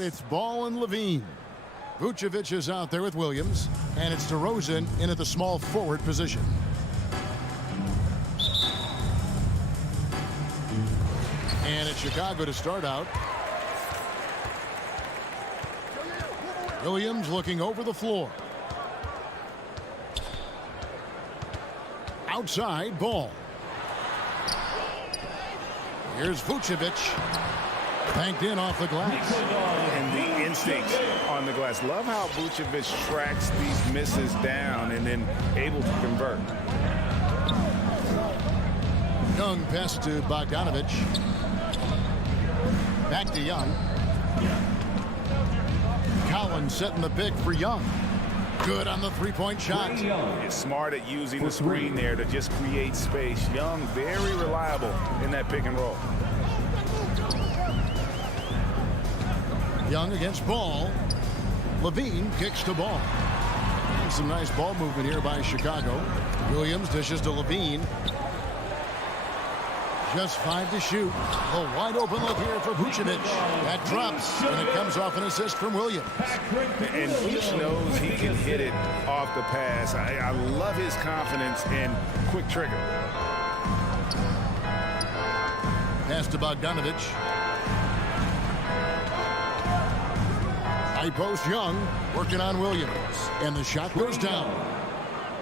start, it's Ball and Levine. Vucevic is out there with Williams, and it's DeRozan in at the small forward position. And it's Chicago to start out. Williams looking over the floor. Outside, Ball. Here's Vucevic. Banked in off the glass. And the instincts on the glass. Love how Vucevic tracks these misses down and then able to convert. Young pass to Bogdanovich. Back to Young. Collins setting the pick for Young. Good on the three-point shot. He's smart at using the screen there to just create space. Young, very reliable in that pick and roll. Young against Ball. Levine kicks the ball. And some nice ball movement here by Chicago. Williams dishes to Levine. Just 5 to shoot. A wide open look here for Vucevic. That drops, and it comes off an assist from Williams. And Vucevic knows he can hit it off the pass. I love his confidence and quick trigger. Pass to Bogdanovich. High post Young, working on Williams. And the shot goes down.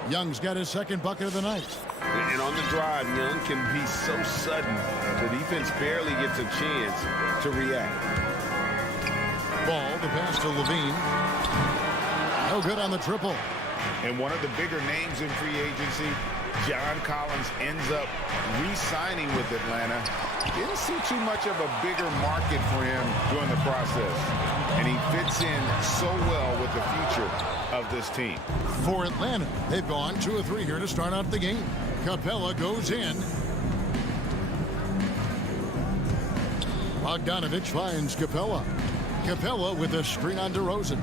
Young's got his second bucket of the night. And on the drive, Young can be so sudden. The defense barely gets a chance to react. Ball, the pass to Levine. No good on the triple. And one of the bigger names in free agency, John Collins, ends up re-signing with Atlanta. Didn't see too much of a bigger market for him during the process. And he fits in so well with the future of this team. For Atlanta, they've gone 2 of 3 here to start out the game. Capella goes in. Bogdanovich finds Capella. Capella with a screen on DeRozan.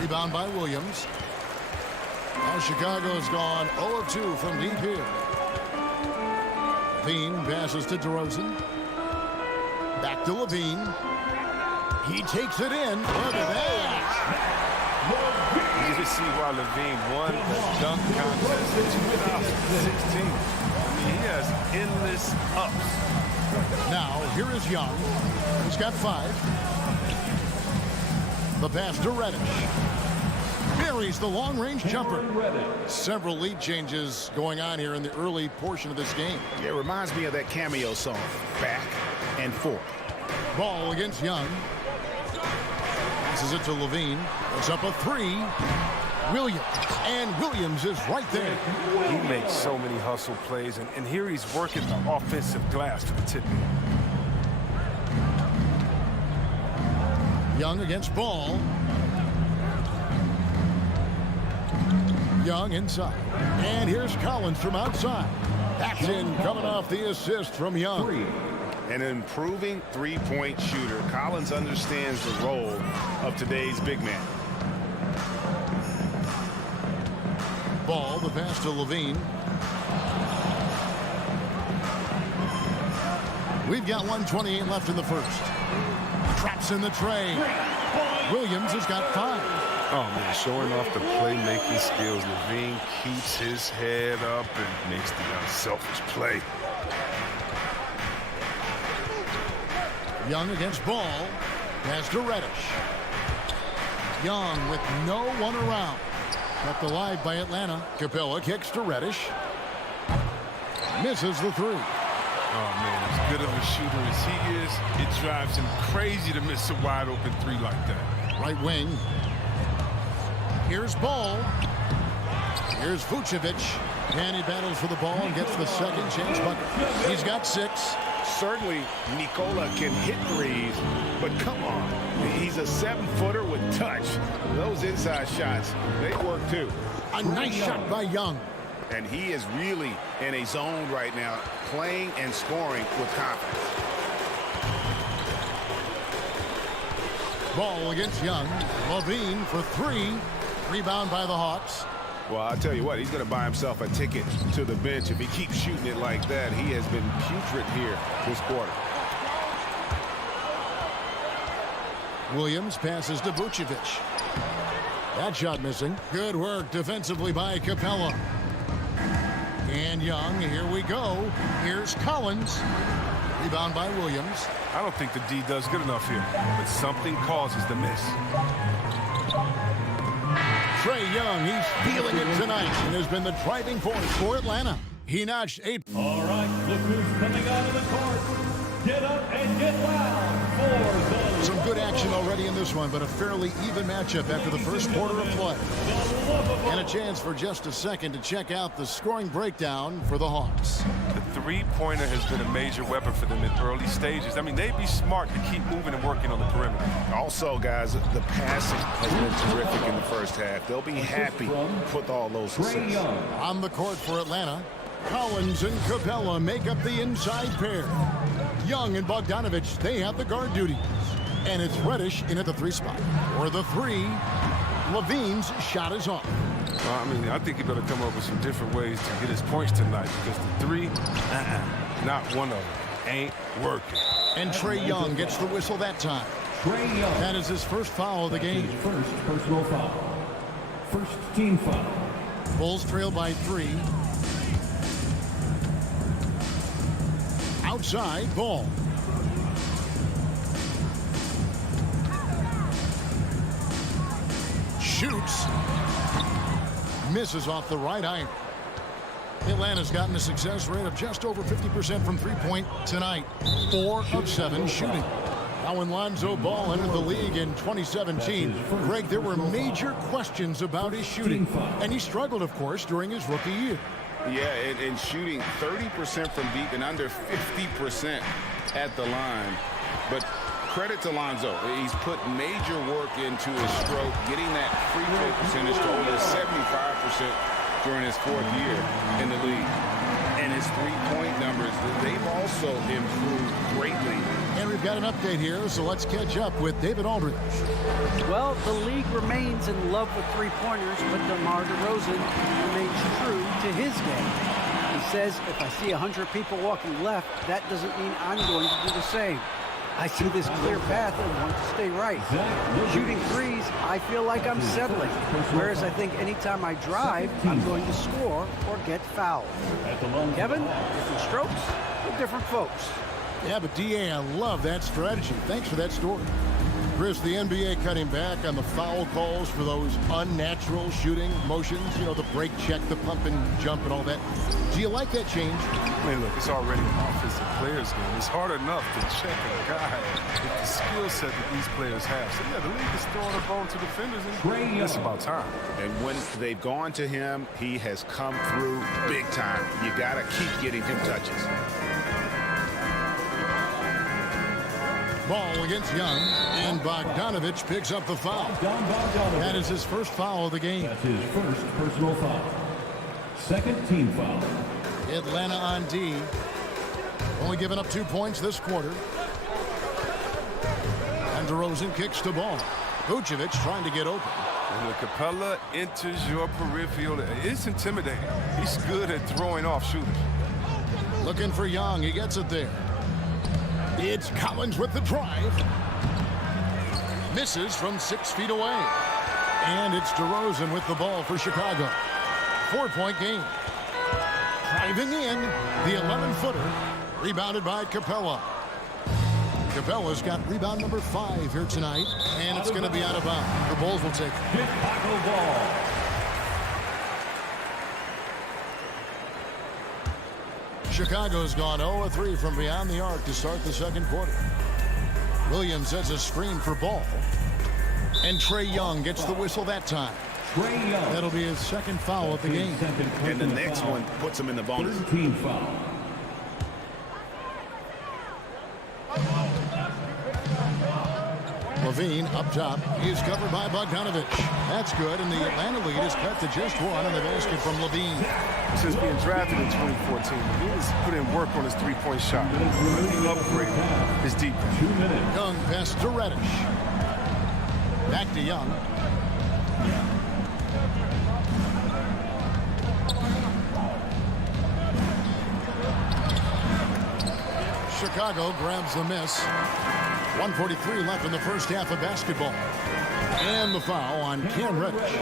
Rebound by Williams. Now Chicago's gone 0 of 2 from deep here. Levine passes to DeRozan. Back to Levine. He takes it in. Look at that. You can see why Levine won the dunk contest in 2016. I mean, he has endless ups. Now, here is Young. He's got 5. The pass to Reddish. Buries the long-range jumper. Several lead changes going on here in the early portion of this game. It reminds me of that cameo song, Back and Forth. Ball against Young. Passes it to Levine. It's up a 3. Williams. And Williams is right there. He makes so many hustle plays, and here he's working the offensive glass to the tip. Young against Ball. Young inside. And here's Collins from outside. That's in, coming off the assist from Young. An improving three-point shooter. Collins understands the role of today's big man. Ball, the pass to Levine. We've got 1:28 left in the first. Traps in the tray. Williams has got 5. Oh, man, showing off the playmaking skills. Levine keeps his head up and makes the unselfish play. Young against Ball. Pass to Reddish. Young with no one around. Kept alive by Atlanta. Capella kicks to Reddish. Misses the 3. Oh, man, as good of a shooter as he is, it drives him crazy to miss a wide-open 3 like that. Right wing. Here's Ball. Here's Vucevic. And he battles for the ball and gets the second chance bucket. He's got 6. Certainly, Nikola can hit threes, but come on. He's a 7-footer with touch. Those inside shots, they work too. A nice shot by Young. And he is really in a zone right now, playing and scoring with confidence. Ball against Young. Levine for 3. Rebound by the Hawks. Well, I'll tell you what, he's going to buy himself a ticket to the bench. If he keeps shooting it like that, he has been putrid here this quarter. Williams passes to Vucevic. That shot missing. Good work defensively by Capella. And Young, here we go. Here's Collins. Rebound by Williams. I don't think the D does good enough here, but something causes the miss. Trae Young, he's feeling it tonight and has been the driving force for Atlanta. He notched 8. All right, look who's coming out of the court. Get up and get loud for the... Some good action already in this one, but a fairly even matchup after the first quarter of play. And a chance for just a second to check out the scoring breakdown for the Hawks. The three-pointer has been a major weapon for them in early stages. I mean, they'd be smart to keep moving and working on the perimeter. Also, guys, the passing has been terrific in the first half. They'll be happy with all those assists. On the court for Atlanta, Collins and Capella make up the inside pair. Young and Bogdanovich, they have the guard duties. And it's Reddish in at the 3 spot. For the 3, Levine's shot is off. I mean, I think he better come up with some different ways to get his points tonight, because the 3, not one of them, ain't working. And Trae Young gets the whistle that time. Trae Young. That is his first foul of the game. First personal foul. First team foul. Bulls trail by 3. Outside, Ball. Shoots. Misses off the right iron. Atlanta's gotten a success rate of just over 50% from three-point tonight. 4 of 7 shooting. Now when Lonzo Ball entered the league in 2017, Greg, there were major questions about his shooting. And he struggled, of course, during his rookie year. Yeah, and shooting 30% from deep and under 50% at the line. But credit to Lonzo. He's put major work into his stroke, getting that free throw percentage to over 75% during his 4th year in the league. And his three-point numbers, they've also improved greatly. And we've got an update here, so let's catch up with David Aldridge. Well, the league remains in love with three-pointers, but DeMar DeRozan remains true to his game. He says, if I see 100 people walking left, that doesn't mean I'm going to do the same. I see this clear path and want to stay right. Shooting threes, I feel like I'm settling. Whereas I think anytime I drive, I'm going to score or get fouled. Kevin, different strokes with different folks. Yeah, but D.A., I love that strategy. Thanks for that story. Chris, the NBA cutting back on the foul calls for those unnatural shooting motions. You know, the break check, the pump and jump and all that. Do you like that change? I mean, look, it's already an offensive players game. It's hard enough to check a guy with the skill set that these players have. So, yeah, the league is throwing the ball to defenders, and it's about time. And when they've gone to him, he has come through big time. You got to keep getting him touches. Ball against Young, and Bogdanovich picks up the foul. That is his first foul of the game. That's his first personal foul. Second team foul. Atlanta on D. Only giving up 2 points this quarter. And DeRozan kicks to Ball. Vucevic trying to get open. When Capella enters your peripheral, it's intimidating. He's good at throwing off shooters. Looking for Young. He gets it there. It's Collins with the drive. Misses from 6 feet away. And it's DeRozan with the ball for Chicago. 4-point game. Driving in, the 11-footer. Rebounded by Capella. Capella's got rebound number 5 here tonight. And it's going to be out of bounds. The Bulls will take it. Chicago ball. Chicago's gone 0-3 from beyond the arc to start the second quarter. Williams sets a screen for Ball. And Trae Young gets the whistle that time. Trae Young. That'll be his second foul of the game. And the next one puts him in the bonus. Third team foul. Levine up top. He's covered by Bogdanovich. That's good, and the Atlanta lead is cut to just 1 on the basket from Levine. Since being drafted in 2014, Levine's put in work on his three-point shot. Really upgraded his defense. 2 minutes. Young pass to Reddish. Back to Young. Chicago grabs the miss. 1:43 left in the first half of basketball. And the foul on Cam Reddish.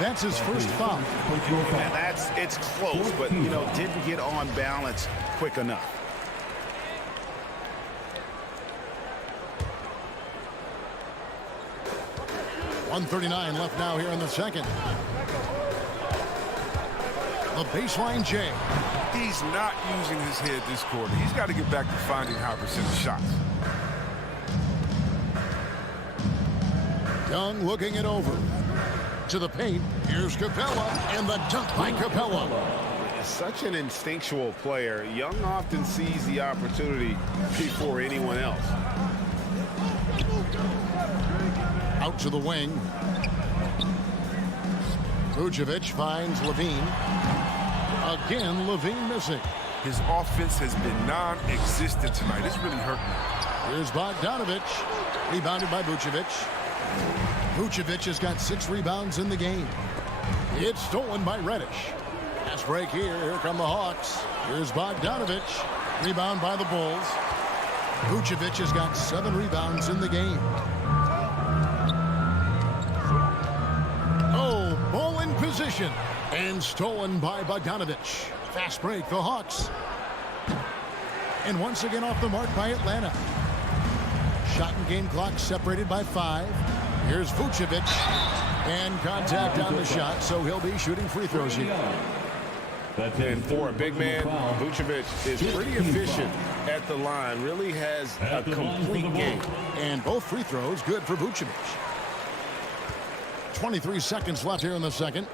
That's his first foul. And it's close, but, didn't get on balance quick enough. .139 left now here in the second. The baseline J. He's not using his head this quarter. He's got to get back to finding high percentage shots. Young looking it over. To the paint. Here's Capella. And the dunk by Capella. Such an instinctual player. Young often sees the opportunity before anyone else. Out to the wing. Vucevic finds Levine. Again, Levine missing. His offense has been non-existent tonight. It's really hurting him. Here's Bogdanovic. Rebounded by Vucevic. Vucevic has got 6 rebounds in the game. It's stolen by Reddish. Fast break here. Here come the Hawks. Here's Bogdanovic. Rebound by the Bulls. Vucevic has got 7 rebounds in the game. Oh, ball in position. And stolen by Bogdanovic. Fast break, the Hawks. And once again off the mark by Atlanta. Shot and game clock separated by 5. Here's Vucevic. And contact on the shot, so he'll be shooting free throws here. And for a big man, Vucevic is pretty efficient at the line. Really has a complete game. And both free throws good for Vucevic. 23 seconds left here in the second.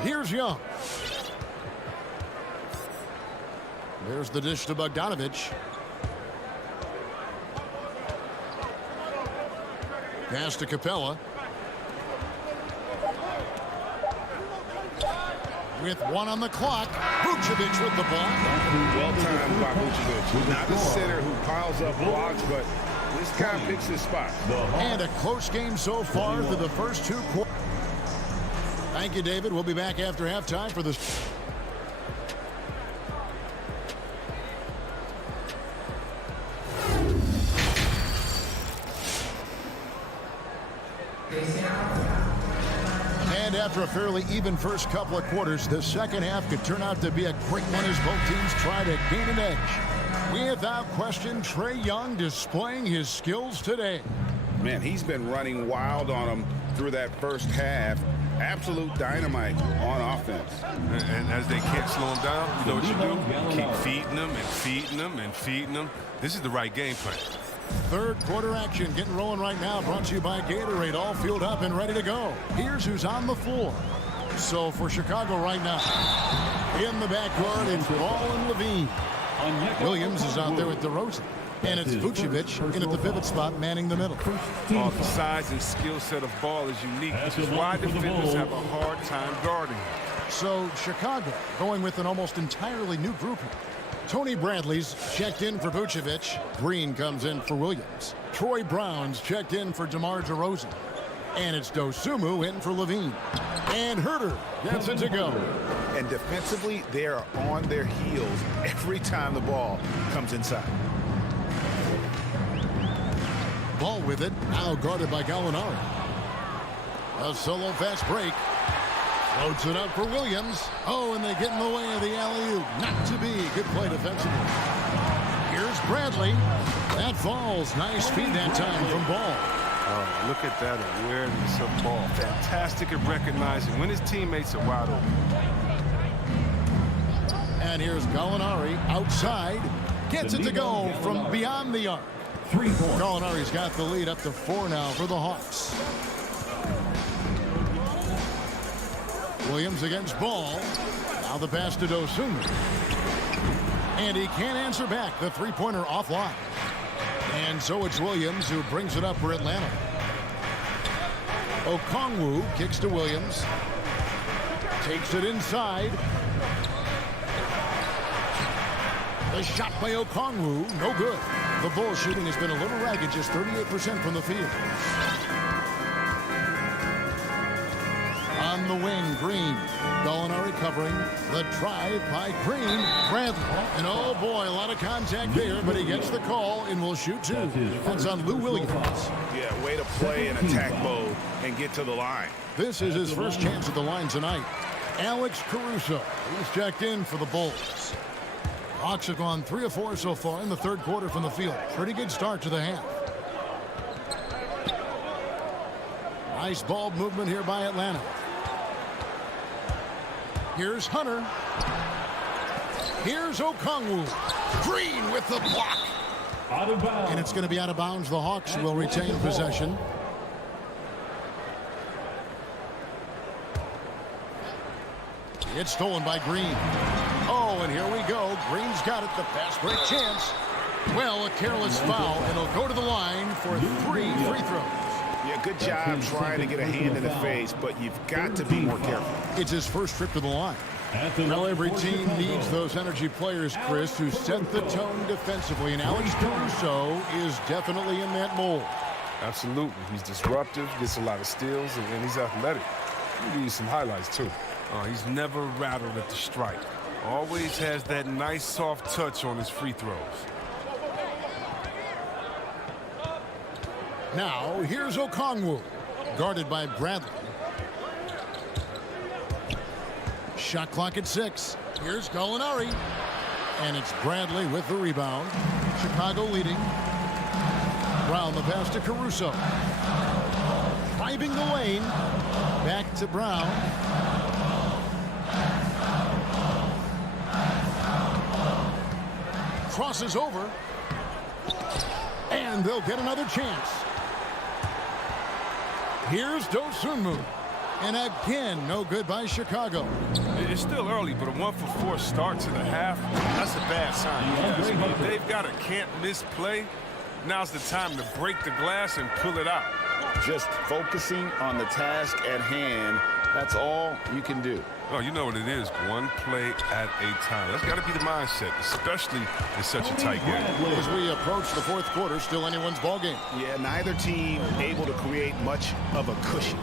Here's Young. There's the dish to Bogdanovic. Pass to Capella. With 1 on the clock, Vucevic with the block. Well timed by Vucevic. Not a center who piles up blocks, but this guy picks his spot. And a close game so far through the first 2 quarters. Thank you, David. We'll be back after halftime for this. And after a fairly even first couple of quarters, the second half could turn out to be a great one as both teams try to gain an edge. Without question, Trae Young displaying his skills today. Man, he's been running wild on him through that first half. Absolute dynamite on offense. And as they can't slow him down, you know what you do? Keep feeding them and feeding them and feeding them. This is the right game plan. Third quarter action getting rolling right now, brought to you by Gatorade, all fueled up and ready to go. Here's who's on the floor. So for Chicago right now, in the backcourt, it's Ball and Levine. Williams is out there with DeRozan. And it's Vucevic in at the pivot spot, manning the middle. The size and skill set of Ball is unique. This is why defenders have a hard time guarding him. So Chicago going with an almost entirely new group here. Tony Bradley's checked in for Vucevic. Green comes in for Williams. Troy Brown's checked in for DeMar DeRozan. And it's Dosunmu in for Levine. And Herter gets it to go. And defensively, they are on their heels every time the ball comes inside. Ball with it, now guarded by Gallinari. A solo fast break. Floats it up for Williams. Oh, and they get in the way of the alley-oop. Not to be. Good play defensively. Here's Bradley. That falls. Nice feed that time from Ball. Oh, look at that awareness of Ball. Fantastic at recognizing when his teammates are wide open. And here's Gallinari outside. Gets it to go from beyond the arc. Gallinari's got the lead up to 4 now for the Hawks. Williams against Ball. Now the pass to Dosunmu. And he can't answer back. The three-pointer offline. And so it's Williams who brings it up for Atlanta. Okongwu kicks to Williams. Takes it inside. The shot by Okongwu, no good. The Bulls shooting has been a little ragged, just 38% from the field. On the wing, Green. Gallinari covering the drive by Green. Bradley. And oh boy, a lot of contact there, but he gets the call and will shoot two. That's on Lou Williams. Yeah, way to play in attack mode and get to the line. This is his first chance at the line tonight. Alex Caruso. He's checked in for the Bulls. Hawks have gone 3 of 4 so far in the third quarter from the field. Pretty good start to the half. Nice ball movement here by Atlanta. Here's Hunter. Here's Okongwu. Green with the block. Out of bounds. And it's going to be out of bounds. The Hawks will retain possession. It's stolen by Green. Oh, and here we go. Green's got it. The fast break chance. Well, a careless foul, and he'll go to the line for 3 free throws. Yeah, good job trying to get a hand in the face, but you've got to be more careful. It's his first trip to the line. Well, every team needs those energy players, Chris, who set the tone defensively, and Alex Caruso is definitely in that mold. Absolutely. He's disruptive, gets a lot of steals, and he's athletic. We'll give you some highlights, too. He's never rattled at the strike. Always has that nice soft touch on his free throws. Now, here's Okongwu, guarded by Bradley. Shot clock at 6. Here's Gallinari. And it's Bradley with the rebound. Chicago leading. Brown the pass to Caruso. Driving the lane. Back to Brown. Crosses over. And they'll get another chance. Here's Dosunmu. And again, no good by Chicago. It's still early, but a 1-for-4 start to the half, that's a bad sign. If they've got a can't-miss play, now's the time to break the glass and pull it out. Just focusing on the task at hand, that's all you can do. Oh, you know what it is, one play at a time. That's got to be the mindset, especially in such a tight game. As we approach the fourth quarter, still anyone's ball game. Yeah, neither team able to create much of a cushion.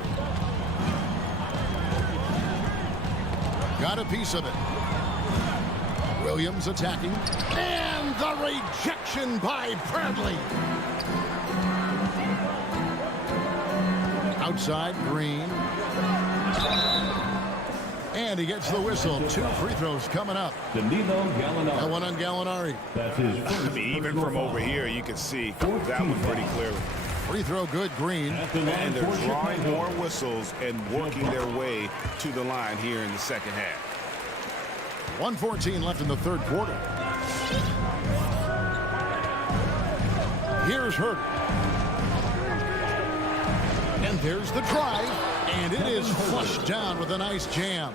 Got a piece of it. Williams attacking. And the rejection by Bradley. Outside, Green. And he gets the whistle. 2 free throws coming up. That one on Gallinari. That's his first. Even from over here, you can see that one pretty clearly. Free throw good, Green. And they're drawing more whistles and working their way to the line here in the second half. 1:14 left in the third quarter. Here's Herter. And there's the drive. And it is flushed down with a nice jam.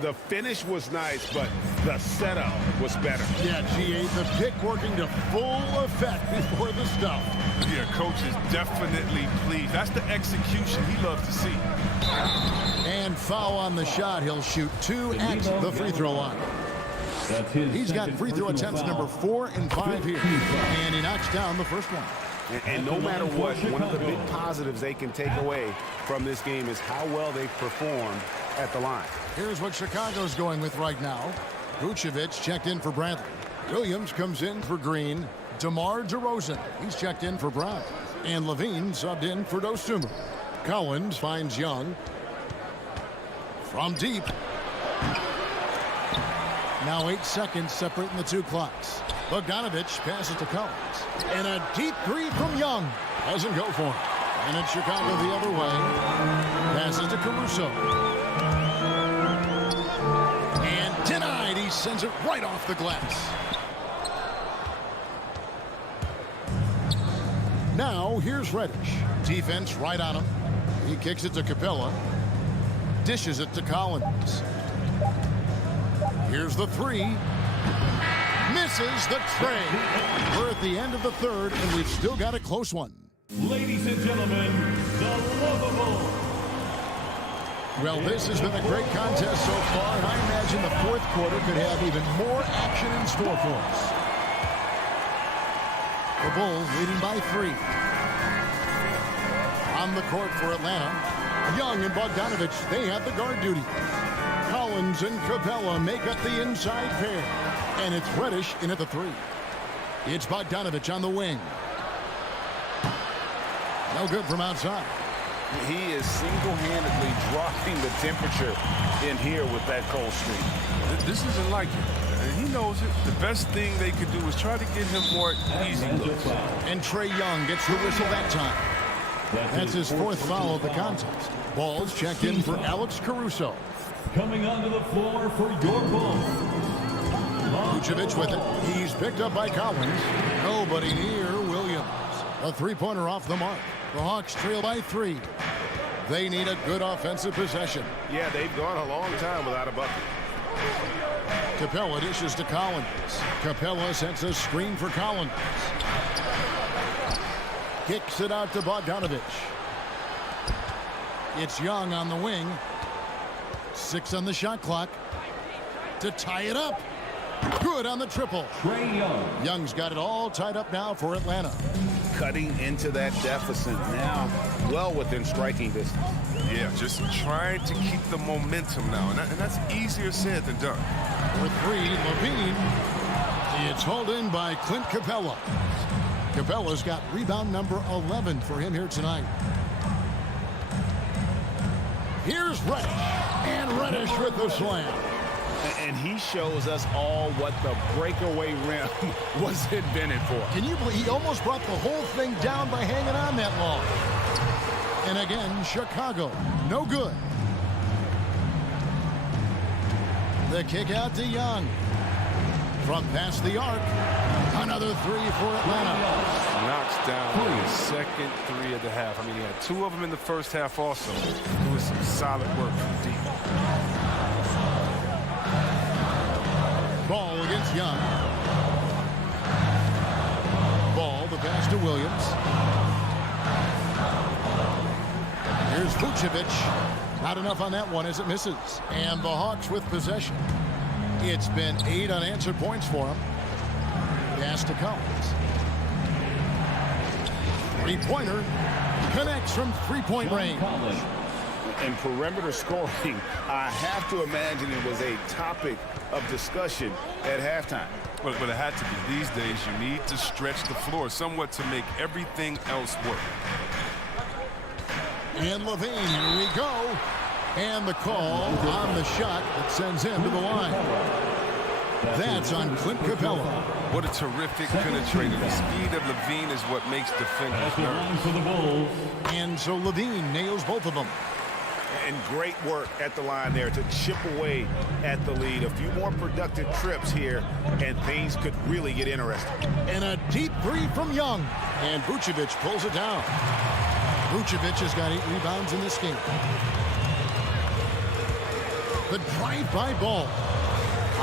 The finish was nice, but the setup was better. Yeah, G8, the pick working to full effect before the stuff. Yeah, coach is definitely pleased. That's the execution he loves to see. And foul on the shot. He'll shoot 2 at the free throw line. He's got free throw attempts number 4 and 5 here. And he knocks down the first one. And no matter what, one of the big positives they can take away from this game is how well they've performed at the line. Here's what Chicago's going with right now. Vucevic checked in for Bradley. Williams comes in for Green. DeMar DeRozan, he's checked in for Brown. And Levine subbed in for Dosunmu. Collins finds Young. From deep. Now 8 seconds separating the 2 clocks. Bogdanovich passes to Collins. And a deep 3 from Young. Doesn't go for him. And it's Chicago the other way. Passes to Caruso. And denied. He sends it right off the glass. Now here's Reddish. Defense right on him. He kicks it to Capella. Dishes it to Collins. Here's the 3. Misses the tray. We're at the end of the third, and we've still got a close one. Ladies and gentlemen, the lovable. Well, this has been a great contest so far, and I imagine the fourth quarter could have even more action in store for us. The Bulls leading by 3. On the court for Atlanta, Young and Bogdanovich, they have the guard duty. Collins and Capella make up the inside pair. And it's Reddish in at the 3. It's Bogdanovich on the wing. No good from outside. He is single-handedly dropping the temperature in here with that cold streak. This isn't like him. And he knows it. The best thing they could do is try to get him more easy looks. And Trae Young gets the whistle that time. That's his 4th foul of the contest. Ball's checked in for Alex Caruso. Coming onto the floor for your Bulls. Vucevic with it. He's picked up by Collins. Nobody near Williams. A 3-pointer off the mark. The Hawks trail by 3. They need a good offensive possession. Yeah, they've gone a long time without a bucket. Capella dishes to Collins. Capella sets a screen for Collins. Kicks it out to Bogdanovich. It's Young on the wing. 6 on the shot clock to tie it up. Good on the triple. Trae Young. Young's got it all tied up now for Atlanta. Cutting into that deficit now, well within striking distance. Yeah, just trying to keep the momentum now, and that's easier said than done. For 3, Levine. It's hauled in by Clint Capella. Capella's got rebound number 11 for him here tonight. Here's Reddish, and Reddish with the slam. And he shows us all what the breakaway rim was invented for. Can you believe he almost brought the whole thing down by hanging on that long? And again, Chicago, no good. The kick out to Young. From past the arc, another 3 for Atlanta. Knocks down his second 3 of the half. I mean, he had 2 of them in the first half also. It was some solid work from deep. Ball against Young. Ball, the pass to Williams. Here's Vucevic. Not enough on that one as it misses. And the Hawks with possession. It's been 8 unanswered points for him. Pass to Collins. 3-pointer. Connects from 3-point range. And perimeter scoring, I have to imagine it was a topic of discussion at halftime. But it had to be. These days, you need to stretch the floor somewhat to make everything else work. And Levine, here we go. And the call on the shot that sends him to the line. That's on Clint Capella. What a terrific penetrator. The speed of Levine is what makes defenders nervous. And so Levine nails both of them. And great work at the line there to chip away at the lead. A few more productive trips here, and things could really get interesting. And a deep 3 from Young. And Vucevic pulls it down. Vucevic has got 8 rebounds in this game. The drive-by ball.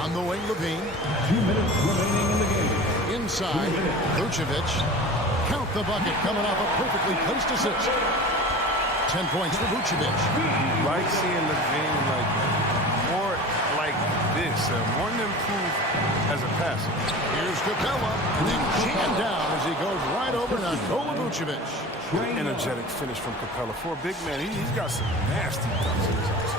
On the wing, Levine. 2 minutes remaining in the game. Inside, Vucevic. Count the bucket, coming off a perfectly placed assist. 10 points for Vucevic. Like seeing Levine more like this, more improved as a passer. Here's Capella, then jammed down as he goes right over to Nikola Vucevic. Energetic finish from Capella. For a big man, he's got some nasty dunks in his house.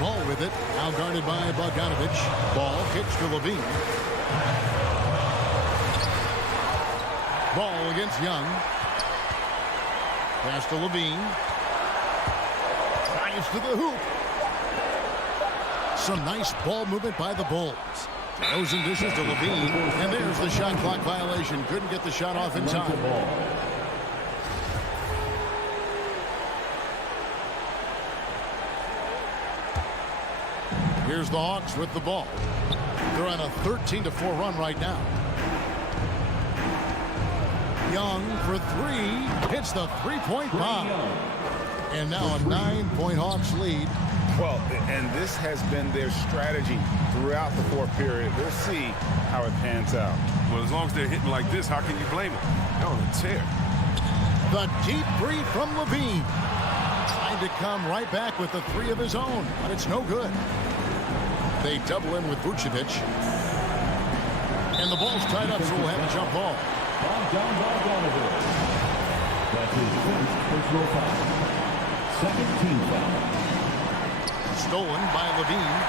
Ball with it, now guarded by Bogdanovich. Ball kicks to Levine. Ball against Young. Pass to Levine. Drives to the hoop. Some nice ball movement by the Bulls. Throws and dishes to Levine. And there's the shot clock violation. Couldn't get the shot off in time. Here's the Hawks with the ball. They're on a 13-4 run right now. Young for 3. Hits the 3-point bomb. And now a 9-point Hawks lead. Well, and this has been their strategy throughout the 4th period. We'll see how it pans out. Well, as long as they're hitting like this, how can you blame them? They're on a tear. The deep 3 from Levine. Trying to come right back with the 3 of his own, but it's no good. They double in with Vucevic. And the ball's tied up, so we'll have a jump ball. That's his first personal foul. Second team foul. Stolen by Levine.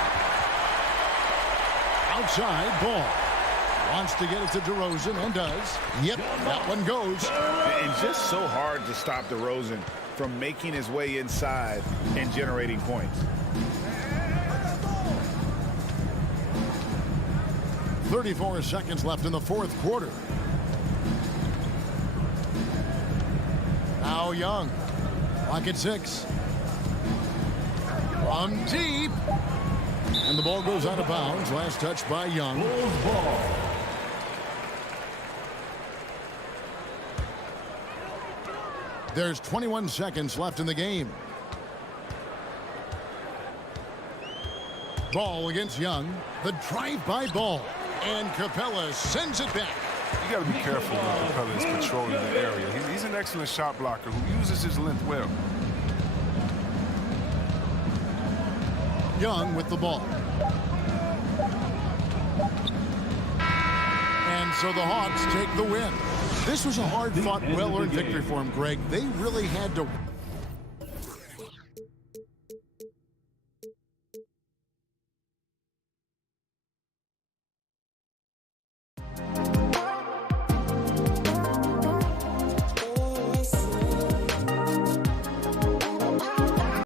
Outside ball. Wants to get it to DeRozan and does. Yep, that one goes. It's just so hard to stop DeRozan from making his way inside and generating points. 34 seconds left in the fourth quarter. Now Young. Clock at 6. From deep. And the ball goes out of bounds. Last touch by Young. Bulls ball. There's 21 seconds left in the game. Ball against Young. The drive-by ball. And Capella sends it back. You got to be careful when Capella is patrolling the area. He's an excellent shot blocker who uses his length well. Young with the ball. And so the Hawks take the win. This was a hard-fought, well-earned victory for him, Greg. They really had to